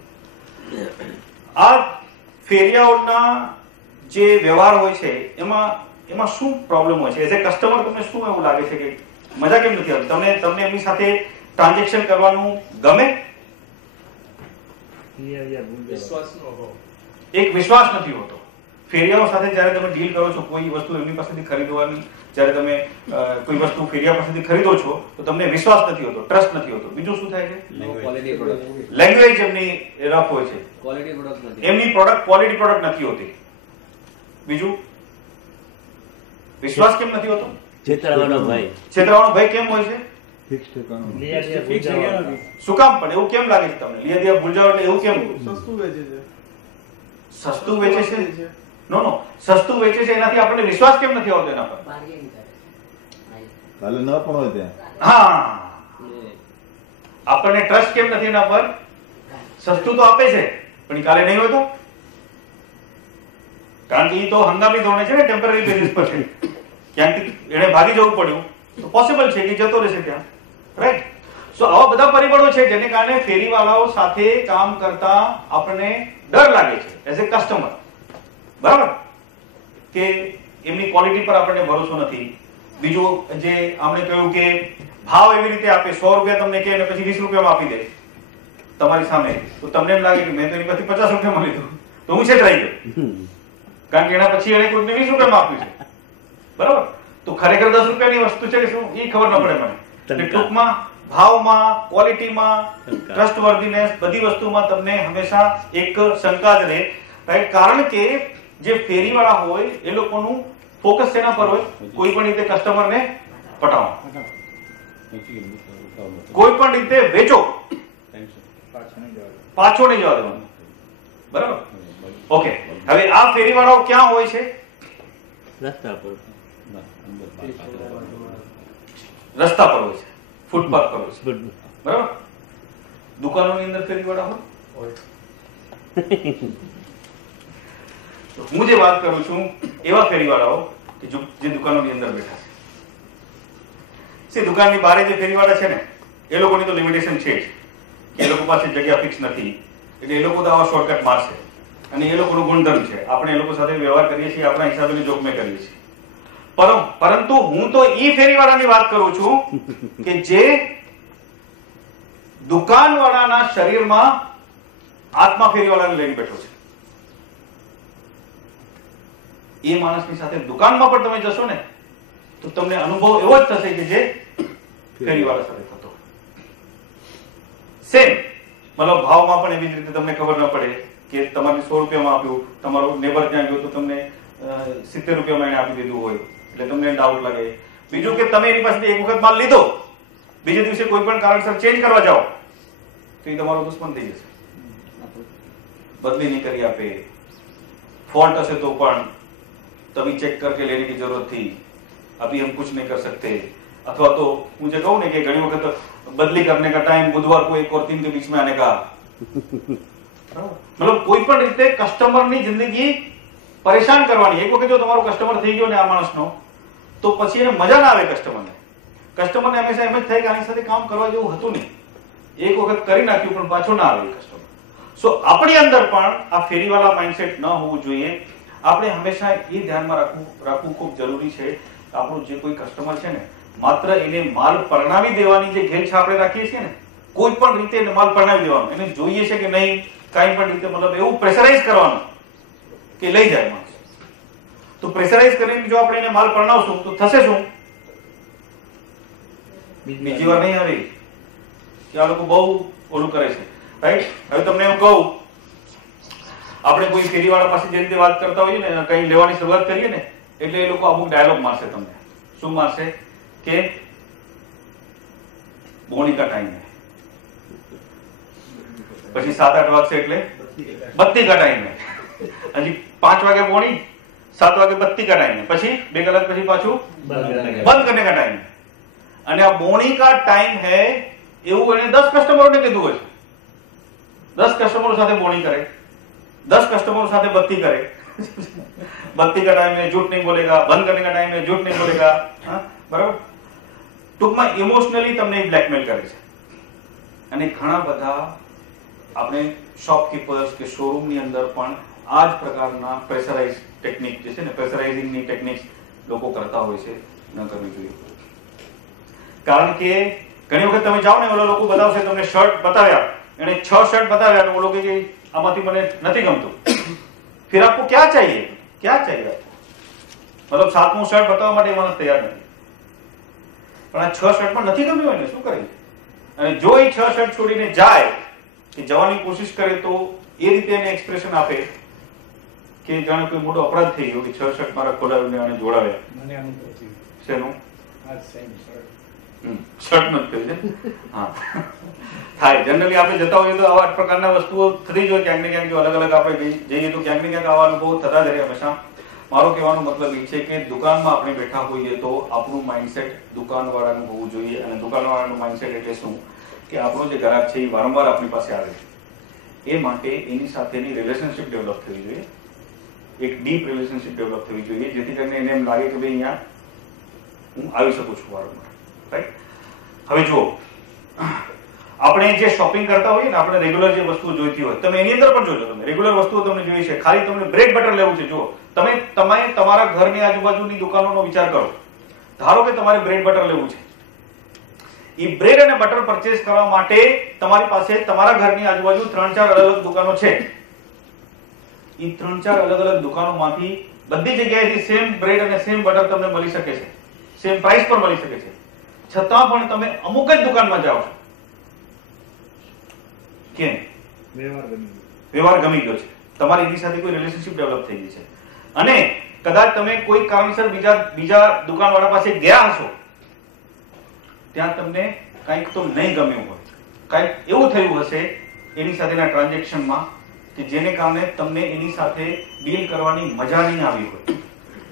આ ફેરિયાઓના જે વ્યવહાર હોય છે એમાં શું પ્રોબ્લેમ હોય છે? એઝ એ કસ્ટમર તમને શું એવું લાગે છે કે મજા કેમ નથી આવતી? તમને એમની સાથે ટ્રાન્ઝેક્શન કરવાનું ગમે? એક વિશ્વાસ નથી હોતો. ફેરિયાઓ સાથે જ્યારે તમે ડીલ કરો છો, કોઈ વસ્તુ એમની પાસેથી ખરીદવાની, જ્યારે તમે કોઈ વસ્તુ ફેરિયા પાસેથી ખરીદો છો તો તમને વિશ્વાસ નથી હોતો, ટ્રસ્ટ નથી હોતો. બીજું શું થાય છે? લેંગ્વેજ એમની રફ હોય છે, એમની પ્રોડક્ટ ક્વોલિટી પ્રોડક્ટ નથી હોતી. બીજું, વિશ્વાસ કેમ નથી હોતો? છેતરવાનો ભય કેમ હોય છે? શું કામ? પણ એવું કેમ લાગે છે તમને? લિયા દિયા ભૂલ જાવ એટલે એવું કેમ? સસ્તું વેચે છે. સસ્તું વેચે છે? નો, સસ્તું વેચે છે એનાથી આપણને વિશ્વાસ કેમ નથી આવતો એના પર? કાલે ન પણ હોય ત્યાં. હા, આપણને ટ્રસ્ટ કેમ નથી એના પર? સસ્તું તો આપે છે પણ કાલે નહીં હોય તો? કારણ કે એ તો હંગામી ધોરણે છે ને, ટેમ્પરરી બેસિસ પર છે. ક્યાંકથી એને ભાગી જવું પડ્યું તો પોસિબલ છે કે જતો રહેશે ત્યાં, રાઈટ? સો આવા બધા પરિબળો છે જેને કારણે ફેરીવાળાઓ સાથે કામ કરતા આપણને ડર લાગે છે એઝ એ કસ્ટમર. બરાબર? કે એમની ક્વોલિટી પર આપણને ભરોસો નથી. બીજું, જે આપણે કહ્યું કે ભાવ એવી રીતે આપે, 100 રૂપિયા તમને કહે અને પછી 20 રૂપિયામાં આપી દે તમારી સામે, તો તમને એમ લાગે કે મેં તો એની પાસેથી 50 રૂપિયામાં લીધું તો હું છેતરાઈ ગયો, કારણ કે એના પછી એને કોઈને 20 રૂપિયામાં આપ્યું છે. બરાબર? તો ખરેખર 10 રૂપિયાની વસ્તુ છે કે શું એ ખબર ન પડે મને. ટૂંકમાં ભાવમાં, ક્વોલિટીમાં, ટ્રસ્ટવર્ધીનેસ, બધી વસ્તુમાં તમને હંમેશા એક શંકા જ રહે, રાઈટ? કારણ કે જે ફેરીવાળા હોય એ લોકોનું ફોકસ શેના પર હોય? કોઈ પણ રીતે કસ્ટમરને પટાવો, કોઈ પણ રીતે વેચો, પાછો નહીં જવા દેવાનું. બરાબર? ઓકે, હવે આ ફેરીવાળાઓ ક્યાં હોય છે? રસ્તા પર હોય છે, ફૂટપાથ પર હોય છે. બરાબર? દુકાનોની અંદર ફેરીવાળા હોય. હું જે વાત કરું છું એવા ફેરીવાળાઓ કે જે દુકાનોની અંદર બેઠા છે. દુકાનની બહાર જે ફેરીવાળા છે ને એ લોકોની તો લિમિટેશન છે જ, એ લોકો પાસે જગ્યા ફિક્સ નથી, એટલે એ લોકો તો આવા શોર્ટકટ મારશે. અને એ લોકોનો ગુણધર્મ છે, આપણે એ લોકો સાથે વ્યવહાર કરીએ છીએ આપણા હિસાબે જોખમે કરીએ છીએ. પરંતુ હું તો ઈ ફેરીવાળાની વાત કરું છું કે જે દુકાનવાળાના શરીરમાં આત્મા ફેરીવાળાને લઈને બેઠો છે. એ માણસની સાથે દુકાનમાં પણ તમે જશો ને તો તમને અનુભવ એવો જ થશે કે જે ફેરીવાળા સાથે થતો. સેમ મતલબ ભાવમાં પણ એવી જ રીતે તમને ખબર ન પડે કે તમારે 100 રૂપિયામાં આપ્યું, તમારો નેબર ત્યાં ગયો તો તમને 70 રૂપિયામાં એને આપી દીધું હોય એટલે તમને ડાઉટ લાગે. બીજું કે તમે એની પાસેથી એક વખત માલ લીધો, બીજે દિવસે કોઈ પણ કારણસર ચેન્જ કરવા જાઓ તો એ તમારો દુશ્મન થઈ જશે, બદલી નહીં કરી આપે. ફોલ્ટ હશે તો પણ तभी चेक करके लेने की जरूरत थी, अभी हम कुछ नहीं कर सकते. अथवा तो मुझे कहूं ने कि घणी वक्त बदली करने का टाइम बुधवार को 1 और 3 के बीच में आने का. मतलब कोई પણ રીતે કસ્ટમરની જિંદગી પરેશાન કરવાની. એક વખત જો તમારો કસ્ટમર થઈ ગયો ને આ માણસનો, તો પછી એને મજા ના આવે. કસ્ટમરને હંમેશા એમ જ થાય કે આની સાથે કામ કરવા જેવું હતું નહીં, એક વખત કરી નાખ્યું પણ પાછો ના આવે કસ્ટમર. સો આપણી અંદર પણ આ ફેરીવાળા માઇન્ડસેટ ન હોવું જોઈએ. આપણે હંમેશા એ ધ્યાનમાં રાખવું ખૂબ જરૂરી છે. આપણું જે કોઈ કસ્ટમર છે ને, માત્ર એને માલ પરણાવી દેવાની જે ઘેલછા આપણે રાખીએ છીએ ને, કોઈ પણ રીતે એને માલ પરણાવી દેવાનો, એને જોઈએ છે કે નહીં, કાંઈ પણ રીતે મતલબ એવું પ્રેશરાઇઝ કરવાનું કે લઈ જાય માણસ. તો પ્રેશરાઇઝ કરીને જો આપણે એને માલ પરણાવશું તો થશે શું? બીજી વાર નહીં આવે કે આ લોકો બહુ ઓલું કરે છે, રાઈટ? હવે તમને એમ કહું, આપણે કોઈ ફેરીવાળા પાસે જે રીતે વાત કરતા હોઈએ ને, કંઈ લેવાની શરૂઆત કરીએ ને, એટલે એ લોકો અમુક ડાયલોગ મારશે તમને. શું મારશે? કે બોણી કા ટાઈમ હે, પછી 7-8 વાગશે એટલે બત્તી કા ટાઈમ હે, હજી 5 વાગે બોણી, 7 વાગે બત્તી કા ટાઈમ હે, પછી 2 કલાક પછી પાછું બંધ કરને કા ટાઈમ. અને આ બોણી કા ટાઈમ હે એવું એને 10 કસ્ટમરોને કીધું હોય છે. 10 કસ્ટમરો સાથે બોણી કરે, 10 कस्टमरों साथ बत्ती करे. बत्ती का टाइम में झूठ नहीं बोलेगा, बंद करने का टाइम में झूठ नहीं बोलेगा. बराबर? ટૂંકમાં ઇમોશનલી તમને બ્લેકમેલ કરે છે. અને ઘણા બધા આપણે શોપકીપર્સ કે શોરૂમની અંદર પણ આ જ પ્રકારના પ્રેશરાઇઝ ટેકનિક જે છે ને, પ્રેશરાઇઝિંગની ટેકનિક લોકો કરતા હોય છે. ન કરવી જોઈએ. કારણ કે ઘણી વખત તમે જાઓ ને, ઓલા લોકો બતાવશે તમને શર્ટ બતાવ્યા, એને 6 શર્ટ બતાવ્યા, તો ઓલો કે આમાંથી મને નથી ગમતું. फिर आपको क्या चाहिए? क्या चाहिए? मतलब 7મું શર્ટ બતાવવા માટે માણસ તૈયાર નથી, પણ આ 6 શર્ટમાં નથી ગમ્યું હોય ને, શું કરે? અને જો એ 6 શર્ટ છોડીને જાય કે જવાની કોશિશ કરે, તો એ રીતે એને એક્સપ્રેશન આપે કે જાણે કોઈ મોટો અપરાધ થઈ ગયો કે 6 શર્ટ મારા ખોલાવીને આને જોડાવ્યા. મને અનુભવ થયો. શેનું? આ સેમ શર્ટ શર્ટ નથી કર્યું છે. હા, થાય. જનરલી આપણે જતા હોઈએ તો આવા પ્રકારના વસ્તુઓ થતી જ હોય ક્યાંક ને ક્યાંક. જો અલગ અલગ આપણે જઈએ તો ક્યાંક ને ક્યાંક આવા અનુભવો થતા જ રહે હંમેશા. મારો કહેવાનો મતલબ એ છે કે દુકાનમાં આપણે બેઠા હોઈએ તો આપણું માઇન્ડસેટ દુકાનવાળાનું હોવું જોઈએ. અને દુકાનવાળાનું માઇન્ડસેટ એટલે શું? કે આપણો જે ગ્રાહક છે એ વારંવાર આપણી પાસે આવે છે, એ માટે એની સાથેની રિલેશનશિપ ડેવલપ થવી જોઈએ. એક ડીપ રિલેશનશિપ ડેવલપ થવી જોઈએ, જેથી કરીને એને એમ લાગે કે ભાઈ અહીંયા હું આવી શકું છું વારંવાર. રાઈટ? હવે જો આપણે જે શોપિંગ કરતા હોઈએ ને, આપણે રેગ્યુલર જે વસ્તુઓ જોઈતી હોય, તમે એની અંદર પણ જોજો, તમે રેગ્યુલર વસ્તુઓ તમને જોઈએ છે, ખાલી તમને બ્રેડ બટર લેવું છે. જો તમે તમારા ઘરની આજુબાજુની દુકાનોનો વિચાર કરો. ધારો કે તમારે બ્રેડ બટર લેવું છે, એ બ્રેડ અને બટર પરચેસ કરવા માટે તમારી પાસે તમારા ઘરની આજુબાજુ 3-4 અલગ અલગ દુકાનો છે. એ 3-4 અલગ અલગ દુકાનોમાંથી બધી જગ્યાએથી સેમ બ્રેડ અને સેમ બટર તમને મળી શકે છે, સેમ પ્રાઇસ પર મળી શકે છે. છતાં પણ તમે અમુક જ દુકાનમાં જાઓ છો. કેમ? વ્યવહાર ગમી ગયો છે, તમારી એની સાથે કોઈ રિલેશનશિપ ડેવલપ થઈ ગઈ છે. અને કદાચ તમે કોઈ કારણસર બીજા દુકાનવાળા પાસે ગયા હશો, ત્યાં તમને કંઈક તો નહીં ગમ્યું હોય, કંઈક એવું થયું હશે એની સાથેના ટ્રાન્ઝેક્શનમાં કે જેને કારણે તમને એની સાથે ડીલ કરવાની મજા નહીં આવી હોય.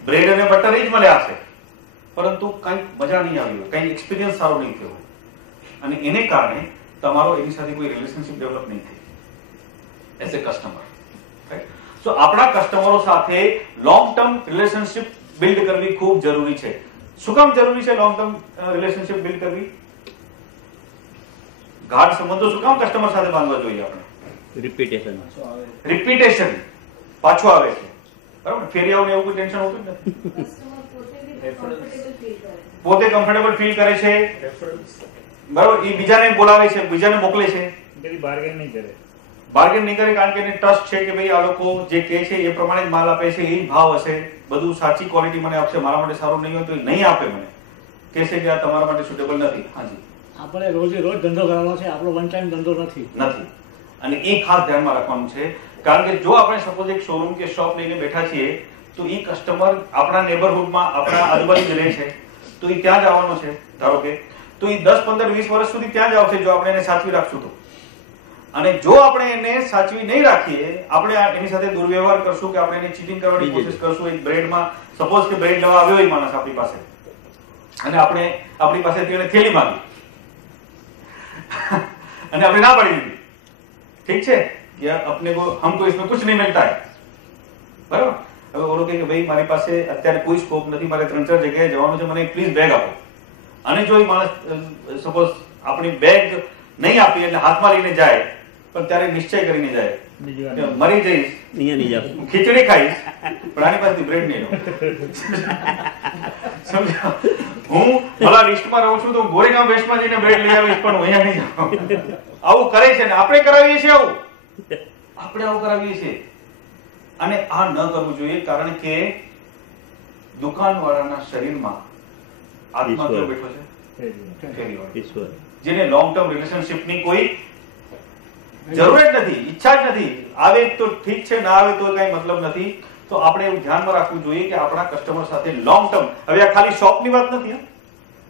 બ્રેડ અને બટર એ જ મળ્યા હશે, પરંતુ કંઈક મજા નહીં આવી હોય, કંઈક એક્સપિરિયન્સ સારો નહીં થયો હોય, અને એને કારણે તમારો એની સાથે કોઈ રિલેશનશિપ ડેવલપ નહીં થઈ એઝ એ કસ્ટમર. રાઈટ? સો આપણા કસ્ટમરો સાથે લોંગ ટર્મ રિલેશનશિપ બિલ્ડ કરવી ખૂબ જરૂરી છે. શું કામ જરૂરી છે લોંગ ટર્મ રિલેશનશિપ બિલ્ડ કરવી? ગાઢ સંબંધો શું કામ કસ્ટમર સાથે બાંધવા જોઈએ આપણે? રિપીટેશન પાછો આવે છે. બરાબર? ફેરિયાઓને એવું કોઈ ટેન્શન હોતું જ નથી. પોતે કમ્ફર્ટેબલ ફીલ કરે છે, બરાબર, એ બીજાને બોલાવે છે, બીજાને મોકલે છે, બાર્ગેન નહીં કરે, બાર્ગેન નહીં કરે, કારણ કે એને ટ્રસ્ટ છે કે ભાઈ આ લોકો જે કહે છે એ પ્રમાણે જ માલ આપે છે, એ ભાવ હશે, બધું સાચી ક્વોલિટી મને આપશે, મારા માટે સારું નહીં હોય તો એ નહીં આપે, મને કહેશે કે આ તમારા માટે સુટેબલ નથી. હાજી, આપણે રોજે રોજ ધંધો કરવાનો છે, આપણો વન ટાઈમ ધંધો નથી. અને એ ખાસ ધ્યાનમાં રાખવાનું છે, કારણ કે જો આપણે સપોઝ એક શોરૂમ કે શોપ લઈને બેઠા છીએ તો એ કસ્ટમર આપણા નેબરહુડમાં, આપણા આજુબાજુ રહે છે, તો એ ત્યાં જ આવવાનો છે ધારો કે, તો એ 10, 15, 20 વર્ષ સુધી ત્યાં જ આવશે જો આપણે એને સાચવી રાખશું તો. અને જો આપણે એને સાચવી નહીં રાખીએ, આપણે એની સાથે દુર્વ્યવહાર કરશું કે આપણે એને ચીટિંગ કરવાની કોશિશ કરશું, એક બ્રેડમાં સપોઝ કે બ્રેડ લેવા આવ્યો હોય માણસ આપણી પાસે અને આપણે આપણી પાસેથી એને થેલી માંગી અને આપણે ના પાડી દીધી, ઠીક છે કે अपने को हमको इसमें कुछ नहीं मिलता है, बराबर. હવે ઓલો કહે કે ભાઈ મારી પાસે અત્યારે કોઈ સ્કોપ નથી, મારે 3-4 જગ્યાએ જવાનું છે, મને પ્લીઝ બેગ આપો. અને જો એ માણસ સપોઝ આપણી બેગ નહીં આપી એટલે હાથમાં લઈને જાય, પણ ત્યારે નિશ્ચય કરીને જાય કે મરી જઈશ, ખીચડી ખાઈશ, પણ આની પાસેથી બ્રેડ નહીં સમજો. હું ભલા લિસ્ટમાં રહું છું તો ગોરેગામ વેસ્ટમાં જઈને બ્રેડ લઈ આવીશ, પણ હું અહીંયા નહીં જાઉં. આવું કરે છે ને આપણે કરાવીએ છીએ, આપણે આવું કરાવીએ છીએ. અને આ ન કરવું જોઈએ, કારણ કે દુકાનવાળાના શરીરમાં આત્મા કયો બેઠો છે? જેને લોંગ ટર્મ રિલેશનશિપની કોઈ જરૂર જ નથી, ઈચ્છા જ નથી. આવે તો ઠીક છે, ના આવે તો કઈ મતલબ નથી. તો આપણે એવું ધ્યાનમાં રાખવું જોઈએ કે આપણા કસ્ટમર સાથે લોંગ ટર્મ, હવે આ ખાલી શોપની વાત નથી,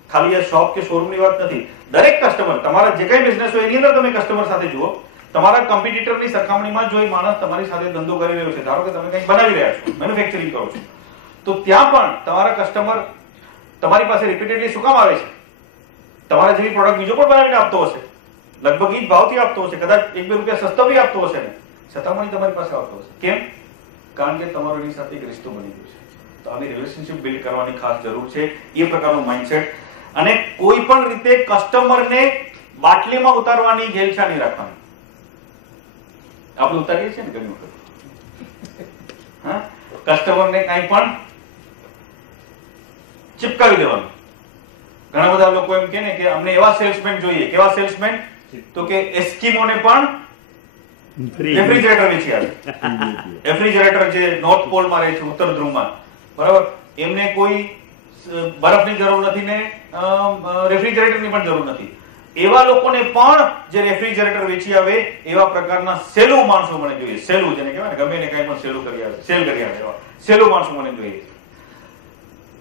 ખાલી આ શોપ કે શોરૂમની વાત નથી, દરેક કસ્ટમર, તમારા જે કઈ બિઝનેસ હોય એની અંદર તમે કસ્ટમર સાથે જુઓ. તમારા કોમ્પિટિટરની સરખામણીમાં જો માણસ તમારી સાથે ધંધો કરી રહ્યો છે, ધારો કે તમે કંઈક બનાવી રહ્યા છો, મેન્યુફેક્ચરિંગ કરો છો, તો ત્યાં પણ તમારા કસ્ટમર તમારી પાસે રિપીટેડલી શું કામ આવે છે? તમારા જેવી પ્રોડક્ટ બીજો પણ બનાવીને આપતો હશે, લગભગ એ જ ભાવથી આપતો હશે, કદાચ 1-2 રૂપિયા સસ્તો બી આપતો હશે ને, છતાં પણ તમારી પાસે આવતો હશે. કેમ? કારણ કે તમારો એની સાથે એક રિશ્તો બની ગયો છે. તો આવી રિલેશનશિપ બિલ્ડ કરવાની ખાસ જરૂર છે, એ પ્રકારનું માઇન્ડસેટ. અને કોઈ પણ રીતે કસ્ટમરને બાટલીમાં ઉતારવાની ઘેલછા નહીં રાખવાની. આપણે ઉતારીએ છીએ ને ઘણી વખત, હા, કસ્ટમરને કઈ પણ ચિપકાવી દેવાનું. ઘણા બધા લોકો એમ કહે ને કે અમને એવા સેલ્સમેન જોઈએ. કેવા સેલ્સમેન? તો કે એસ્કિમોને પણ રેફ્રિજરેટર વેચી આવે. રેફ્રિજરેટર જે નોર્થ પોલમાં રહે છે, ઉત્તર ધ્રુવમાં, બરાબર, એમને કોઈ બરફની જરૂર નથી ને રેફ્રિજરેટરની પણ જરૂર નથી. એવા લોકોને પણ જે રેફ્રિજરેટર વેચી આવે એવા પ્રકારના સેલું માણસો મને જોઈએ. સેલું જેને કહેવાય ને, ગમે ને કઈ પણ સેલું કરી આવે, સેલ કરી આવે, એવા સેલું માણસો મને જોઈએ.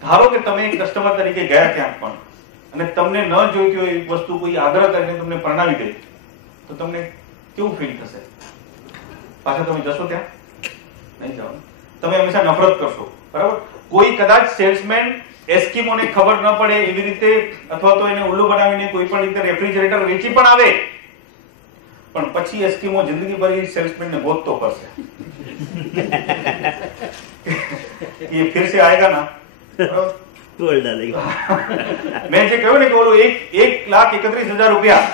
ધારો કે તમે એક કસ્ટમર તરીકે ગયા ક્યાંક પણ અને તમને ન જોઈતી હોય એ વસ્તુ કોઈ આગ્રહ કરીને તમને પરણાવી દે, તો તમને કેવું ફીલ થશે? પાછા તમે જશો ત્યાં? નહીં જાઓ. તમે હંમેશા નફરત કરશો, બરાબર. કોઈ કદાચ સેલ્સમેન એસ્કિમોને ખબર ન પડે એવી રીતે અથવા તો એને ઉલ્લુ બનાવીને કોઈ પણ રીતે રેફ્રિજરેટર વેચી પણ આવે, પણ પછી એસ્કિમો જિંદગી સેલ્સમેન ને ગોતતો ફરશે. ये फिर से आएगा ना, तोड़ डालेगा. મેં જે કહ્યું ને કે ઓલું 1,31,000 રૂપિયા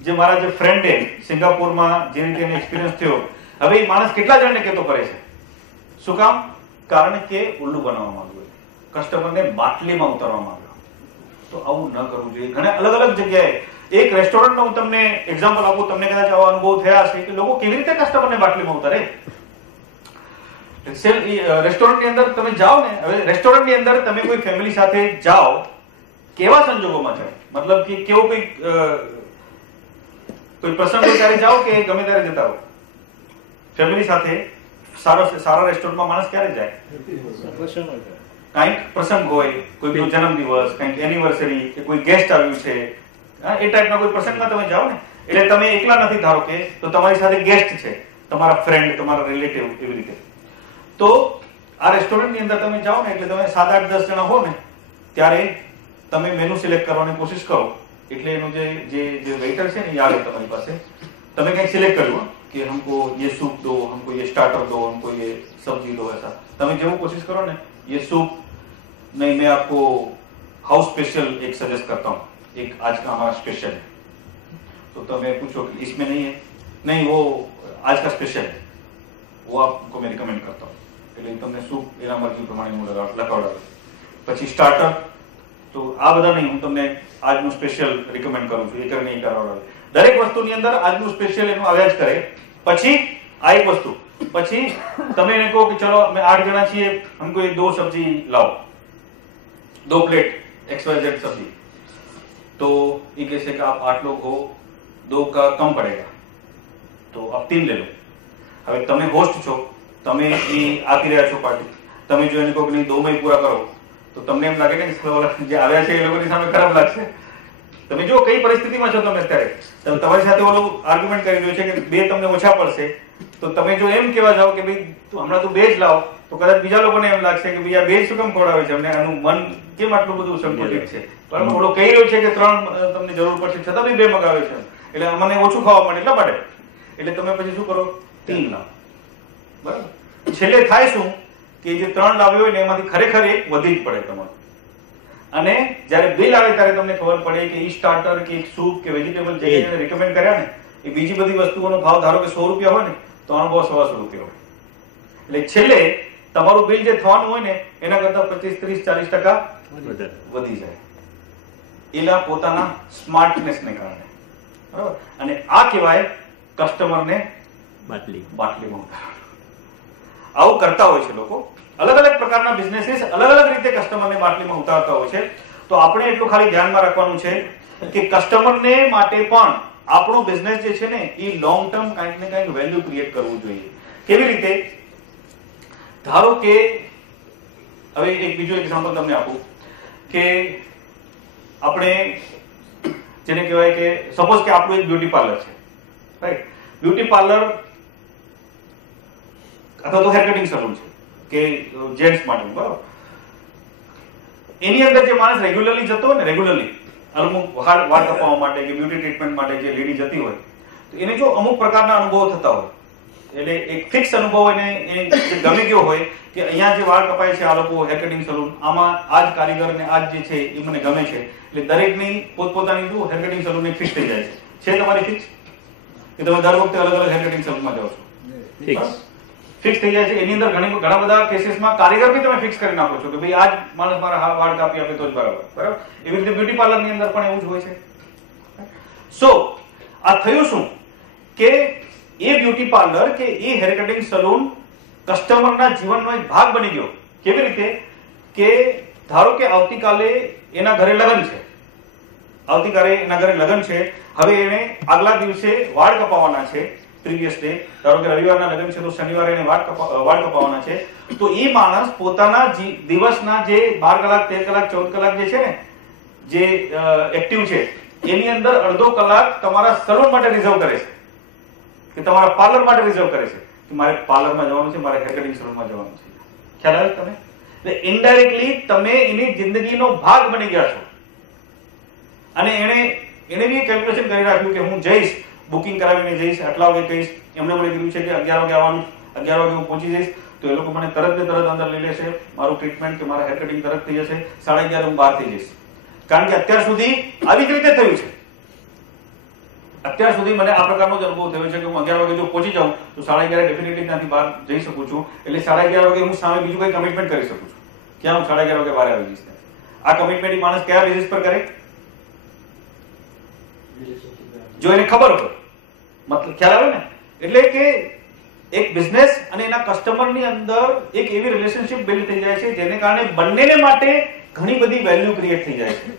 જે મારા જે ફ્રેન્ડ છે સિંગાપુરમાં, જે રીતે એને એક્સપિરિયન્સ થયો, હવે એ માણસ કેટલા જણને કહેતો ફરે છે? શું કામ? કારણ કે ઉલ્લુ બનાવવા માંગ્યો, કસ્ટમરને બાટલીમાં ઉતારવા માંગ્યો. તો આવું ન કરવું જોઈએ. ઘણા અલગ અલગ જગ્યાએ, એક રેસ્ટોરન્ટનો હું તમને એક્ઝામ્પલ આપું, તમને કદાચ આવો અનુભવ થયા હશે કે લોકો કેવી રીતે કસ્ટમરને બાટલીમાં ઉતારે. રેસ્ટોરન્ટની અંદર તમે જાઓ ને, હવે રેસ્ટોરન્ટની અંદર તમે કોઈ ફેમિલી સાથે જાઓ, કેવા સંજોગોમાં જાઓ, મતલબ કે કેવો કોઈ પ્રસંગ હોય ત્યારે જાઓ કે ગમે ત્યારે જતા હો ફેમિલી સાથે? સારા રેસ્ટોરન્ટમાં માણસ ક્યારે જાય? કંઈક પ્રસંગ હોય, કોઈ જન્મદિવસ, કંઈક એનિવર્સરી, કે કોઈ ગેસ્ટ આવ્યું છે, એ ટાઈપના કોઈ પ્રસંગમાં તમે જાઓ ને, એટલે તમે એકલા નથી ધારો કે, તો તમારી સાથે ગેસ્ટ છે, તમારા ફ્રેન્ડ, તમારા રિલેટિવ, એવી રીતે. તો આ રેસ્ટોરન્ટની અંદર તમે જાઓ ને, એટલે તમે 7, 8, 10 જણા હો ને, ત્યારે તમે મેનુ સિલેક્ટ કરવાની કોશિશ કરો. એટલે એનો જે વેઇટર છે ને એ આવે તમારી પાસે, તમે કંઈક સિલેક્ટ કર્યું कि हमको ये सूप दो, हमको ये स्टार्टर दो, हमको ये सब्जी दो, ऐसा તમે જેવું કોશિશ કરો ને, ये सूप नहीं, मैं आपको हाउस स्पेशल एक सजेस्ट करता हूँ, एक आज का हमारा स्पेशल है. तो તમે પૂછો कि इसमें नहीं है, नहीं वो आज का स्पेशल है, वो आपको मैं रिकमेंड करता हूँ. એટલે તમને सूप એના મરજી પ્રમાણે હું લખાવડાવે. પછી સ્ટાર્ટર. તો આ બધા નહીં, હું તમને આજનું સ્પેશિયલ રિકમેન્ડ કરું છું, એ કરીને નહીં કરાવડાવે. દરેક વસ્તુની અંદર આજનું સ્પેશિયલ એનું આવ્યા જ કરે. પછી આ એક વસ્તુ, પછી તમે એને કહો કે ચલો અમે 8 જણા છીએ, हमको ये 2 सब्जी लाओ, 2 प्लेट XYZ सब्जी. तो ये कैसे कि आप 8 लोग हो, 2 का कम पड़ेगा, तो आप 3 ले लो. હવે તમે હોસ્ટ છો, તમે એ આપી રહ્યા છો પાર્ટી, તમે જો એને કહો કે નહીં 2 માં પૂરા કરો, તો તમને એમ લાગે ને કે જે આવ્યા છે એ લોકોની સામે ખરાબ લાગશે. તમે જો કઈ પરિસ્થિતિમાં છો તમે અત્યારે, તમારી સાથે ઓલું આર્ગ્યુમેન્ટ કરી રહ્યું છે કે 2 તમને ઓછા પડશે, તો તમે જો એમ કહેવા જાઓ કે ભાઈ હમણાં તું 2 જ લાવ, તો કદાચ બીજા લોકોને એમ લાગશે કે ભાઈ આ 2 શું કેમ ખવડાવે છે, અમને આનું મન કેમ આટલું બધું સંકોચિત છે. બરાબર, ઓલો કહી રહ્યો છે કે 3 તમને જરૂર પડશે, છતાં બી 2 મગાવે છે, એટલે અમને ઓછું ખાવા મળે એટલા માટે. એટલે તમે પછી શું કરો, 3 લાવ. બરાબર, છેલ્લે થાય શું કે જે 3 લાવ્યો હોય ને એમાંથી ખરેખર એક વધી જ પડે તમારું. અને જ્યારે બિલ આવે ત્યારે તમને ખબર પડે કે ઈ સ્ટાર્ટર કે સૂપ કે વેજીટેબલ જે એને રેકમેન્ડ કર્યા ને એ બીજી બધી વસ્તુઓનો ભાવ ધારો કે 100 રૂપિયા હોય ને તો આનો ભાવ 125 રૂપિયા હોય. એટલે છેલ્લે તમારું બિલ જે થવાનું હોય ને એના કરતા 25, 30, 40% વધી જાય. એના પોતાના સ્માર્ટનેસને કારણે. બરાબર, અને આ કહેવાય કસ્ટમરને બાટલીમાં ઉતારવાનું. આવું કરતા હોય છે લોકો. અલગ અલગ પ્રકારના બિઝનેસીસ અલગ અલગ રીતે કસ્ટમરને બાટલીમાં ઉતારતા હોય છે. તો આપણે એટલું ખાલી ધ્યાનમાં રાખવાનું છે કે કસ્ટમરને માટે પણ આપણો બિઝનેસ જે છે ને એ લોંગ ટર્મ કંઈક ને કંઈક વેલ્યુ ક્રિએટ કરવું જોઈએ. કેવી રીતે? ધારો કે હવે એક બીજું એક્ઝામ્પલ તમને આપું કે આપણે જેને કહેવાય કે સપોઝ કે આપણું એક બ્યુટી પાર્લર છે, રાઈટ? બ્યુટી પાર્લર અથવા તો હેર કટિંગ સલૂન છે કે જેન્ટ્સ માટે, બરાબર? એની અંદર જે માણસ રેગ્યુલરલી જતો હોય ને, રેગ્યુલરલી અમુક વાળ કપાવવા માટે કે બ્યુટી ટ્રીટમેન્ટ માટે જે લેડી જતી હોય, તો એને જો અમુક પ્રકારના અનુભવો થતા હોય, એટલે એક ફિક્સ અનુભવ હોય ને એ ગમે ગયો હોય કે અહીંયા જે વાળ કપાય છે આ લોકો હેર કટિંગ સલૂન, આમાં આ જ કારીગર ને આ જે છે એ મને ગમે છે, એટલે દરેકની પોતપોતાની જો હેર કટિંગ સલૂન ફિક્સ થઈ જાય છે તમારી ફિક્સ? કે તમે દર વખતે અલગ અલગ હેર કટિંગ સલૂનમાં જાઓ છો? ફિક્સ થઈ જાય છે. એની અંદર ઘણા બધા કેસીસમાં કારીગર બી તમે ફિક્સ કરી નાખો છો કે ભાઈ આ જ માણસ મારા વાળ કાપી આપે તો જ બરાબર. બરાબર, એવી રીતે બ્યુટી પાર્લર ની અંદર પણ એવું જ હોય છે. સો આ થયું શું કે એ બ્યુટી પાર્લર કે એ હેર કટિંગ સલૂન કસ્ટમરના જીવનનો એક ભાગ બની ગયો. કેવી રીતે? કે ધારો કે આવતીકાલે એના ઘરે લગ્ન છે, આવતીકાલે એના ઘરે લગ્ન છે, હવે એને આગલા દિવસે વાળ કપાવવાના છે, પ્રીવિયસ ડે, ધારો કે રવિવારના લગ્ન છે તો શનિવારે એને વાળ કપાવવાના છે, તો એ માણસ પોતાના દિવસના જે 12 કલાક, 13 કલાક, 14 કલાક જે છે ને જે એક્ટિવ છે એની અંદર અડધો કલાક તમારા સલૂન માટે રિઝર્વ કરે છે કે તમારા પાર્લર માટે રિઝર્વ કરે છે કે મારે પાર્લરમાં જવાનું છે, મારે હેર કટિંગ સલૂનમાં જવાનું છે. ખ્યાલ આવે તમે? એટલે ઇનડાયરેક્ટલી તમે એની જિંદગીનો ભાગ બની ગયા છો. અને એને બી કેલ્ક્યુલેશન કરી રાખ્યું કે હું જઈશ, બુકિંગ કરાવીને જઈશ, આટલા વાગે કહીશ, એમને મને કીધું છે કે 11 વાગે આવવાનું, 11 વાગે હું પહોંચી જઈશ, તો એ લોકો મને તરત ને તરત અંદર લઈ લેશે, મારું ટ્રીટમેન્ટ કે મારા હેર કટિંગ તરત થઈ જશે, 11:30 હું બહાર થઈ જઈશ. કારણ કે અત્યાર સુધી આવી જ રીતે થયું છે. અત્યાર સુધી મને આ પ્રકારનો જ અનુભવ થયો છે કે હું 11 વાગે જો પહોંચી જાઉં તો 11:30 ડેફિનેટલી ત્યાંથી બહાર જઈ શકું છું. એટલે 11:30 વાગે હું સામે બીજું કઈ કમિટમેન્ટ કરી શકું છું. ક્યાં હું 11:30 વાગે બહાર આવી જઈશ? આ કમિટમેન્ટ માણસ કયા બેસિસ પર કરે? જો એને ખબર હોય, મતલબ ખ્યાલ આવે ને? એટલે કે એક બિઝનેસ અને એના કસ્ટમરની અંદર એક એવી રિલેશનશિપ બિલ્ડ થઈ જાય છે જેને કારણે બંનેને માટે ઘણી બધી વેલ્યુ ક્રિએટ થઈ જાય છે.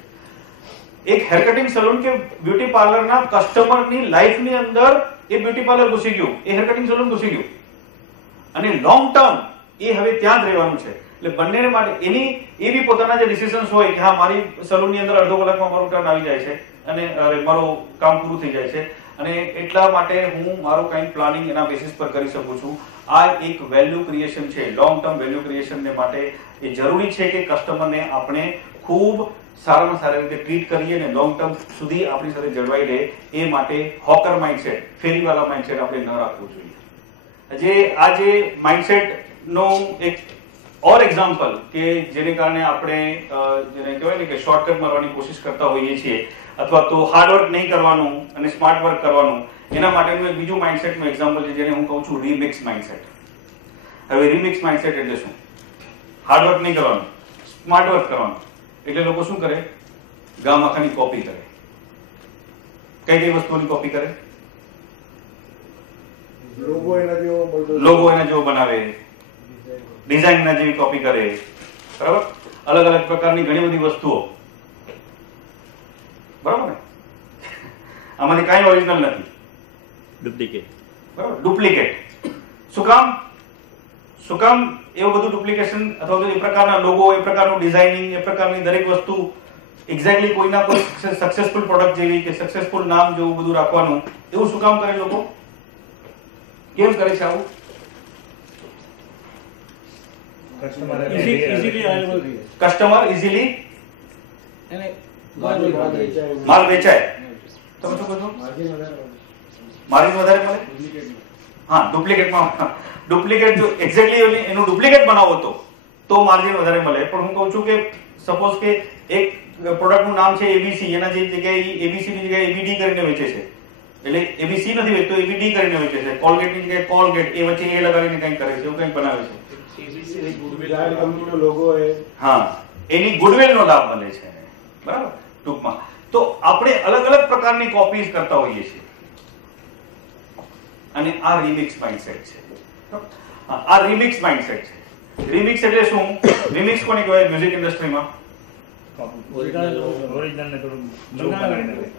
એક હેર કટિંગ સલૂન કે બ્યુટી પાર્લરના કસ્ટમરની લાઈફની અંદર એ બ્યુટી પાર્લર ઘૂસી ગયું, એ હેર કટિંગ સલૂન ઘૂસી ગયું, અને લોંગ ટર્મ એ હવે ત્યાં જ રહેવાનું છે. એટલે બંનેને માટે એની એવી પોતાના જે ડિસિઝન્સ હોય કે હા મારી સલૂનની અંદર અડધો કલાકમાં મારું ટર્ન આવી જાય છે અને મારું કામ પૂરું થઈ જાય છે, અને એટલા માટે હું મારું કંઈક પ્લાનિંગ એના બેસિસ પર કરી શકું છું. આ એક વેલ્યુ ક્રિએશન છે. લોંગ ટર્મ વેલ્યુ ક્રિએશનને માટે એ જરૂરી છે કે કસ્ટમરને આપણે ખૂબ સારામાં સારી રીતે ટ્રીટ કરીએ અને લોંગ ટર્મ સુધી આપણી સાથે જળવાઈ રહે. એ માટે હોકર માઇન્ડસેટ, ફેરીવાળા માઇન્ડસેટ આપણે ન રાખવું જોઈએ. આ જે માઇન્ડસેટનો એક ઓર એક્ઝામ્પલ કે જેને કારણે આપણે જેને કહેવાય ને કે શોર્ટકટ મારવાની કોશિશ કરતા હોઈએ છીએ અથવા તો હાર્ડવર્ક નહીં કરવાનું અને સ્માર્ટ વર્ક કરવાનું, એના માટેનું એક બીજું માઇન્ડસેટનું એક્ઝામ્પલ છે જેને હું કહું છું રીમિક્સ માઇન્ડસેટ. હવે રીમિક્સ માઇન્ડસેટ એટલે શું? હાર્ડવર્ક નહીં કરવાનું, સ્માર્ટ વર્ક કરવાનું. એટલે લોકો શું કરે? ગામ આખાની કોપી કરે. કઈ કઈ વસ્તુઓની કોપી કરે? લોગો એના જેવો બનાવે, ડિઝાઇન ના જેવી કોપી કરે, બરાબર? અલગ અલગ પ્રકારની ઘણી બધી વસ્તુઓ, બરાબર ને? આમાંથી કાંઈ ઓરિજિનલ નથી, ડુપ્લિકેટ. બરાબર? ડુપ્લિકેટ. શું કામ? શું કામ એવું બધું ડુપ્લિકેશન અથવા તો એ પ્રકારના લોગો, એ પ્રકારનું ડિઝાઇનિંગ, એ પ્રકારની દરેક વસ્તુ એક્ઝેક્ટલી કોઈના કોઈ સક્સેસફુલ પ્રોડક્ટ જેવી કે સક્સેસફુલ નામ જેવું બધું રાખવાનું, એવું શું કામ કરે લોકો? કેમ કરે છે આવું? કસ્ટમર ઇઝીલી માલ વેચાય. તમે શું કહો છો? માર્જિન વધારે મળે. હા, ડુપ્લિકેટ જો એક્ઝેક્ટલી એનું ડુપ્લિકેટ બનાવો તો માર્જિન વધારે મળે. પણ હું કહું છું કે સપોઝ કે એક પ્રોડક્ટનું નામ છે એબીસી, એના જે જગ્યાએ એબીસી ની જગ્યાએ એબીડી કરીને વેચે છે, એટલે એબીસી નથી વેચતો, એબીડી કરીને વેચે છે. કોલગેટ ની જગ્યાએ કોલગેટ, એ વચ્ચે એ લગાવીને કંઈક કરે છે, એવું કંઈક બનાવે છે. હા, એની ગુડવિલ નો લાભ મળે છે, બરાબર? ટૂંકમાં તો આપણે અલગ અલગ પ્રકારની કોપીઝ કરતા હોઈએ છીએ, અને આ રિમિક્સ માઇન્ડસેટ છે. આ રિમિક્સ માઇન્ડસેટ છે. રિમિક્સ એટલે શું? રિમિક્સ કોને કહેવાય મ્યુઝિક ઇન્ડસ્ટ્રીમાં?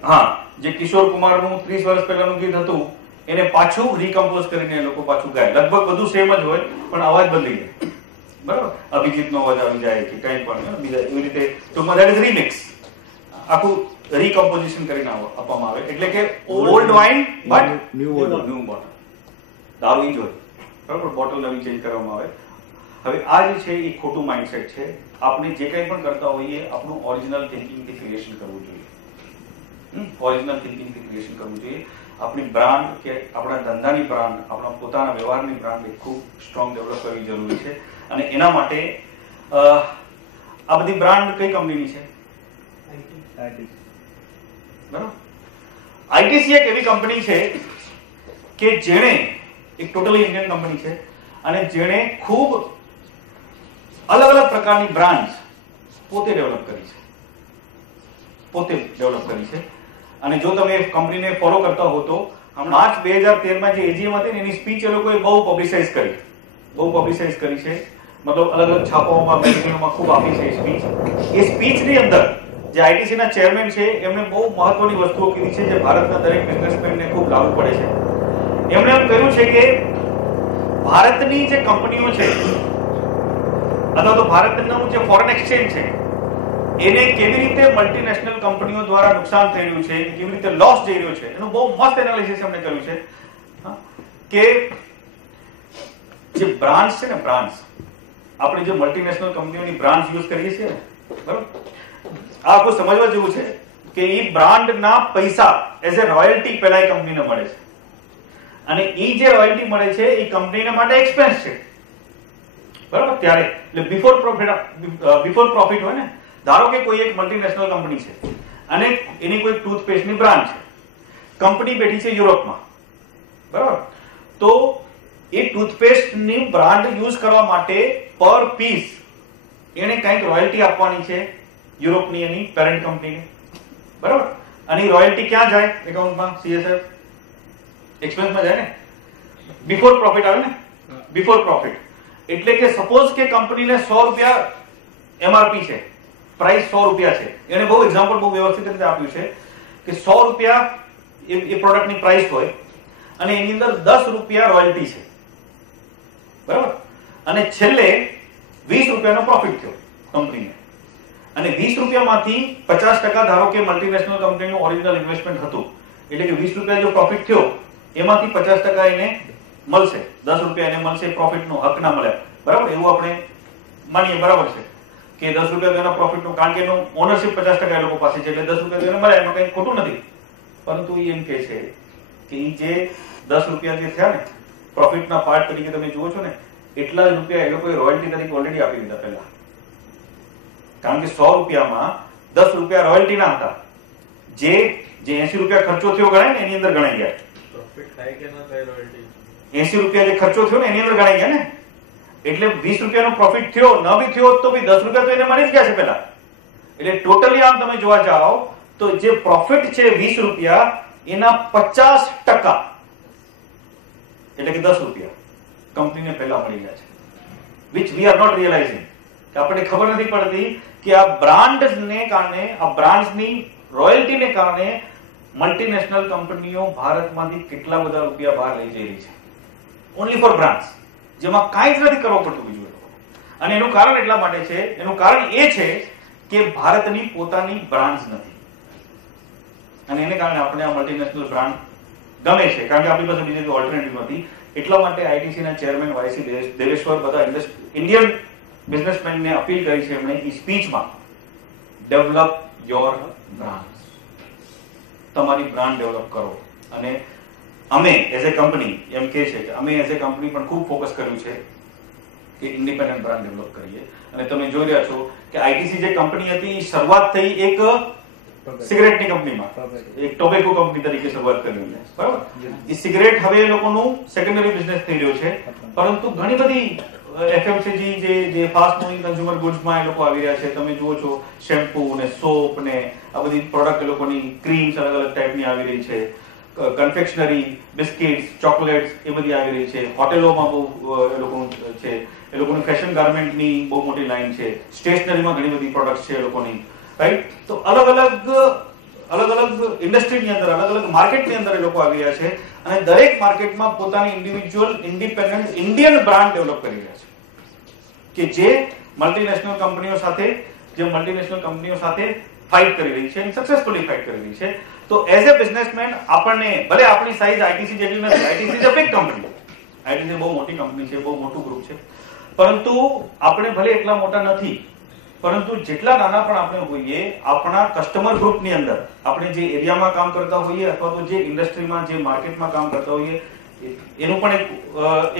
હા, જે કિશોર કુમારનું 30 વર્ષ પહેલાનું ગીત હતું એને પાછું રીકમ્પોઝ કરીને એ લોકો પાછું ગાય. લગભગ બધું સેમ જ હોય, પણ અવાજ બદલી જાય, બરાબર? અભિજીતનો અવાજ આવી જાય કે કંઈ પણ બીજા એવી રીતે. ટૂંકમાં ધેટ ઇઝ રિમિક્સ. આખું રીકમ્પોઝિશન કરીને આપવામાં આવે. એટલે કે old wine but new bottle. દારૂ ઈ જ હોય, બરાબર? બોટલ નવી ચેન્જ કરવામાં આવે. હવે આ જે છે એ ખોટું માઇન્ડસેટ છે. આપણે જે કંઈ પણ કરતા હોઈએ આપણું ઓરિજિનલ થિંકિંગથી ક્રિએશન કરવું જોઈએ. ઓરિજિનલ થિંકિંગથી ક્રિએશન કરવું જોઈએ. આપણી બ્રાન્ડ કે આપણા ધંધાની બ્રાન્ડ, આપણા પોતાના વ્યવહારની બ્રાન્ડ એ ખૂબ સ્ટ્રોંગ ડેવલપ કરવી જરૂરી છે. અને એના માટે આ બધી બ્રાન્ડ કઈ કંપનીની છે? બરાબર. આઈટીસી એક એવી કંપની છે કે જેણે, એક ટોટલી ઇન્ડિયન કંપની છે, અને જેણે ખૂબ અલગ અલગ પ્રકારની બ્રાન્ડ્સ પોતે ડેવલપ કરી છે. અને જો તમે કંપનીને ફોલો કરતા હો તો માર્ચ 2013માં જે એજીએમ હતી ને એની સ્પીચ એ લોકોએ બહુ પબ્લિસાઇઝ કરી છે. મતલબ અલગ અલગ છાપાઓમાં, મેગેઝિનોમાં ખૂબ આપી છે સ્પીચ. એ સ્પીચની અંદર જે આઈટીસી ના ચેરમેન છે એમણે બહુ મહત્વની વસ્તુઓ કીધી છે જે ભારતના દરેક બિઝનેસમેનને ખૂબ લાગુ પડે છે. એમણે એમ કહ્યું છે કે ભારતની જે કંપનીઓ છે અથવા તો ભારતનું જે ફોરેન એક્સચેન્જ છે એને કેવી રીતે મલ્ટીનેશનલ કંપનીઓ દ્વારા નુકસાન થઈ રહ્યું છે, કેવી રીતે લોસ જઈ રહ્યો છે, એનું બહુ મસ્ત એનાલિસિસ એમણે કર્યું છે. કે જે બ્રાન્ડ્સ છે ને, બ્રાન્ડ્સ, આપણે જે મલ્ટીનેશનલ કંપનીઓની બ્રાન્ડ્સ યુઝ કરીએ છીએ, બરાબર? આ આખું સમજવા જેવું છે કે એ બ્રાન્ડના પૈસા એઝ એ રોયલ્ટી પહેલા એ કંપનીને મળે છે, અને એ જે રોયલ્ટી મળે છે એ કંપનીને માટે એક્સપેન્સ છે, બરાબર? ત્યારે એટલે બિફોર પ્રોફિટ હોય ને. ધારો કે કોઈ એક મલ્ટીનેશનલ કંપની છે અને એની કોઈ ટૂથપેસ્ટની બ્રાન્ડ છે. કંપની બેઠી છે યુરોપમાં, બરાબર? તો એ ટૂથપેસ્ટની બ્રાન્ડ યુઝ કરવા માટે પર પીસ એને કંઈક રોયલ્ટી આપવાની છે યુરોપની એની પેરેન્ટ કંપનીને, બરાબર? અને એ રોયલ્ટી ક્યાં જાય? એકાઉન્ટમાં, સીએસએફ એક્સપેન્સમાં જાય ને. બિફોર પ્રોફિટ આવે ને, બિફોર પ્રોફિટ. એટલે કે સપોઝ કે કંપનીને 100 રૂપિયા એમઆરપી છે, પ્રાઇસ 100 રૂપિયા છે. એને બહુ એક્ઝામ્પલ બહુ વ્યવસ્થિત રીતે આપ્યું છે કે 100 રૂપિયા એ પ્રોડક્ટની પ્રાઇસ હોય અને એની અંદર 10 રૂપિયા રોયલ્ટી છે, બરાબર? અને છેલ્લે 20 રૂપિયાનો પ્રોફિટ થયો કંપનીને. અને 20 રૂપિયામાંથી 50% ધારો કે મલ્ટીનેશનલ કંપનીનું ઓરિજિનલ ઇન્વેસ્ટમેન્ટ હતું, એટલે કે 20 રૂપિયા જો પ્રોફિટ થયો એમાંથી 50% એને મળશે, 10 રૂપિયા એને મળશે પ્રોફિટનો હક ના મળે, બરાબર? એવું આપણે માનીએ, બરાબર છે કે 10 રૂપિયા એના પ્રોફિટનો, કારણ કે એનો ઓનરશિપ 50% એ લોકો પાસે છે, એટલે 10 રૂપિયા એને મળે, એમાં કંઈ ખોટું નથી. પરંતુ એ એમ કહે છે કે એ જે 10 રૂપિયા જે થયા ને પ્રોફિટના પાર્ટ તરીકે તમે જુઓ છો ને, એટલા જ રૂપિયા એ લોકોએ રોયલ્ટી તરીકે ઓલરેડી આપી દીધા પહેલા. કારણ કે 100 રૂપિયામાં 10 રૂપિયા રોયલ્ટી ના હતા, જે 80 રૂપિયા ખર્ચો થયો ગણાય ને એની અંદર ગણાઈ ગયા. પ્રોફિટ થાય કે ના થાય રોયલ્ટી? 80 રૂપિયા જે ખર્ચો થયો ને એની અંદર ગણાઈ ગયા ને. એટલે 20 રૂપિયાનો પ્રોફિટ થયો, ન બી થયો તો બી 10 રૂપિયા તો એને મળી જ ગયા છે પેલા. એટલે ટોટલી આમ તમે જોવા જાઓ તો જે પ્રોફિટ છે 20 રૂપિયા એના 50% એટલે કે 10 રૂપિયા કંપનીને પહેલા મળી ગયા છે, which we are not realizing. કે આપણને ખબર નથી પડતી કે આ બ્રાન્ડને કારણે, આ બ્રાન્ડ્સની રોયલ્ટીને કારણે મલ્ટીનેશનલ કંપનીઓ ભારતમાંથી કેટલા બધા રૂપિયા બહાર લઈ જઈ રહી છે, ઓનલી ફોર બ્રાન્ડ્સ, જેમાં કાંઈ જ નથી કરવું પડતું બીજું. અને એનું કારણ એટલા માટે છે, એનું કારણ એ છે કે ભારતની પોતાની બ્રાન્ડ્સ નથી, અને એને કારણે આપણે આ મલ્ટીનેશનલ બ્રાન્ડ ગમે છે, કારણ કે આપણી પાસે બીજી કોઈ ઓલ્ટરનેટિવ નથી. એટલા માટે આઈટીસી ના ચેરમેન વાયસી દેવેશ્વર બધા ઇન્ડિયન બિઝનેસમેનને અપીલ કરી છે એમણે એ સ્પીચમાં, ડેવલપ યોર બ્રાન્ડ્સ, તમારી બ્રાન્ડ ડેવલપ કરો. અને અમે એઝ એ કંપની એમ કહે છે કે અમે એઝ એ કંપની પણ ખૂબ ફોકસ કર્યું છે કે ઇન્ડિપેન્ડન્ટ બ્રાન્ડ ડેવલપ કરીએ. અને તમે જોઈ રહ્યા છો કે આઈટીસી જે કંપની હતી શરૂઆત થઈ એક સિગરેટની કંપનીમાં, એક ટોબેકો કંપની તરીકે શરૂઆત કરી, બરાબર. એ સિગરેટ હવે એ લોકોનું સેકન્ડરી બિઝનેસ થઈ રહ્યો છે, પરંતુ ઘણી બધી એફએમસીજી જે ફાસ્ટ મૂવિંગ કન્ઝ્યુમર ગુડ્સમાં એ લોકો આવી રહ્યા છે. તમે જુઓ છો શેમ્પુ ને સોપ ને આ બધી પ્રોડક્ટ એ લોકોની, ક્રીમ્સ અલગ અલગ ટાઈપની આવી રહી છે, કન્ફેક્શનરી, બિસ્કિટ્સ, ચોકલેટ્સ એ બધી આવી રહી છે. હોટેલોમાં બહુ એ લોકોનું છે, એ લોકોની ફેશન ગાર્મેન્ટની બહુ મોટી લાઈન છે, સ્ટેશનરીમાં ઘણી બધી પ્રોડક્ટ્સ છે એ લોકોની, રાઈટ. તો અલગ અલગ ઇન્ડસ્ટ્રીની અંદર, અલગ અલગ માર્કેટની અંદર એ લોકો આવી રહ્યા છે, અને દરેક માર્કેટમાં પોતાની individual independent Indian brand develop કરી રહ્યા છે કે જે મલ્ટીનેશનલ કંપનીઓ સાથે ફાઇટ કરી રહી છે, સક્સેસફુલી ફાઇટ કરી રહી છે. તો એઝ એ બિઝનેસમેન આપણને, ભલે આપણી સાઈઝ આઈટીસી જેટલી નથી, ITC is a big company, ITC બહુ મોટી કંપની છે, બહુ મોટું ગ્રુપ છે, પરંતુ આપણે ભલે એટલા મોટા નથી, પરંતુ જેટલા નાના પણ આપણે હોઈએ, આપણા કસ્ટમર ગ્રુપની અંદર, આપણે જે એરિયામાં કામ કરતા હોઈએ અથવા તો જે ઇન્ડસ્ટ્રીમાં, જે માર્કેટમાં કામ કરતા હોઈએ, એનું પણ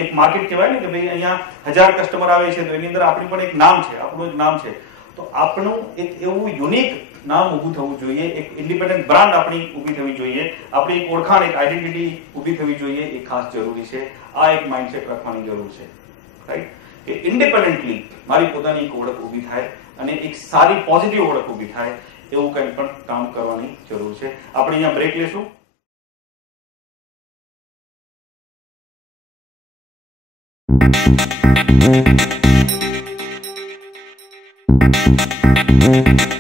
એક માર્કેટ કહેવાય ને કે ભાઈ અહીંયા 1000 કસ્ટમર આવે છે તો એની અંદર આપણી પણ એક નામ છે, આપણું એક નામ છે. તો આપણું એક એવું યુનિક નામ ઊભું થવું જોઈએ, એક ઇન્ડિપેન્ડન્ટ બ્રાન્ડ આપણી ઊભી થવી જોઈએ, આપણી એક ઓળખાણ, એક આઈડેન્ટિટી ઊભી થવી જોઈએ, એ ખાસ જરૂરી છે. આ એક માઇન્ડસેટ રાખવાની જરૂર છે, રાઈટ. કે ઇન્ડિપેન્ડન્ટલી મારી પોતાની એક ઓળખ ઊભી થાય અને એક સારી પોઝિટિવ ઓળખ ઊભી થાય, એવું કંઈ પણ કામ કરવાની જરૂર છે. આપણે અહીંયા બ્રેક લેશું. Thank you.